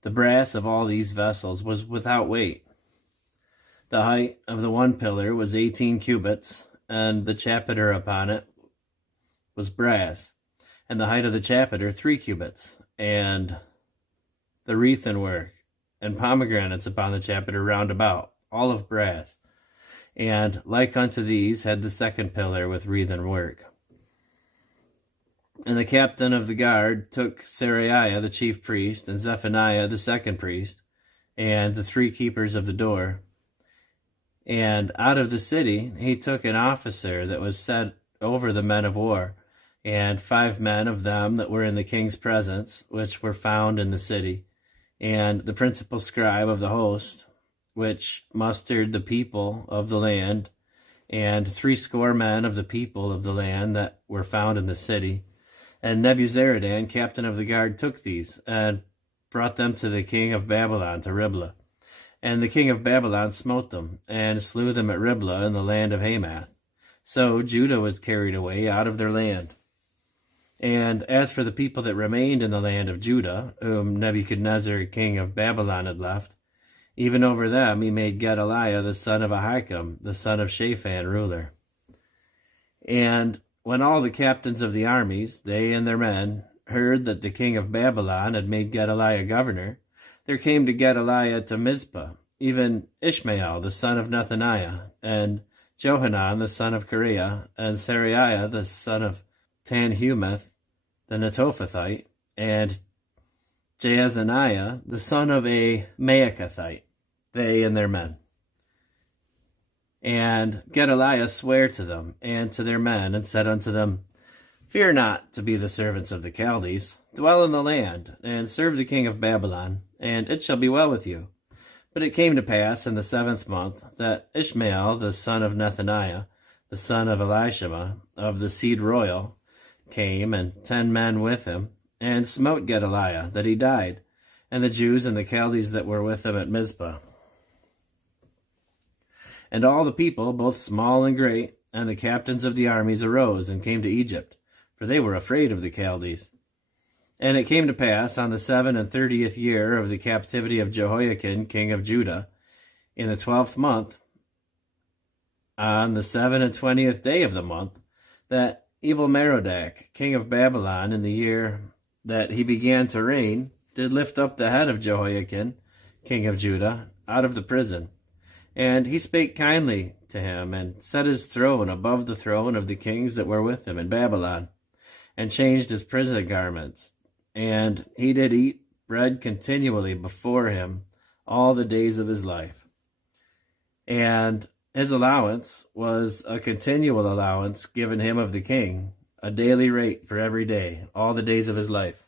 the brass of all these vessels was without weight. The height of the one pillar was 18 cubits, and the chapiter upon it was brass, and the height of the chapiter 3 cubits, and the wreathen work, and pomegranates upon the chapiter round about, all of brass. And like unto these had the second pillar with wreathen work. And the captain of the guard took Seraiah the chief priest, and Zephaniah the second priest, and the 3 keepers of the door. And out of the city he took an officer that was set over the men of war, and 5 men of them that were in the king's presence, which were found in the city, and the principal scribe of the host, which mustered the people of the land, and 60 men of the people of the land that were found in the city. And Nebuzaradan, captain of the guard, took these, and brought them to the king of Babylon to Riblah. And the king of Babylon smote them, and slew them at Riblah in the land of Hamath. So Judah was carried away out of their land. And as for the people that remained in the land of Judah, whom Nebuchadnezzar, king of Babylon, had left, even over them he made Gedaliah the son of Ahikam, the son of Shaphan, ruler. And when all the captains of the armies, they and their men, heard that the king of Babylon had made Gedaliah governor, there came to Gedaliah to Mizpah, even Ishmael the son of Nethaniah, and Johanan the son of Kareah, and Seraiah the son of Tanhumeth the Netophathite, and Jaazaniah the son of a Maacathite, they and their men. And Gedaliah sware to them and to their men, and said unto them, Fear not to be the servants of the Chaldees. Dwell in the land, and serve the king of Babylon, and it shall be well with you. But it came to pass in the 7th month that Ishmael the son of Nethaniah, the son of Elishama, of the seed royal, came, and 10 men with him, and smote Gedaliah, that he died, and the Jews and the Chaldees that were with him at Mizpah. And all the people, both small and great, and the captains of the armies arose and came to Egypt, for they were afraid of the Chaldees. And it came to pass on the 37th year of the captivity of Jehoiakim, king of Judah, in the 12th month, on the 27th day of the month, that Evil-Merodach, king of Babylon, in the year that he began to reign, did lift up the head of Jehoiakim, king of Judah, out of the prison. And he spake kindly to him, and set his throne above the throne of the kings that were with him in Babylon, and changed his prison garments. And he did eat bread continually before him all the days of his life. And his allowance was a continual allowance given him of the king, a daily rate for every day, all the days of his life.